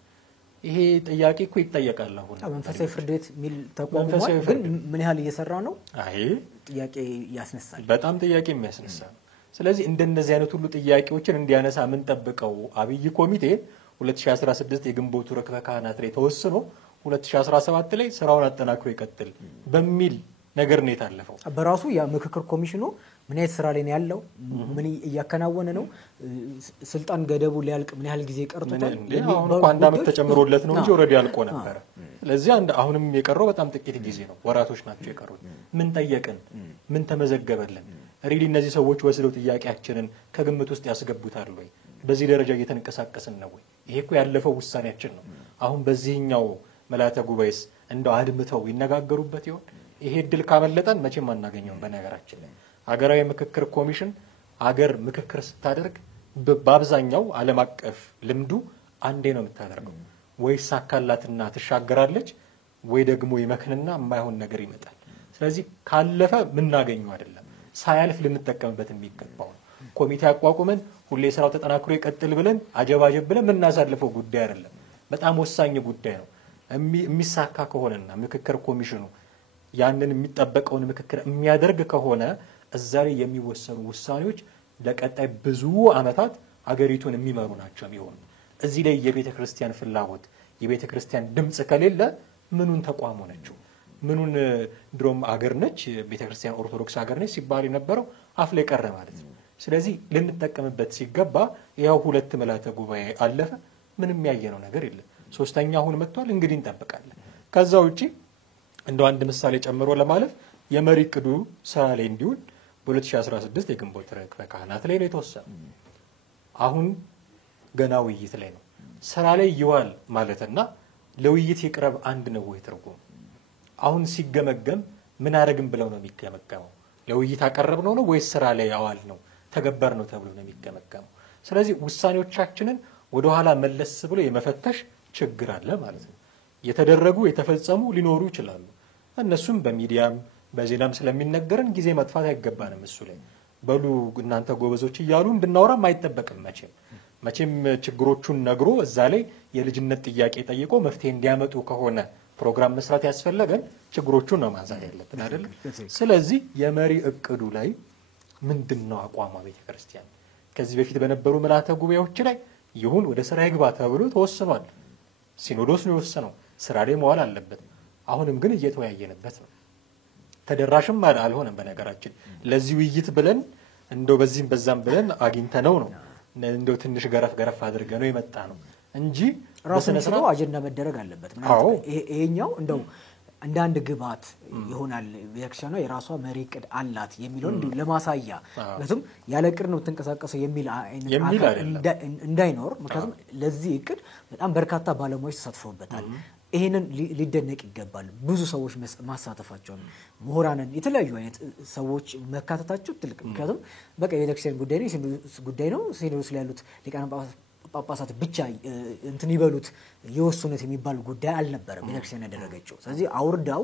ይሄ ጥያቄ እኮ ይጠየቃል። አሁን መንፈሳዊ ፍርድ ቤት ሚል ተቋቁሟል፣ ግን ምን ያህል እየሰራ ነው? አይ ጥያቄ ያስነሳል፣ በጣም ጥያቄ የሚያስነሳ። ስለዚህ እንደነዚህ አይነት ሁሉ ጥያቄዎችን እንዲያነሳ ምን ጠብቀው አብይ ኮሚቴ 2016 የግንቦቱ ርክበ ካህናት ላይ ተወስኖ 2017 ላይ ስራውን አጠናክሮ ይቀጥል በሚል ነገር ነው የታለፈው። በራሱ ያ ምክክር ኮሚሽኑ ምን አይነት ስራ ላይ ነው ያለው? ምን እያከናወነ ነው? ስልጣን ገደቡ ሊያልቅ ምን ያህል ጊዜ ቀርቶታል? አሁን አንድ አመት ተጨምሮለት ነው እንጂ ኦልሬዲ አልቆ ነበር። ስለዚህ አሁንም የቀረው በጣም ጥቂት ጊዜ ነው፣ ወራቶች ናቸው የቀሩት። ምን ጠየቅን? ምን ተመዘገበልን? ሪሊ እነዚህ ሰዎች ወስደው ጥያቄያችንን ከግምት ውስጥ ያስገቡታል ወይ? በዚህ ደረጃ እየተንቀሳቀስን ነው ወይ? ይሄ እኮ ያለፈው ውሳኔያችን ነው። አሁን በዚህኛው መላተ ጉባኤስ እንደው አድምተው ይነጋገሩበት ይሆን? ይሄ እድል ካመለጠን መቼም አናገኘውም። በነገራችን ላይ ሀገራዊ ምክክር ኮሚሽን ሀገር ምክክር ስታደርግ በአብዛኛው ዓለም አቀፍ ልምዱ አንዴ ነው የምታደርገው። ወይ ሳካላትና ትሻገራለች፣ ወይ ደግሞ ይመክንና የማይሆን ነገር ይመጣል። ስለዚህ ካለፈ ምናገኘው አይደለም፣ ሳያልፍ ልንጠቀምበት የሚገባው ነው። ኮሚቴ አቋቁመን ሁሌ ስራው ተጠናክሮ ይቀጥል ብለን አጀባጀብ ብለን የምናሳልፈው ጉዳይ አይደለም። በጣም ወሳኝ ጉዳይ ነው። የሚሳካ ከሆነና ምክክር ኮሚሽኑ ያንን የሚጠበቀውን ምክክር የሚያደርግ ከሆነ እዛ ላይ የሚወሰኑ ውሳኔዎች ለቀጣይ ብዙ አመታት አገሪቱን የሚመሩ ናቸው የሚሆኑ። እዚህ ላይ የቤተ ክርስቲያን ፍላጎት የቤተ ክርስቲያን ድምጽ ከሌለ ምኑን ተቋም ሆነችው? ምኑን ድሮም አገር ነች ቤተ ክርስቲያን ኦርቶዶክስ አገር ነች ሲባል የነበረው አፍ ላይ ቀረ ማለት ነው። ስለዚህ ልንጠቀምበት ሲገባ ያው 2 ምልዓተ ጉባኤ አለፈ፣ ምንም ያየነው ነገር የለም። 3ኛ አሁን መጥቷል፣ እንግዲህ እንጠብቃለን። ከዛ ውጪ እንደው አንድ ምሳሌ ጨምሮ ለማለፍ የመሪ ዕቅዱ ስራ ላይ እንዲውል በ2016 የግንቦት ርክበ ካህናት ላይ ነው የተወሰነው። አሁን ገና ውይይት ላይ ነው። ስራ ላይ ይዋል ማለትና ለውይይት ይቅረብ አንድ ነው ወይ ትርጉም? አሁን ሲገመገም ምን አረግም ብለው ነው የሚገመገመው? ለውይይት አቀረብ ነው ወይስ ስራ ላይ ያዋል ነው ተገበር ነው ተብሎ ነው የሚገመገመው? ስለዚህ ውሳኔዎቻችንን ወደ ኋላ መለስ ብሎ የመፈተሽ ችግር አለ ማለት ነው። የተደረጉ የተፈጸሙ ሊኖሩ ይችላሉ። እነሱም በሚዲያም በዜናም ስለሚነገረን ጊዜ መጥፋት አይገባንም። እሱ ላይ በሉ እናንተ ጎበዞች እያሉ እንድናወራም አይጠበቅም። መቼም ችግሮቹን ነግሮ እዛ ላይ የልጅነት ጥያቄ ጠይቆ መፍትሄ እንዲያመጡ ከሆነ ፕሮግራም መስራት ያስፈለገን ችግሮቹን ነው ማንሳት ያለብን አይደል? ስለዚህ የመሪ ዕቅዱ ላይ ምንድነው አቋሟ ቤተክርስቲያን? ከዚህ በፊት በነበሩ ምልዓተ ጉባኤዎች ላይ ይሁን ወደ ስራ ይግባ ተብሎ ተወስኗል። ሲኖዶስ ነው የወሰነው፣ ስራ ላይ መዋል አለበት። አሁንም ግን እየተወያየንበት ነው። ተደራሽም አልሆነም። በነገራችን ለዚህ ውይይት ብለን እንደው በዚህም በዛም ብለን አግኝተነው ነው እንደው ትንሽ ገረፍ አድርገነው የመጣ ነው እንጂ ራሱን ችሎ አጀንዳ መደረግ አለበት። ማለት ይሄኛው እንደው እንደ አንድ ግብዓት ይሆናል። ቤተክርስቲያኗ የራሷ መሪ ዕቅድ አላት የሚለውን እንዲሁ ለማሳያ ምክንያቱም ያለ ዕቅድ ነው ተንቀሳቀሰው የሚል እንዳይኖር፣ ምክንያቱም ለዚህ ዕቅድ በጣም በርካታ ባለሙያዎች ተሳትፈውበታል። ይሄንን ሊደነቅ ይገባል። ብዙ ሰዎች ማሳተፋቸው፣ ምሁራንን፣ የተለያዩ አይነት ሰዎች መካተታቸው ትልቅ፣ ምክንያቱም በቃ የቤተክርስቲያን ጉዳይ ነው፣ ጉዳይ ነው። ሲኖዶስ ላይ ያሉት ሊቃነ ጳጳሳት ብቻ እንትን ይበሉት የወሰኑት የሚባል ጉዳይ አልነበረም ቤተክርስቲያን ያደረገችው። ስለዚህ አውርዳው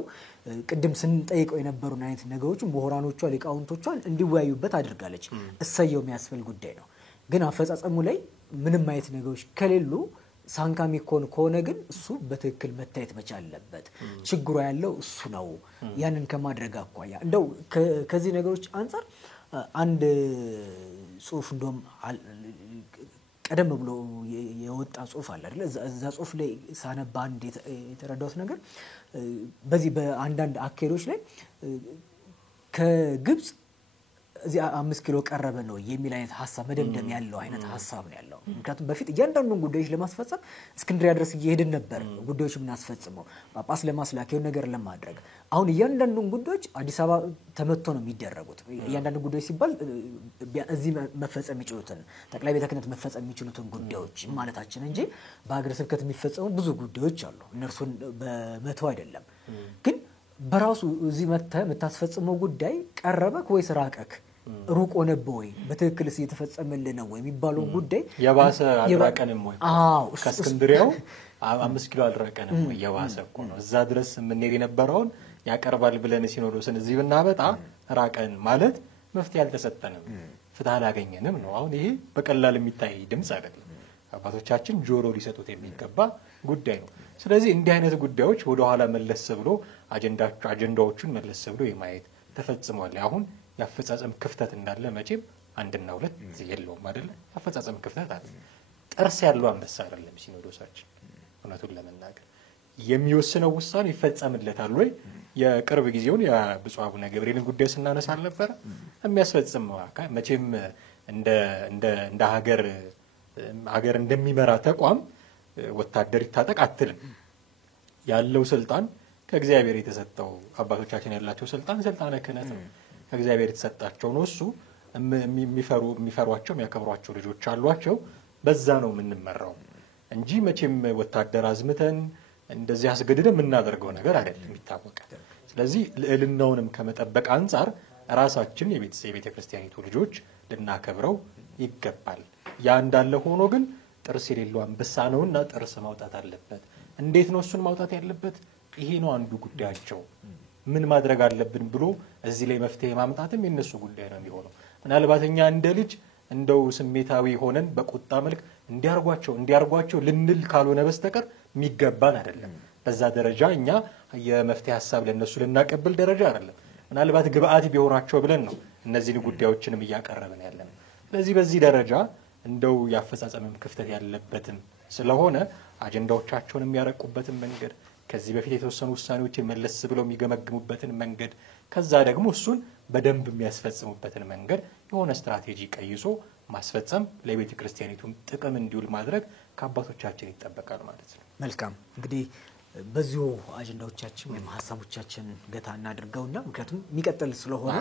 ቅድም ስንጠይቀው የነበሩን አይነት ነገሮች ምሁራኖቿ ሊቃውንቶቿን እንዲወያዩበት አድርጋለች። እሰየው የሚያስፈል ጉዳይ ነው። ግን አፈጻጸሙ ላይ ምንም አይነት ነገሮች ከሌሉ ሳንካሚ ከሆነ ግን እሱ በትክክል መታየት መቻል አለበት። ችግሩ ያለው እሱ ነው። ያንን ከማድረግ አኳያ እንደው ከዚህ ነገሮች አንፃር አንድ ጽሁፍ እንደውም ቀደም ብሎ የወጣ ጽሁፍ አለ አይደል? እዛ ጽሁፍ ላይ ሳነባ አንድ የተረዳሁት ነገር በዚህ በአንዳንድ አካሄዶች ላይ ከግብጽ እዚህ 5 ኪሎ ቀረበ ነው የሚል አይነት ሐሳብ መደምደም ያለው አይነት ሐሳብ ነው ያለው። ምክንያቱም በፊት እያንዳንዱን ጉዳዮች ለማስፈጸም እስክንድርያ ድረስ እየሄድን ነበር ጉዳዮች ምናስፈጽመው ጳጳስ ለማስላክ የሆነ ነገር ለማድረግ። አሁን እያንዳንዱን ጉዳዮች አዲስ አበባ ተመቶ ነው የሚደረጉት። እያንዳንዱ ጉዳዮች ሲባል እዚህ መፈጸም የሚችሉትን ጠቅላይ ቤተ ክህነት መፈጸም የሚችሉትን ጉዳዮች ማለታችን እንጂ በሀገረ ስብከት የሚፈጸሙ ብዙ ጉዳዮች አሉ። እነርሱን በመተው አይደለም። ግን በራሱ እዚህ የምታስፈጽመው ጉዳይ ቀረበክ ወይስ ራቀክ፣ ሩቅ ሆነብህ ወይ፣ በትክክልስ እየተፈጸመልህ ነው ወይ የሚባለው ጉዳይ የባሰ አድራቀንም ወይ ከእስክንድርያው 5 ኪሎ አልረቀንም እየዋሰ እኮ ነው። እዛ ድረስ የምንሄድ የነበረውን ያቀርባል ብለን ሲኖዶስን እዚህ ብናመጣ ራቀን ማለት መፍትሄ አልተሰጠንም፣ ፍትህ አላገኘንም ነው። አሁን ይሄ በቀላል የሚታይ ድምፅ አይደለም። አባቶቻችን ጆሮ ሊሰጡት የሚገባ ጉዳይ ነው። ስለዚህ እንዲህ አይነት ጉዳዮች ወደ ኋላ መለስ ብሎ አጀንዳዎቹን መለስ ብሎ የማየት ተፈጽሟል። አሁን ያፈጻጸም ክፍተት እንዳለ መቼም አንድና ሁለት የለውም አይደለ? ያፈጻጸም ክፍተት አለ። ጥርስ ያለው አንበሳ አይደለም ሲኖዶሳችን። እውነቱን ለመናገር የሚወስነው ውሳኔ ይፈጸምለታል ወይ? የቅርብ ጊዜውን የብፁዕ አቡነ ገብርኤልን ጉዳይ ስናነሳ አልነበረ? የሚያስፈጽም አካል መቼም እንደ ሀገር እንደሚመራ ተቋም ወታደር ይታጠቅ አትልም። ያለው ስልጣን ከእግዚአብሔር የተሰጠው አባቶቻችን ያላቸው ስልጣነ ክህነት ነው። ከእግዚአብሔር የተሰጣቸው ነው። እሱ የሚፈሯቸው የሚያከብሯቸው ልጆች አሏቸው። በዛ ነው የምንመራው እንጂ መቼም ወታደር አዝምተን እንደዚህ አስገድደን የምናደርገው ነገር አይደለም፣ ይታወቃል። ስለዚህ ልዕልናውንም ከመጠበቅ አንጻር ራሳችን የቤተ ክርስቲያኒቱ ልጆች ልናከብረው ይገባል። ያ እንዳለ ሆኖ ግን ጥርስ የሌለው አንበሳ ነውና ጥርስ ማውጣት አለበት። እንዴት ነው እሱን ማውጣት ያለበት? ይሄ ነው አንዱ ጉዳያቸው። ምን ማድረግ አለብን ብሎ እዚህ ላይ መፍትሄ ማምጣትም የነሱ ጉዳይ ነው የሚሆነው። ምናልባት እኛ እንደ ልጅ እንደው ስሜታዊ ሆነን በቁጣ መልክ እንዲያርጓቸው ልንል ካልሆነ በስተቀር የሚገባን አይደለም። በዛ ደረጃ እኛ የመፍትሄ ሀሳብ ለነሱ ልናቀብል ደረጃ አይደለም። ምናልባት ግብአት ቢሆናቸው ብለን ነው እነዚህን ጉዳዮችንም እያቀረብን ያለን። ስለዚህ በዚህ ደረጃ እንደው ያፈጻጸምም ክፍተት ያለበትም ስለሆነ አጀንዳዎቻቸውን የሚያረቁበትን መንገድ፣ ከዚህ በፊት የተወሰኑ ውሳኔዎችን መለስ ብለው የሚገመግሙበትን መንገድ፣ ከዛ ደግሞ እሱን በደንብ የሚያስፈጽሙበትን መንገድ የሆነ ስትራቴጂ ቀይሶ ማስፈጸም ለቤተ ክርስቲያኒቱም ጥቅም እንዲውል ማድረግ ከአባቶቻችን ይጠበቃል ማለት ነው። መልካም እንግዲህ በዚሁ አጀንዳዎቻችን ወይም ሀሳቦቻችን ገታ እናድርገውና ምክንያቱም የሚቀጥል ስለሆነ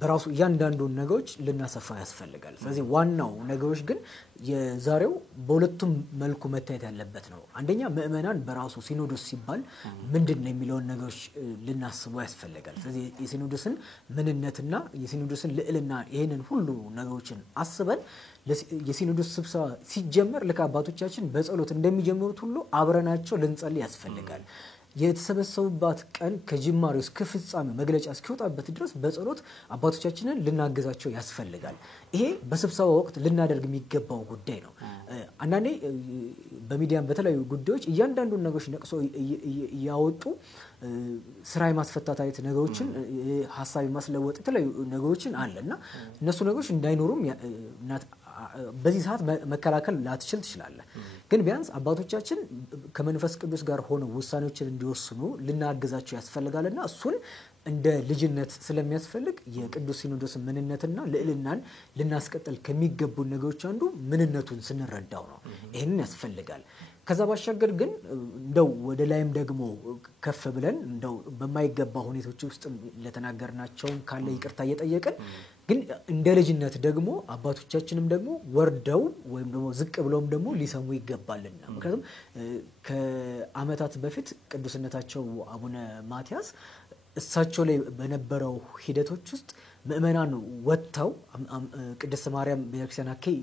በራሱ እያንዳንዱን ነገሮች ልናሰፋ ያስፈልጋል። ስለዚህ ዋናው ነገሮች ግን የዛሬው በሁለቱም መልኩ መታየት ያለበት ነው። አንደኛ ምእመናን በራሱ ሲኖዶስ ሲባል ምንድን ነው የሚለውን ነገሮች ልናስበው ያስፈልጋል። ስለዚህ የሲኖዶስን ምንነትና የሲኖዶስን ልዕልና ይህንን ሁሉ ነገሮችን አስበን የሲኖዶስ ስብሰባ ሲጀመር ልክ አባቶቻችን በጸሎት እንደሚጀምሩት ሁሉ አብረናቸው ልንጸልይ ያስፈልጋል። የተሰበሰቡባት ቀን ከጅማሬው እስከ ፍጻሜ መግለጫ እስኪወጣበት ድረስ በጸሎት አባቶቻችንን ልናገዛቸው ያስፈልጋል። ይሄ በስብሰባ ወቅት ልናደርግ የሚገባው ጉዳይ ነው። አንዳንዴ በሚዲያም በተለያዩ ጉዳዮች እያንዳንዱን ነገሮች ነቅሶ እያወጡ ስራ የማስፈታት አይነት ነገሮችን ሀሳብ የማስለወጥ የተለያዩ ነገሮችን አለና እነሱ ነገሮች እንዳይኖሩም በዚህ ሰዓት መከላከል ላትችል ትችላለህ። ግን ቢያንስ አባቶቻችን ከመንፈስ ቅዱስ ጋር ሆነው ውሳኔዎችን እንዲወስኑ ልናግዛቸው ያስፈልጋልና እሱን እንደ ልጅነት ስለሚያስፈልግ የቅዱስ ሲኖዶስ ምንነትና ልዕልናን ልናስቀጥል ከሚገቡ ነገሮች አንዱ ምንነቱን ስንረዳው ነው። ይሄንን ያስፈልጋል። ከዛ ባሻገር ግን እንደው ወደ ላይም ደግሞ ከፍ ብለን እንደው በማይገባ ሁኔታዎች ውስጥ ለተናገርናቸው ካለ ይቅርታ እየጠየቅን ግን እንደ ልጅነት ደግሞ አባቶቻችንም ደግሞ ወርደው ወይም ደግሞ ዝቅ ብለውም ደግሞ ሊሰሙ ይገባልና ምክንያቱም ከዓመታት በፊት ቅዱስነታቸው አቡነ ማትያስ እሳቸው ላይ በነበረው ሂደቶች ውስጥ ምእመናን ወጥተው ቅድስት ማርያም ቤተክርስቲያን አካባቢ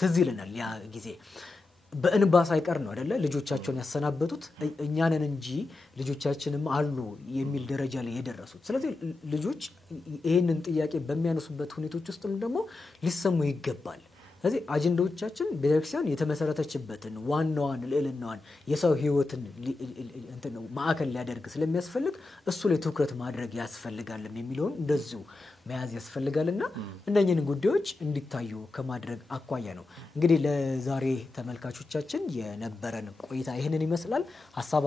ትዝ ይለናል። ያ ጊዜ በእንባ ሳይቀር ነው አይደለ ልጆቻቸውን ያሰናበቱት። እኛንን እንጂ ልጆቻችንም አሉ የሚል ደረጃ ላይ የደረሱት። ስለዚህ ልጆች ይሄንን ጥያቄ በሚያነሱበት ሁኔታዎች ውስጥም ደግሞ ሊሰሙ ይገባል። ስለዚህ አጀንዳዎቻችን ቤተክርስቲያን የተመሰረተችበትን ዋናዋን ልዕልናዋን የሰው ሕይወትን ማዕከል ሊያደርግ ስለሚያስፈልግ እሱ ላይ ትኩረት ማድረግ ያስፈልጋል የሚለውን እንደዚሁ መያዝ ያስፈልጋልና እነኚህን ጉዳዮች እንዲታዩ ከማድረግ አኳያ ነው። እንግዲህ ለዛሬ ተመልካቾቻችን የነበረን ቆይታ ይህንን ይመስላል። ሀሳብ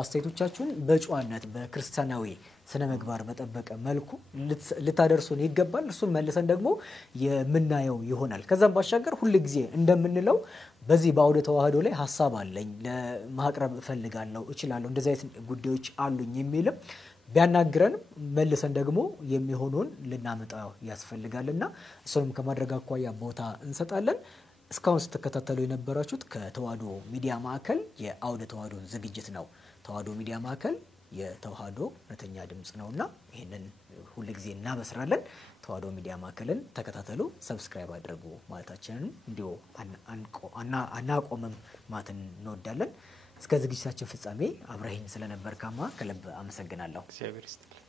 አስተያየቶቻችሁን በጨዋነት በክርስቲያናዊ ስነ ምግባር በጠበቀ መልኩ ልታደርሱን ይገባል። እሱን መልሰን ደግሞ የምናየው ይሆናል። ከዛም ባሻገር ሁሉ ጊዜ እንደምንለው በዚህ በአውደ ተዋህዶ ላይ ሀሳብ አለኝ ለማቅረብ እፈልጋለሁ እችላለሁ እንደዚህ አይነት ጉዳዮች አሉኝ የሚልም ቢያናግረን መልሰን ደግሞ የሚሆነውን ልናመጣ ያስፈልጋልና እሱንም ከማድረግ አኳያ ቦታ እንሰጣለን። እስካሁን ስትከታተሉ የነበራችሁት ከተዋህዶ ሚዲያ ማዕከል የአውደ ተዋህዶ ዝግጅት ነው። ተዋህዶ ሚዲያ ማዕከል የተዋህዶ እውነተኛ ድምጽ ነውና ይሄንን ሁሉ ጊዜ እናበስራለን። ተዋህዶ ሚዲያ ማዕከልን ተከታተሉ፣ ሰብስክራይብ አድርጉ ማለታችንን እንዲሁ አናቆምም ማለትን እንወዳለን። እስከ ዝግጅታችን ፍጻሜ አብረኸኝ ስለነበርካማ ከልብ አመሰግናለሁ። እግዚአብሔር ይስጥልኝ።